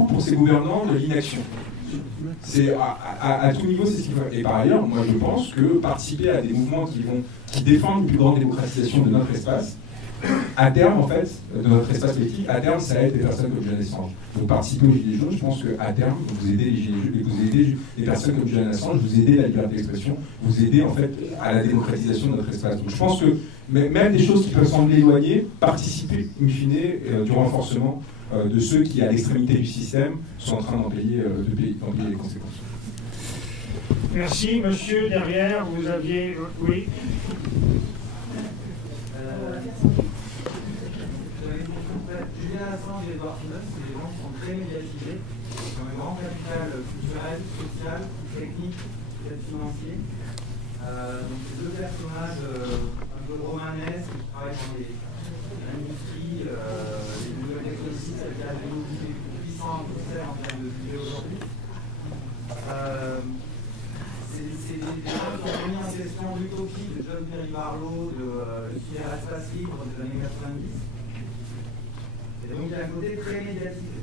pour ces gouvernants de l'inaction. C'est à tout niveau, c'est ce qu'il faut. Et par ailleurs, moi je pense que participer à des mouvements qui défendent une plus grande démocratisation de notre espace, à terme, en fait, de notre espace politique, à terme, ça aide des personnes comme Julian Assange. Donc, participer aux Gilets jaunes, je pense qu'à terme, vous aidez les Gilets jaunes, et vous aidez des personnes comme Julian Assange, vous aidez la liberté d'expression, vous aidez, en fait, à la démocratisation de notre espace. Donc, je pense que même des choses qui peuvent sembler éloignées, participer, in fine, du renforcement de ceux qui, à l'extrémité du système, sont en train d'en payer les conséquences. Merci, monsieur. Derrière, vous aviez... oui. Julian Assange et Edward Snowden, c'est des gens qui sont très médiatisés, qui ont un grand capital culturel, social, technique, peut-être financier. Donc ces deux personnages un peu romanesques qui travaillent dans l'industrie, les nouvelles technologies, c'est le cas des mobilités plus puissants en termes de budget aujourd'hui. C'est des gens qui ont mis en question l'utopie de John Perry Barlow, de l'espace libre des années 90. Et donc il y a un côté très médiatisé.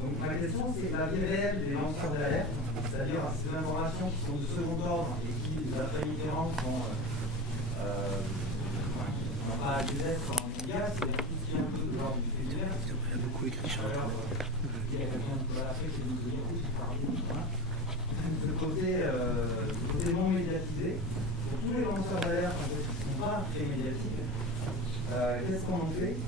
Donc ma question c'est la vie réelle des lanceurs d'alerte, c'est-à-dire ces informations qui sont de second ordre et qui, d'après Mitterrand, n'ont pas à d'être en médias, c'est tout ce qui est un peu de l'ordre du fait divers. Parce qu'il y a beaucoup écrit sur la il y a quelqu'un qui va l'appeler, c'est nous dire qui parle. Ce côté non médiatisé, pour tous les lanceurs d'alerte en fait, qui ne sont pas très médiatiques, qu'est-ce qu'on en fait?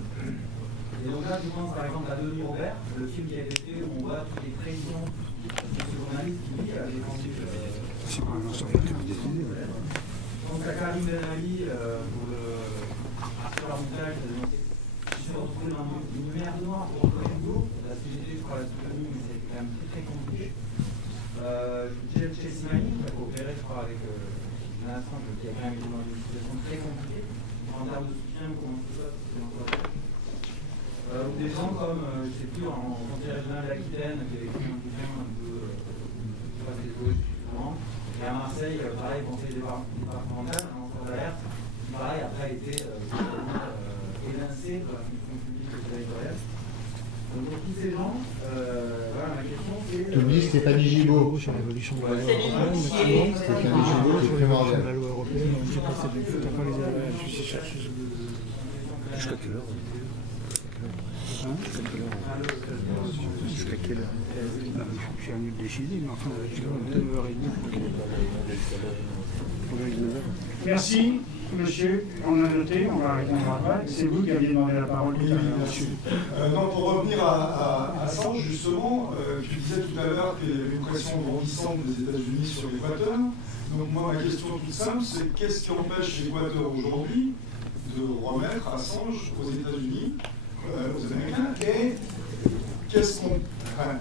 Et donc là, je pense par exemple à Denis Robert, le film qui a été fait où on voit toutes les pressions de ce journaliste qui lui a défendu. Je pense à Karim Ben Ali pour le montage. Je suis retrouvé dans une merde noire pour le boulot. La CGT, je crois, la soutenue, mais c'est quand même très compliqué. Chez Simani, qui a coopéré, je crois, avec Julian Assange, qui a quand même été dans une situation très compliquée. En termes de soutien, comment tout ça, c'est encore ou des gens comme, je ne sais plus, en conseil régional d'Aquitaine, qui avait écrit un bouquin un peu, je sais pas si c'est joué justement, et à Marseille, pareil, conseil départemental, un lanceur d'alerte, qui pareil, après a été évincé de la fonction publique territoriale. Donc pour tous ces gens, voilà, ma question c'est... Tu me dis Stéphanie Gibault sur l'évolution de la loi européenne. Stéphanie Gibault qui est primordiale. La loi européenne, je sais pas, c'est de foutre encore les élèves, je suis chercheuse de... Jusqu'à quelle heure? Jusqu'à quelle heure? J'ai rien décidé, mais enfin, 2h30. Merci, monsieur. On a noté, on va répondre après. C'est vous qui aviez demandé la parole. Oui, monsieur. Non, pour revenir à Assange, justement, tu disais tout à l'heure qu'il y avait une pression grandissante des États-Unis sur l'Équateur. Donc moi, ma question toute simple, c'est qu'est-ce qui empêche l'Équateur aujourd'hui de remettre Assange aux États-Unis, aux Américains, et qu'est-ce qu'on... Enfin,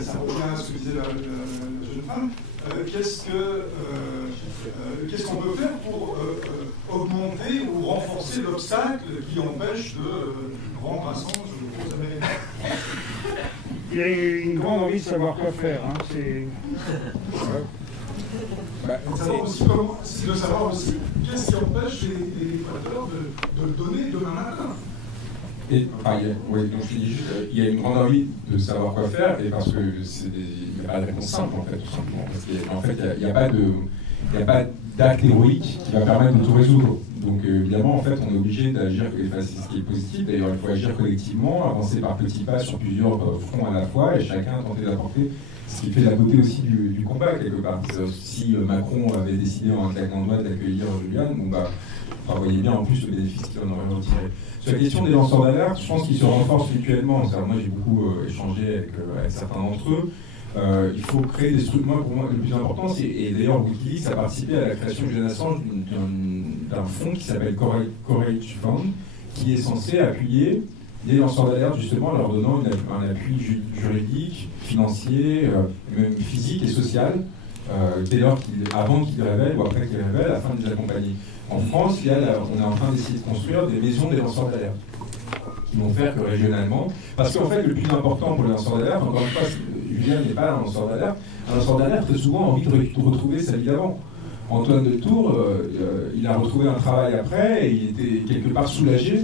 ça revient à ce que disait la jeune femme. Qu'est-ce qu'on peut faire pour augmenter ou renforcer l'obstacle qui empêche de rendre Assange aux Américains? Il y a une grande envie de savoir quoi faire. Hein. C'est de savoir aussi qu'est-ce qui empêche les Équateurs de le donner demain matin. Et, donc je dis juste, il y a une grande envie de savoir quoi faire, et parce que il n'y a pas de réponse simple, en fait, tout simplement. Parce qu'en fait, il n'y a pas d'acte héroïque qui va permettre de tout résoudre. Donc évidemment, en fait, on est obligé d'agir, c'est ce qui est positif. D'ailleurs, il faut agir collectivement, avancer par petits pas sur plusieurs fronts à la fois, et chacun tenter d'apporter ce qui fait la beauté aussi du combat, quelque part. Si Macron avait décidé en claquant de doigts d'accueillir Julian, vous voyez bien en plus le bénéfice qu'il en aurait retiré. Sur la question des lanceurs d'alerte, je pense qu'ils se renforcent mutuellement. Moi, j'ai beaucoup échangé avec certains d'entre eux. Il faut créer des structures. Pour moi, le plus important, et d'ailleurs, Wikileaks a participé à la création de Julian Assange d'un fonds qui s'appelle Courage Fund, qui est censé appuyer les lanceurs d'alerte, justement, en leur donnant un appui juridique, financier, même physique et social, dès lors avant qu'ils révèlent ou après qu'ils révèlent, afin de les accompagner. En France, on est en train d'essayer de construire des maisons des lanceurs d'alerte, qui vont faire que régionalement, parce qu'en fait, le plus important pour les lanceurs d'alerte, encore une fois, Julien n'est pas un lanceur d'alerte. Un lanceur d'alerte a souvent envie de retrouver sa vie d'avant. Antoine de Tours, il a retrouvé un travail après, et il était quelque part soulagé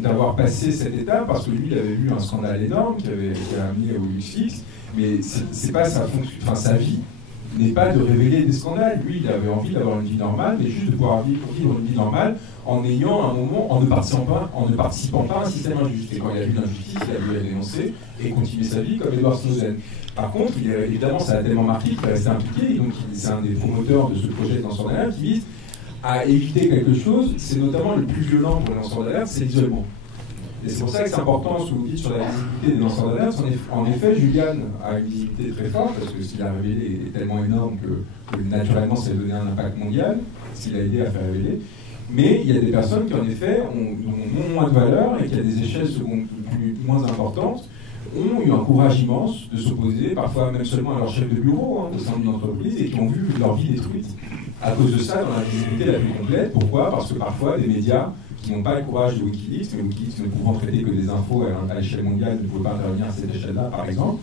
d'avoir passé cette étape, parce que lui, il avait vu un scandale énorme qui avait amené au LuxLeaks, mais c'est pas sa vie n'est pas de révéler des scandales. Lui, il avait envie d'avoir une vie normale, mais juste de pouvoir vivre une vie normale en ayant un moment, en ne participant pas à un système injuste. Et quand il a vu l'injustice, il a voulu la dénoncer et continuer sa vie comme Edward Snowden. Par contre, évidemment, ça a tellement marqué qu'il est resté impliqué, et donc c'est un des promoteurs de ce projet de lanceur d'alerte qui vise à éviter quelque chose. C'est notamment le plus violent pour les lanceurs d'alerte, c'est l'isolement. Et c'est pour ça que c'est important ce que vous dites sur la visibilité des lanceurs d'alerte. En effet, Julian a une visibilité très forte, parce que ce qu'il a révélé est tellement énorme que naturellement ça a donné un impact mondial, ce qu'il a aidé à faire révéler. Mais il y a des personnes qui en effet ont moins de valeur et qui à des échelles moins importantes ont eu un courage immense de s'opposer, parfois même seulement à leur chef de bureau au sein d'une entreprise, et qui ont vu leur vie détruite à cause de ça dans la visibilité la plus complète. Pourquoi? Parce que parfois des médias qui n'ont pas le courage de Wikileaks, mais Wikileaks ne pouvant traiter que des infos à l'échelle mondiale, ne pouvait pas intervenir à cette échelle-là, par exemple,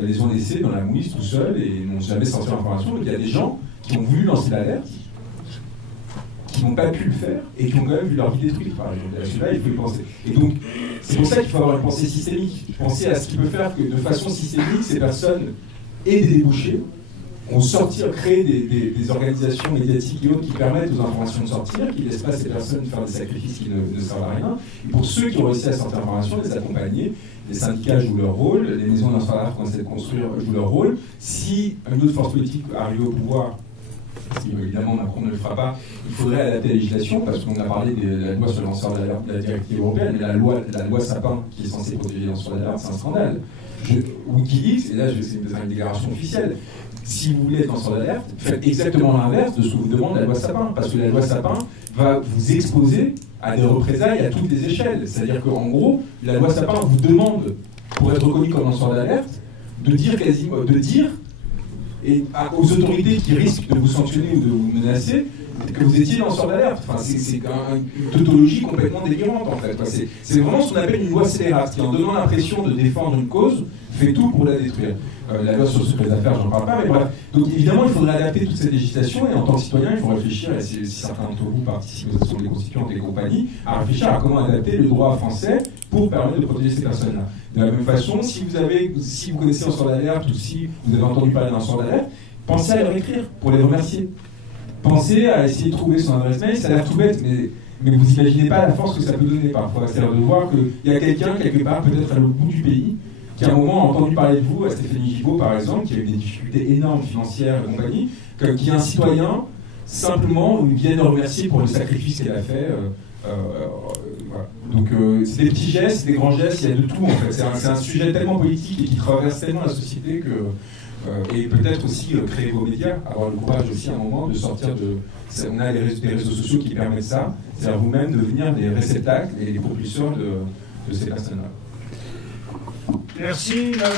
les ont laissés dans la mouise tout seuls et n'ont jamais sorti l'information. Donc il y a des gens qui ont voulu lancer l'alerte, qui n'ont pas pu le faire et qui ont quand même vu leur vie détruite, par exemple. Là, il faut y penser. Et donc, c'est pour ça qu'il faut avoir une pensée systémique. Penser à ce qui peut faire que, de façon systémique, ces personnes aient des débouchés, créer des organisations médiatiques et autres qui permettent aux informations de sortir, qui ne laissent pas ces personnes faire des sacrifices qui ne servent à rien. Et pour ceux qui ont réussi à sortir l'information, les accompagner. Les syndicats jouent leur rôle, les maisons de lanceurs d'alerte qu'on essaie de construire jouent leur rôle. Si une autre force politique arrive au pouvoir, si évidemment Macron ne le fera pas, il faudrait adapter la législation, parce qu'on a parlé de la loi sur les lanceurs d'alerte, de la directive européenne, mais la loi Sapin, qui est censée protéger les lanceurs d'alerte, c'est un scandale. Wikileaks, et là c'est une déclaration officielle, si vous voulez être lanceur d'alerte, faites exactement l'inverse de ce que vous demande la loi Sapin, parce que la loi Sapin va vous exposer à des représailles à toutes les échelles. C'est-à-dire qu'en gros, la loi Sapin vous demande, pour être reconnu comme lanceur d'alerte, de dire et aux autorités qui risquent de vous sanctionner ou de vous menacer, que vous étiez lanceur d'alerte. Enfin, c'est une tautologie complètement délirante, en fait. C'est vraiment ce qu'on appelle une loi scélérate, qui, en donnant l'impression de défendre une cause, fait tout pour la détruire. La loi sur le secret des affaires, j'en parle pas, mais bref. Donc évidemment, il faudrait adapter toute cette législation, et en tant que citoyen, il faut réfléchir, et si certains d'entre vous participent aux associations des constituantes et compagnie, à réfléchir à comment adapter le droit français pour permettre de protéger ces personnes-là. De la même façon, si vous connaissez un lanceur d'alerte, ou si vous avez entendu parler d'un lanceur d'alerte, pensez à leur écrire pour les remercier. Pensez à essayer de trouver son adresse mail, ça a l'air tout bête, mais vous imaginez pas la force que ça peut donner parfois. C'est-à-dire de voir qu'il y a quelqu'un, quelque part, peut-être à l'autre bout du pays, qui à un moment a entendu parler de vous, à Stéphanie Gibault par exemple, qui a eu des difficultés énormes financières et compagnie, qui est un citoyen, simplement, vienne remercier pour le sacrifice qu'elle a fait. Voilà. Donc c'est des petits gestes, c'est des grands gestes, il y a de tout en fait. C'est un sujet tellement politique et qui traverse tellement la société que... et peut-être aussi créer vos médias, avoir le courage aussi à un moment de sortir de... On a des réseaux sociaux qui permettent ça, c'est-à-dire vous-même devenir des réceptacles et des propulseurs de ces personnes-là. Merci, madame.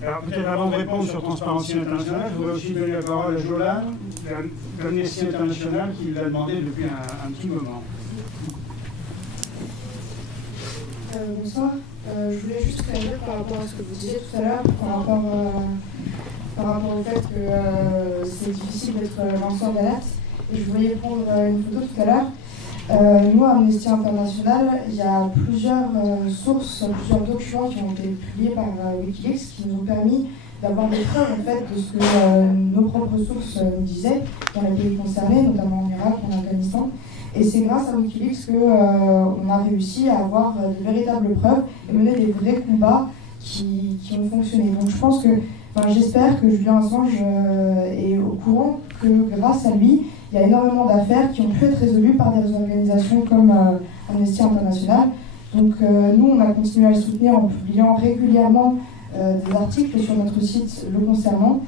Alors peut-être avant de répondre sur Transparency International, je voudrais aussi donner la parole à Jolan, d'Amnesty International, qui l'a demandé depuis un petit moment. Bonsoir. Je voulais juste réagir par rapport à ce que vous disiez tout à l'heure, par rapport au fait que c'est difficile d'être lanceur d'alerte. Et je voulais prendre une photo tout à l'heure. Nous, à Amnesty International, il y a plusieurs sources, plusieurs documents qui ont été publiés par Wikileaks qui nous ont permis d'avoir des preuves en fait, de ce que nos propres sources nous disaient dans les pays concernés, notamment en Irak, en Afghanistan. Et c'est grâce à Wikileaks qu'on a réussi à avoir de véritables preuves et mener des vrais combats qui ont fonctionné. Donc je pense que, j'espère que Julian Assange est au courant que grâce à lui, il y a énormément d'affaires qui ont pu être résolues par des organisations comme Amnesty International. Donc nous, on a continué à le soutenir en publiant régulièrement des articles sur notre site le concernant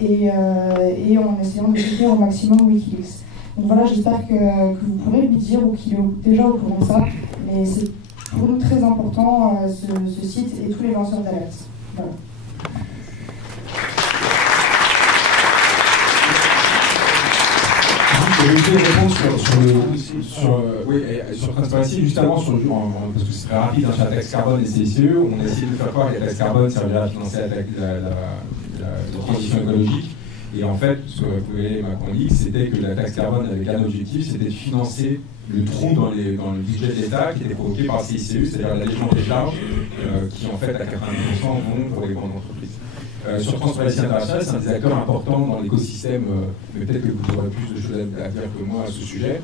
et en essayant de soutenir au maximum Wikileaks. Donc voilà, j'espère que vous pourrez lui dire ou qu'il est déjà au courant de ça, mais c'est pour nous très important ce site et tous les lanceurs d'alerte. Voilà. Je vais répondre sur Transparency, juste avant, parce que c'est très rapide, sur la taxe carbone et CICE, on a essayé de faire croire que la taxe carbone servira à financer la transition écologique. Et en fait, ce que Macron dit, c'était que la taxe carbone avait un objectif, c'était de financer le trou dans le budget de l'État qui était provoqué par le CICE, c'est-à-dire l'allègement des charges qui, en fait, à 80% vont pour les grandes entreprises. Sur Transparency International, c'est un des acteurs importants dans l'écosystème, mais peut-être que vous aurez plus de choses à dire que moi à ce sujet,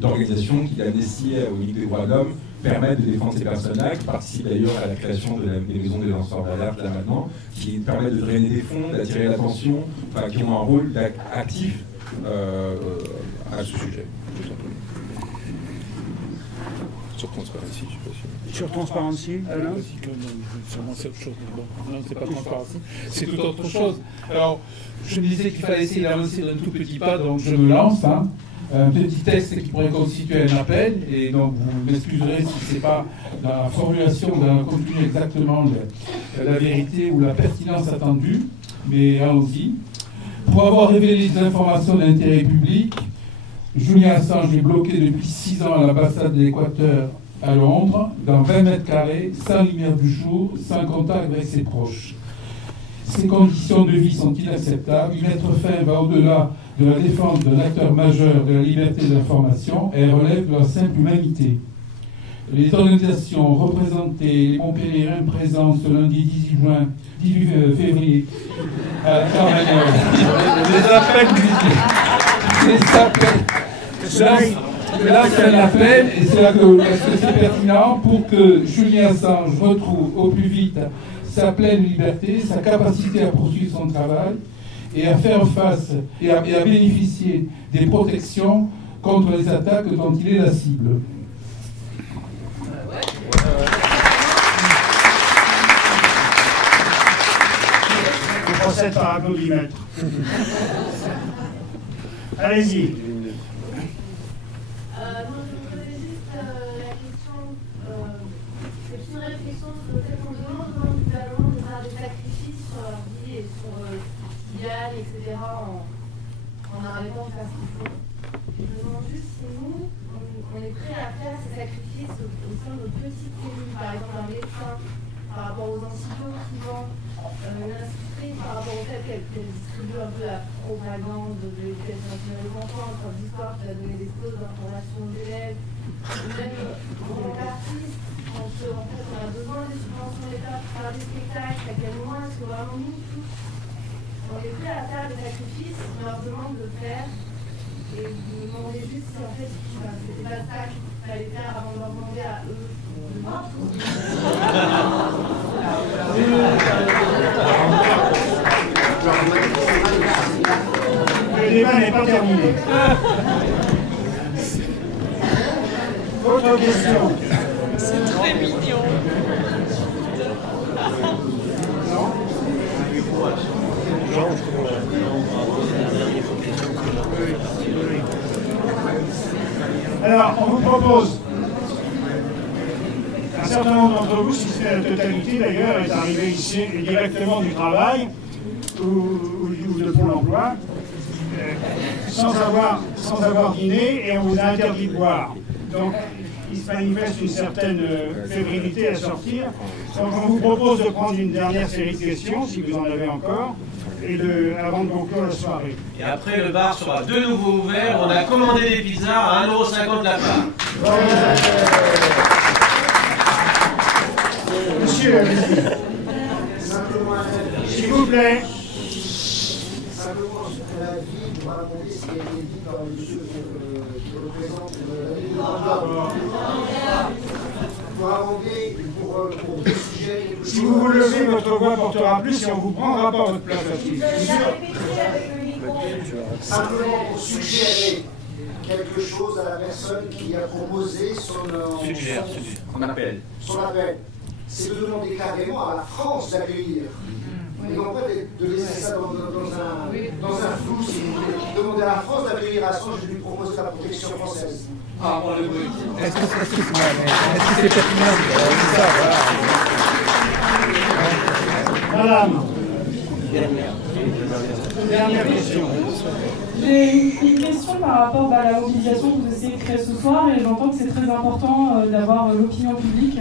d'organisations qui, d'Amnesty aux Ligue des droits de l'homme, permettent de défendre ces personnes-là, qui participent d'ailleurs à la création des maisons des lanceurs d'alerte là maintenant, qui permettent de drainer des fonds, d'attirer l'attention, enfin, qui ont un rôle actif à ce sujet. Sur Transparency, je ne sais pas si... Sur Transparency, Alain ? C'est autre chose. Non, c'est pas Transparency, c'est tout autre chose. Alors, je me disais qu'il fallait essayer d'avancer d'un tout petit pas, donc je me lance. Un petit texte qui pourrait constituer un appel, et donc vous m'excuserez si ce n'est pas la formulation d'un contenu exactement la vérité ou la pertinence attendue, mais allons-y. Pour avoir révélé des informations d'intérêt public, Julian Assange est bloqué depuis 6 ans à l'ambassade de l'Équateur à Londres, dans 20 mètres carrés, sans lumière du jour, sans contact avec ses proches. Ces conditions de vie sont inacceptables. Y mettre fin va au-delà de la défense d'un acteur majeur de la liberté d'information et relève de la simple humanité. Les organisations représentées, les Montpellierins présents ce lundi 18 février, là c'est un appel, et c'est là que c'est pertinent, pour que Julian Assange retrouve au plus vite sa pleine liberté, sa capacité à poursuivre son travail et à faire face et à bénéficier des protections contre les attaques dont il est la cible. Je procède par applaudimètre. Allez-y. etc. en arrêtant de faire ce qu'il faut. Je me demande juste si nous, on est prêts à faire ces sacrifices au sein de nos petites cellules, par exemple un médecin, par rapport aux institutions qui vendent l'institutrice, par rapport au fait qu'elle distribue un peu la propagande de l'éducation nationale aux enfants, un prof d'histoire qui a donné des pauses d'information aux élèves, ou même pour l'artiste, quand en fait on a besoin des subventions de l'État pour faire des spectacles, à quel moment est-ce que vraiment nous tous on est prêts à faire des sacrifices, on leur demande de faire. Et vous me demandez juste si en fait c'était pas ça qu'il fallait faire avant de leur demander à eux de Le débat n'est pas terminé. Autre question. C'est très mignon. Alors, on vous propose, un certain nombre d'entre vous, si c'est la totalité d'ailleurs, est arrivé ici directement du travail ou de Pôle emploi, sans avoir dîné, et on vous a interdit de boire. Donc, il se manifeste une certaine fébrilité à sortir. Donc, on vous propose de prendre une dernière série de questions, si vous en avez encore, avant de conclure la soirée. Et après, le bar sera de nouveau ouvert. On a commandé des pizzas à 1,50 € la part. Monsieur, s'il vous plaît. Simplement, sur la vie, vous racontez ce qui a été dit par monsieur qui représente vous racontez pour suggérer quelque chose. Si vous vous levez, votre voix portera plus et on ne vous prendra pas votre place assise. Simplement pour suggérer quelque chose à la personne qui a proposé son appel. C'est de demander carrément à la France d'accueillir. Et non pas de laisser ça dans un flou, si vous voulez. Demander à la France d'accueillir Assange, je lui propose la protection française. Ah, bon, le bruit. Est-ce que c'est pertinent? C'est ça, voilà. Madame. Dernière question. J'ai une question par rapport à la mobilisation que vous essayez de créer ce soir, et j'entends que c'est très important d'avoir l'opinion publique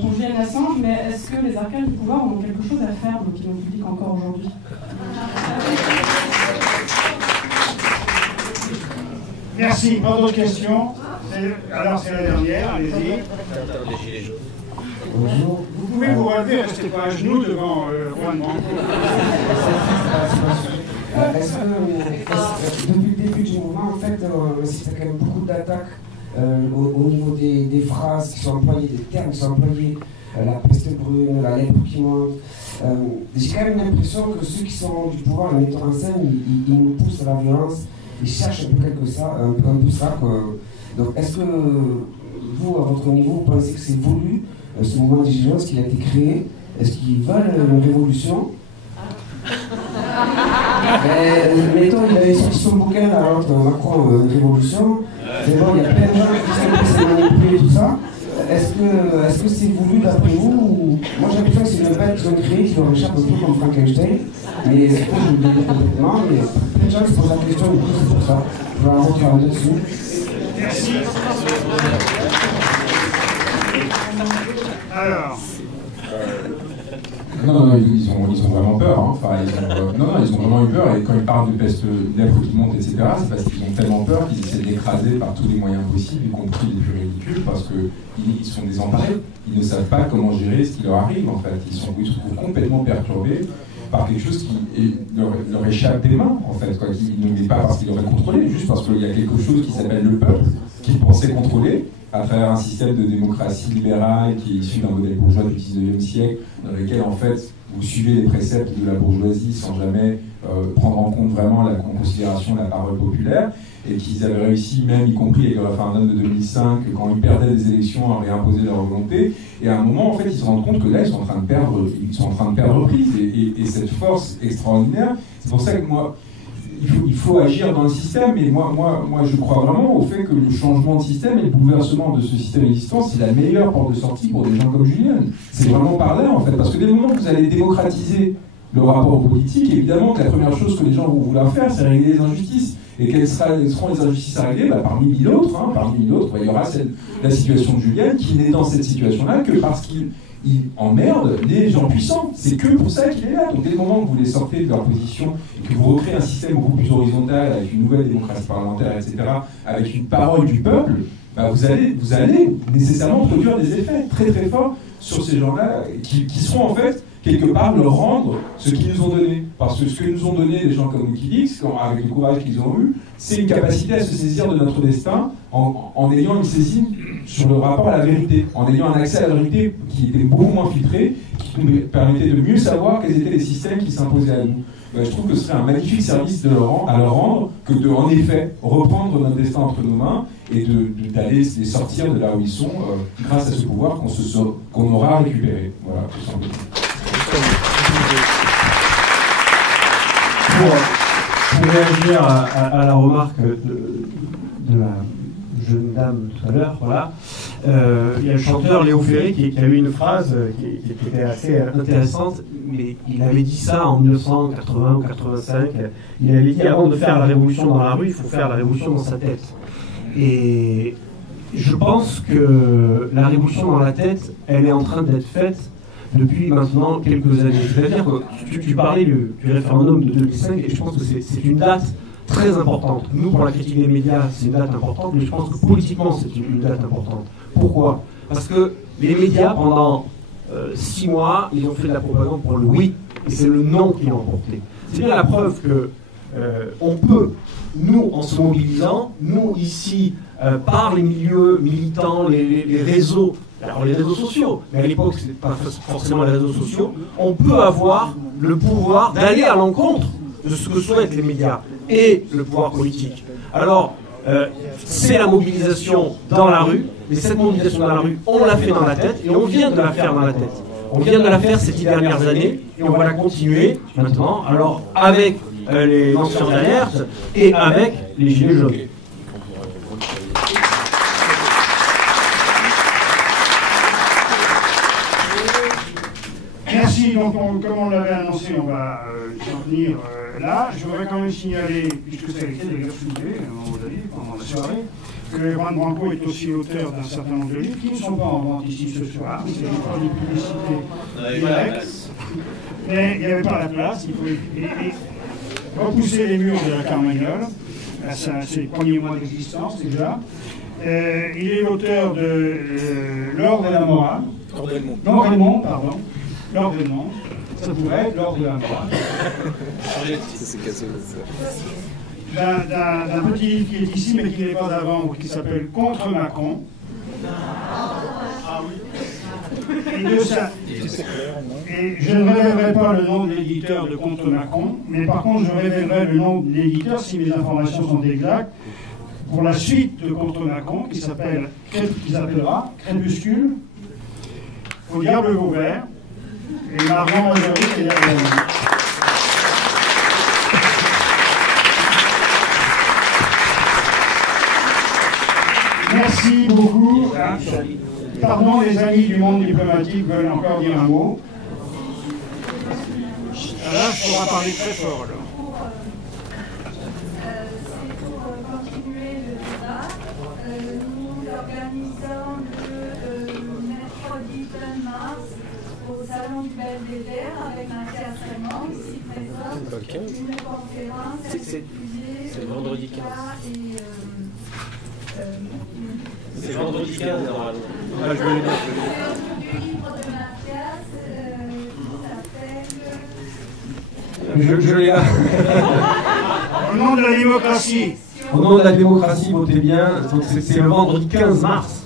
pour Julian Assange, mais est-ce que les arcanes du pouvoir ont quelque chose à faire de l'opinion publique encore aujourd'hui? Merci. Pas d'autres questions? Alors c'est la dernière, allez-y. Bonjour. Vous pouvez vous relever, restez pas à genoux devant Juan Branco. Est-ce que depuis le début du mouvement, en fait, c'est quand même beaucoup d'attaques au niveau des phrases qui sont employées, des termes qui sont employés, la peste brune, la lèpre qui monte. J'ai quand même l'impression que ceux qui sont du pouvoir, les metteurs en scène, ils nous poussent à la violence, ils cherchent un peu ça, quoi. Donc est-ce que vous, à votre niveau, vous pensez que c'est voulu, ce mouvement d'exigence qui a été créé? Est-ce qu'ils veulent une révolution? Mettons, il avait sorti son bouquin là, Macron, Révolution. C'est bon, il y a plein de gens qui sont manipulés et tout ça. Est-ce que c'est voulu d'après vous ou... Moi j'ai l'impression que c'est une bête qu'ils ont créée qui leur échappe un peu comme Frankenstein. Mais c'est pas que je vous le dis complètement, mais plein de gens se posent la question, du coup c'est pour ça. Je vais avoir votre avis dessus. Merci. Alors. Non, ils ont vraiment peur. Hein. Enfin, ils ont vraiment eu peur. Et quand ils parlent de peste lèpre qui monte, etc., c'est parce qu'ils ont tellement peur qu'ils essaient d'écraser par tous les moyens possibles, y compris les plus ridicules, parce qu'ils sont désemparés. Ils ne savent pas comment gérer ce qui leur arrive, en fait. Ils se trouvent complètement perturbés par quelque chose qui leur échappe des mains, en fait. Qui ne l'est pas parce qu'ils l'auraient contrôlé, juste parce qu'il y a quelque chose qui s'appelle le peuple, qu'ils pensaient contrôler, à travers un système de démocratie libérale qui est issu d'un modèle bourgeois du 19e siècle, dans lequel en fait vous suivez les préceptes de la bourgeoisie sans jamais prendre en compte vraiment en considération la parole populaire, et qu'ils avaient réussi, même y compris avec le référendum de 2005, quand ils perdaient des élections, à réimposer leur volonté. Et à un moment, en fait, ils se rendent compte que là, ils sont en train de perdre prise. Et cette force extraordinaire, c'est pour ça que moi, il faut agir dans le système, et moi je crois vraiment au fait que le changement de système et le bouleversement de ce système existant, c'est la meilleure porte de sortie pour des gens comme Julian. C'est vraiment par là, en fait, parce que dès le moment que vous allez démocratiser le rapport politique, évidemment que la première chose que les gens vont vouloir faire, c'est régler les injustices. Et quelles seront les injustices à régler? Parmi mille autres, il y aura la situation de Julian qui n'est dans cette situation-là que parce qu'il il emmerde les gens puissants. C'est que pour ça qu'il est là. Donc dès le moment que vous les sortez de leur position et que vous recréez un système beaucoup plus horizontal, avec une nouvelle démocratie parlementaire, etc., avec une parole du peuple, bah vous allez nécessairement produire des effets très très forts sur ces gens-là qui seront en fait quelque part leur rendre ce qu'ils nous ont donné. Parce que ce que nous ont donné les gens comme Wikileaks, avec le courage qu'ils ont eu, c'est une capacité à se saisir de notre destin en ayant une saisine sur le rapport à la vérité, en ayant un accès à la vérité qui était beaucoup moins filtré, qui nous permettait de mieux savoir quels étaient les systèmes qui s'imposaient à nous. Je trouve que ce serait un magnifique service à leur rendre que de, en effet, reprendre notre destin entre nos mains et d'aller les sortir de là où ils sont grâce à ce pouvoir qu'on aura récupéré. Voilà, tout simplement. Pour réagir à la remarque de la jeune dame tout à l'heure, voilà, il y a le chanteur Léo Ferré qui a eu une phrase qui était assez intéressante, mais il avait dit ça en 1980 ou 85. Il avait dit avant de faire la révolution dans la rue, il faut faire la révolution dans sa tête. Et je pense que la révolution dans la tête, elle est en train d'être faite depuis maintenant quelques années. C'est-à-dire que tu parlais du référendum de 2005 et je pense que c'est une date très importante. Nous, pour la critique des médias, c'est une date importante, mais je pense que politiquement, c'est une date importante. Pourquoi ? Parce que les médias, pendant 6 mois, ils ont fait de la propagande pour le oui, et c'est le non qui l'ont emporté. C'est bien la preuve que on peut, nous, en se mobilisant, nous, ici, par les milieux militants, les réseaux, alors les réseaux sociaux, mais à l'époque, ce n'était pas forcément les réseaux sociaux, on peut avoir le pouvoir d'aller à l'encontre de ce que souhaitent les médias et le pouvoir politique. Alors, c'est la mobilisation dans la rue, mais cette mobilisation dans la rue, on l'a fait dans la tête et on vient de la faire dans la tête. On vient de la faire ces 10 dernières années et on va la continuer maintenant, alors avec les lanceurs d'alerte et avec les gilets jaunes. Merci, donc comme on l'avait annoncé, on va s'en tenir là. Je voudrais quand même signaler, puisque ça a été d'ailleurs soulevé pendant la soirée, que Juan Branco est aussi l'auteur d'un certain nombre de livres qui ne sont pas en vente ici ce soir. C'est des publicités directes. Mais il n'y avait pas la place, il faut repousser les murs de la Carmagnole. C'est le premier mois d'existence déjà. Il est l'auteur de L'Or de la morale. L'Or du monde, pardon. L'Or du monde. Ça pourrait être L'Or de la morale. D'un petit livre qui est ici, mais qui n'est pas à vendre, qui s'appelle Contre Macron. Et de ça. Et je ne révélerai pas le nom de l'éditeur de Contre Macron, mais par contre, je révélerai le nom de l'éditeur si mes informations sont exactes. Pour la suite de Contre Macron, qui s'appellera Crépuscule, au diable Vauvert, et Margan Majorité est derrière nous. Merci beaucoup. Pardon, les amis du monde diplomatique veulent encore dire un mot. Là, il faudra parler très fort. Alors. C'est pour continuer le débat. Nous organisons le mercredi 20 mars au Salon du Belvédère avec Mathias Raymond, ici présent, une conférence diffusée. C'est le vendredi 15. C'est vendredi 15, normalement. Ah, je vais le dire. Du livre de Mathias qui s'appelle... Je l'ai là. Au nom de la démocratie. Au nom de la démocratie, votez bien. C'est le vendredi 15 mars.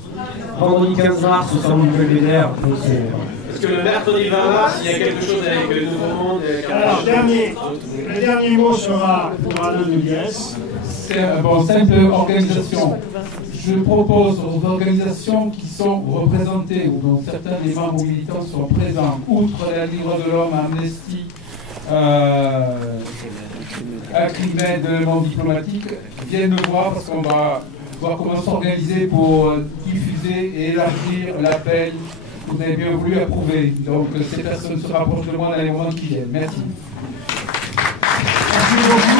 Vendredi 15 mars au Salon du Belvédère. Parce que le mercredi 20 mars, il y a quelque chose avec le Nouveau Monde. Alors, le dernier mot sera pour Alain Nuguès. C'est une simple organisation. Je propose aux organisations qui sont représentées ou dont certains des membres militants sont présents, outre la Ligue de l'Homme, Amnesty, Acrimed, le monde diplomatique, viennent nous voir parce qu'on va voir comment s'organiser pour diffuser et élargir l'appel que vous avez bien voulu approuver. Donc ces personnes se rapprochent de moi dans les moments qui viennent. Merci. Merci beaucoup.